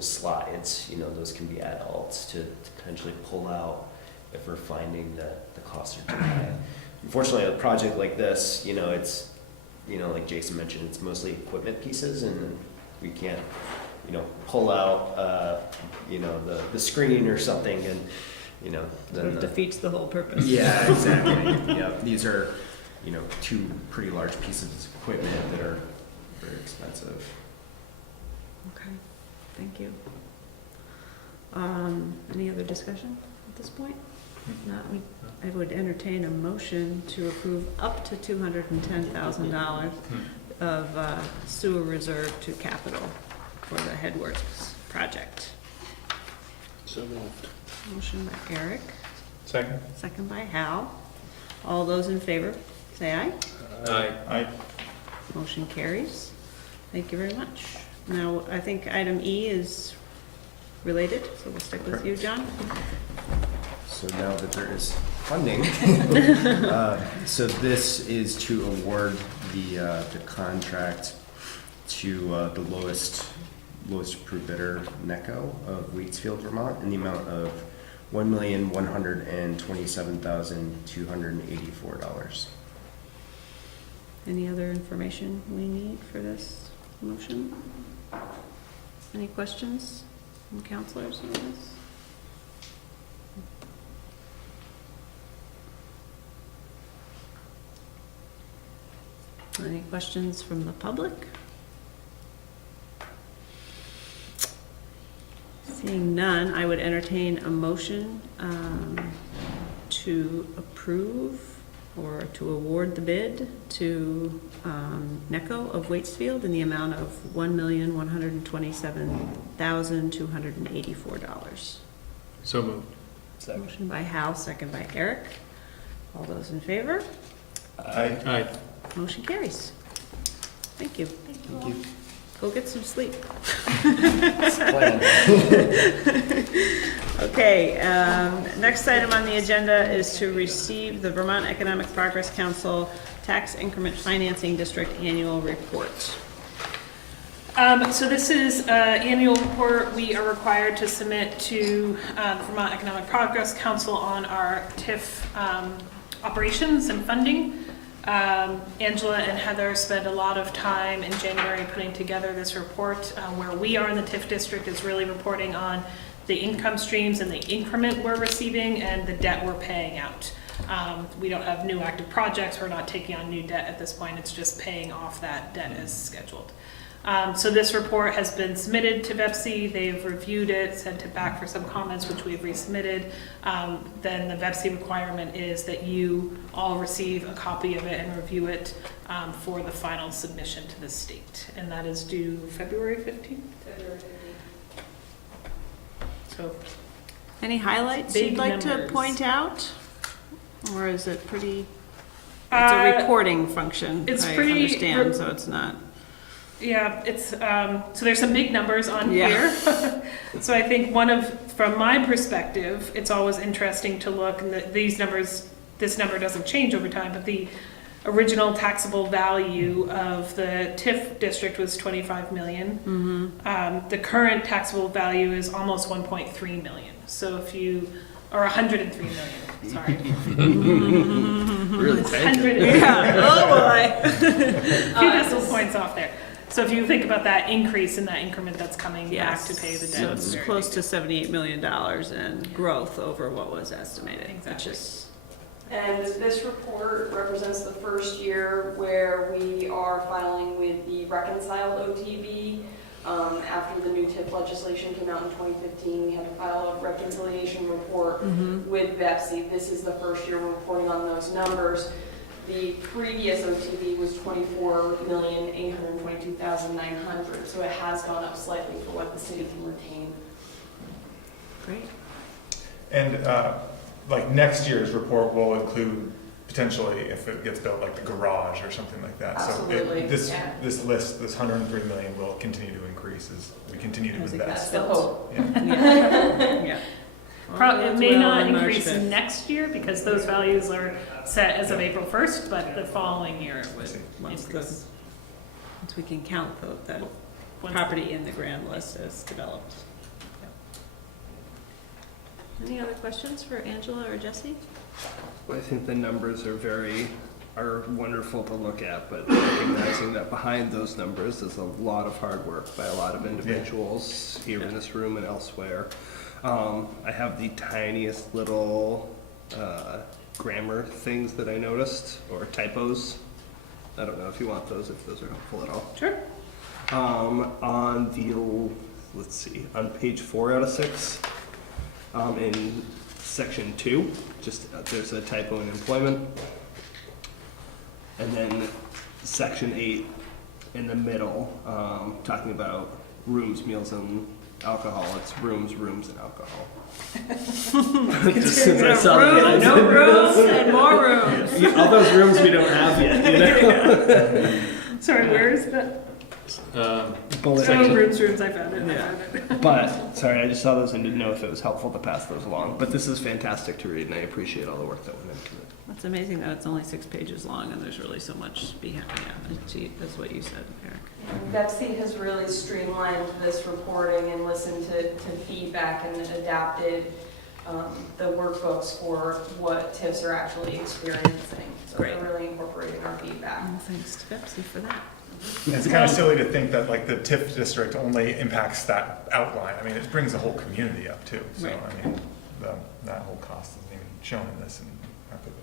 slides, those can be add alts to potentially pull out if we're finding that the costs are too high. Unfortunately, a project like this, it's, like Jason mentioned, it's mostly equipment pieces, and we can't, pull out, the screen or something, and, then It defeats the whole purpose. yeah, exactly. Yeah, these are, two pretty large pieces of equipment that are very expensive. Okay, thank you. Any other discussion at this point? If not, I would entertain a motion to approve up to $210,000 of sewer reserve to capital for the Headworks project. So moved. Motion by Eric, Second? second by Hal. All those in favor, say aye. Aye. Motion carries. Thank you very much. Now, I think item E is related, so we'll stick with you, John. So now that there is funding, so this is to award the contract to the lowest approved bidder, NECO of Waitsfield, Vermont, in the amount of $1,127,284. Any other information we need for this motion? Any questions from counselors on this? Any questions from the public? Seeing none, I would entertain a motion to approve or to award the bid to NECO of Waitsfield in the amount of $1,127,284. So moved. Motion by Hal, second by Eric. All those in favor? Aye. Aye. Motion carries. Thank you. Thank you. Go get some sleep. It's planned. Okay, next item on the agenda is to receive the Vermont Economic Progress Council Tax Increment Financing District Annual Report. So this is an annual report we are required to submit to the Vermont Economic Progress Council on our TIF operations and funding. Angela and Heather spent a lot of time in January putting together this report. Where we are in the TIF district is really reporting on the income streams and the increment we're receiving and the debt we're paying out. We don't have new active projects. We're not taking on new debt at this point. It's just paying off that debt as scheduled. So this report has been submitted to VEPC. They've reviewed it, sent it back for some comments, which we've resubmitted. Then the VEPC requirement is that you all receive a copy of it and review it for the final submission to the state. And that is due February 15th? February 15th. So Any highlights Big you'd like to numbers. point out? Or is it pretty, it's a reporting function, it's I pretty understand, so it's not. Yeah, it's, so there's some big numbers on Yeah. here. So I think from my perspective, it's always interesting to look, and these numbers, this number doesn't change over time, but the original taxable value of the TIF district was 25 million. The current taxable value is almost 1.3 million. So if you, or 103 million, sorry. Really It's tanking. 100 Yeah, oh boy. a few decimal points off there. So if you think about that increase in that increment that's coming back to pay the debt. So it's close to $78 million in growth over what was estimated. Exactly. Which is, And this report represents the first year where we are filing with the reconciled OTB. After the new TIF legislation came out in 2015, we had to file a reconciliation report with VEPC. This is the first year we're reporting on those numbers. The previous OTB was 24,822,900, so it has gone up slightly for what the city can retain. great. And like next year's report will include potentially, if it gets built, like the garage or something like that. Absolutely, So this yeah. this list, this 103 million, will continue to increase as we continue to As it invest. That's the hope. Yeah. It may not increase next year because those values are set as of April 1st, but the following year it would Once increase. we can count the property in the grand list as developed. Any other questions for Angela or Jesse? I think the numbers are wonderful to look at, but recognizing that behind those numbers is a lot of hard work by a lot of individuals here in this room and elsewhere. I have the tiniest little grammar things that I noticed, or typos. I don't know if you want those, if those are helpful at all. Sure. On the, let's see, on page 4 out of 6, in section 2, just there's a typo in employment. And then section 8 in the middle, talking about rooms, meals, and alcohol. It's rooms, and alcohol. Just since I saw that. No rooms and more rooms. Yeah, all those rooms we don't have yet, you know? Sorry, where is that? Bullet Oh, section. rooms, I found it, Yeah. I found it. But, sorry, I just saw those and didn't know if it was helpful to pass those along. But this is fantastic to read, and I appreciate all the work that went into it. That's amazing that it's only 6 pages long and there's really so much behind it. That's what you said, Eric. Betsy has really streamlined this reporting and listened to feedback and adapted the workbooks for what TIFs are actually experiencing. So Great. they're really incorporating our feedback. Well, thanks to Betsy for that. It's kind of silly to think that like the TIF district only impacts that outline. I mean, it brings the whole community up too. So, Right. I mean, that whole cost isn't even shown in this rapidly.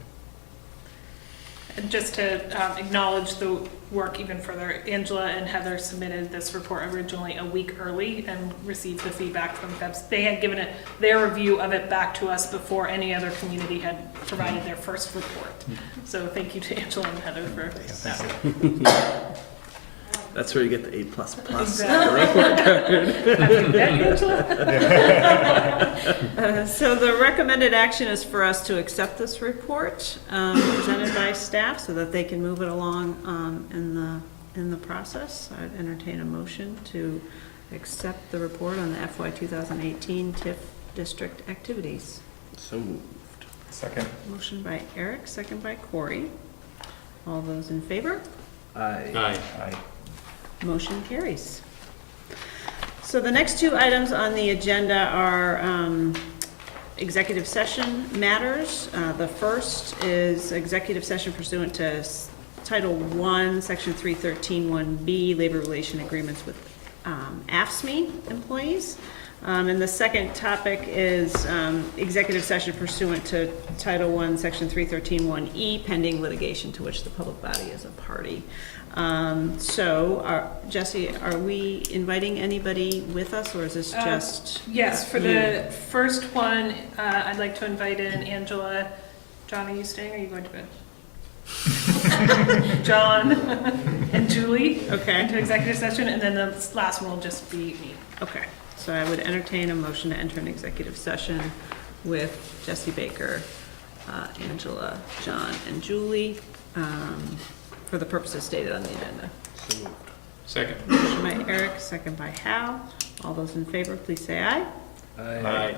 And just to acknowledge the work even further, Angela and Heather submitted this report originally a week early and received the feedback from FEBS. They had given it their review of it back to us before any other community had provided their first report. So thank you to Angela and Heather for that. That's where you get the A++. So the recommended action is for us to accept this report presented by staff so that they can move it along in the process. I'd entertain a motion to accept the report on the FY 2018 TIF district activities. So moved. Second. Motion by Eric, second by Corey. All those in favor? Aye. Aye. Motion carries. So the next 2 items on the agenda are executive session matters. The first is executive session pursuant to Title I, Section 313(1)B, Labor Relation Agreements with AFSCME employees. And the second topic is executive session pursuant to Title I, Section 313(1)E, pending litigation to which the public body is a party. Jesse, are we inviting anybody with us, or is this just? Yes, for the first one, I'd like to invite in Angela. John, are you staying or are you going to bed? John and Julie. Okay. Into executive session, and then the last one will just be me. Okay, so I would entertain a motion to enter an executive session with Jesse Baker, Angela, John, and Julie, for the purposes stated on the agenda. So moved. Second. Motion by Eric, second by Hal. All those in favor, please say aye. Aye.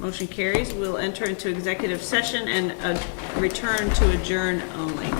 Motion carries. We'll enter into executive session and return to adjourn only.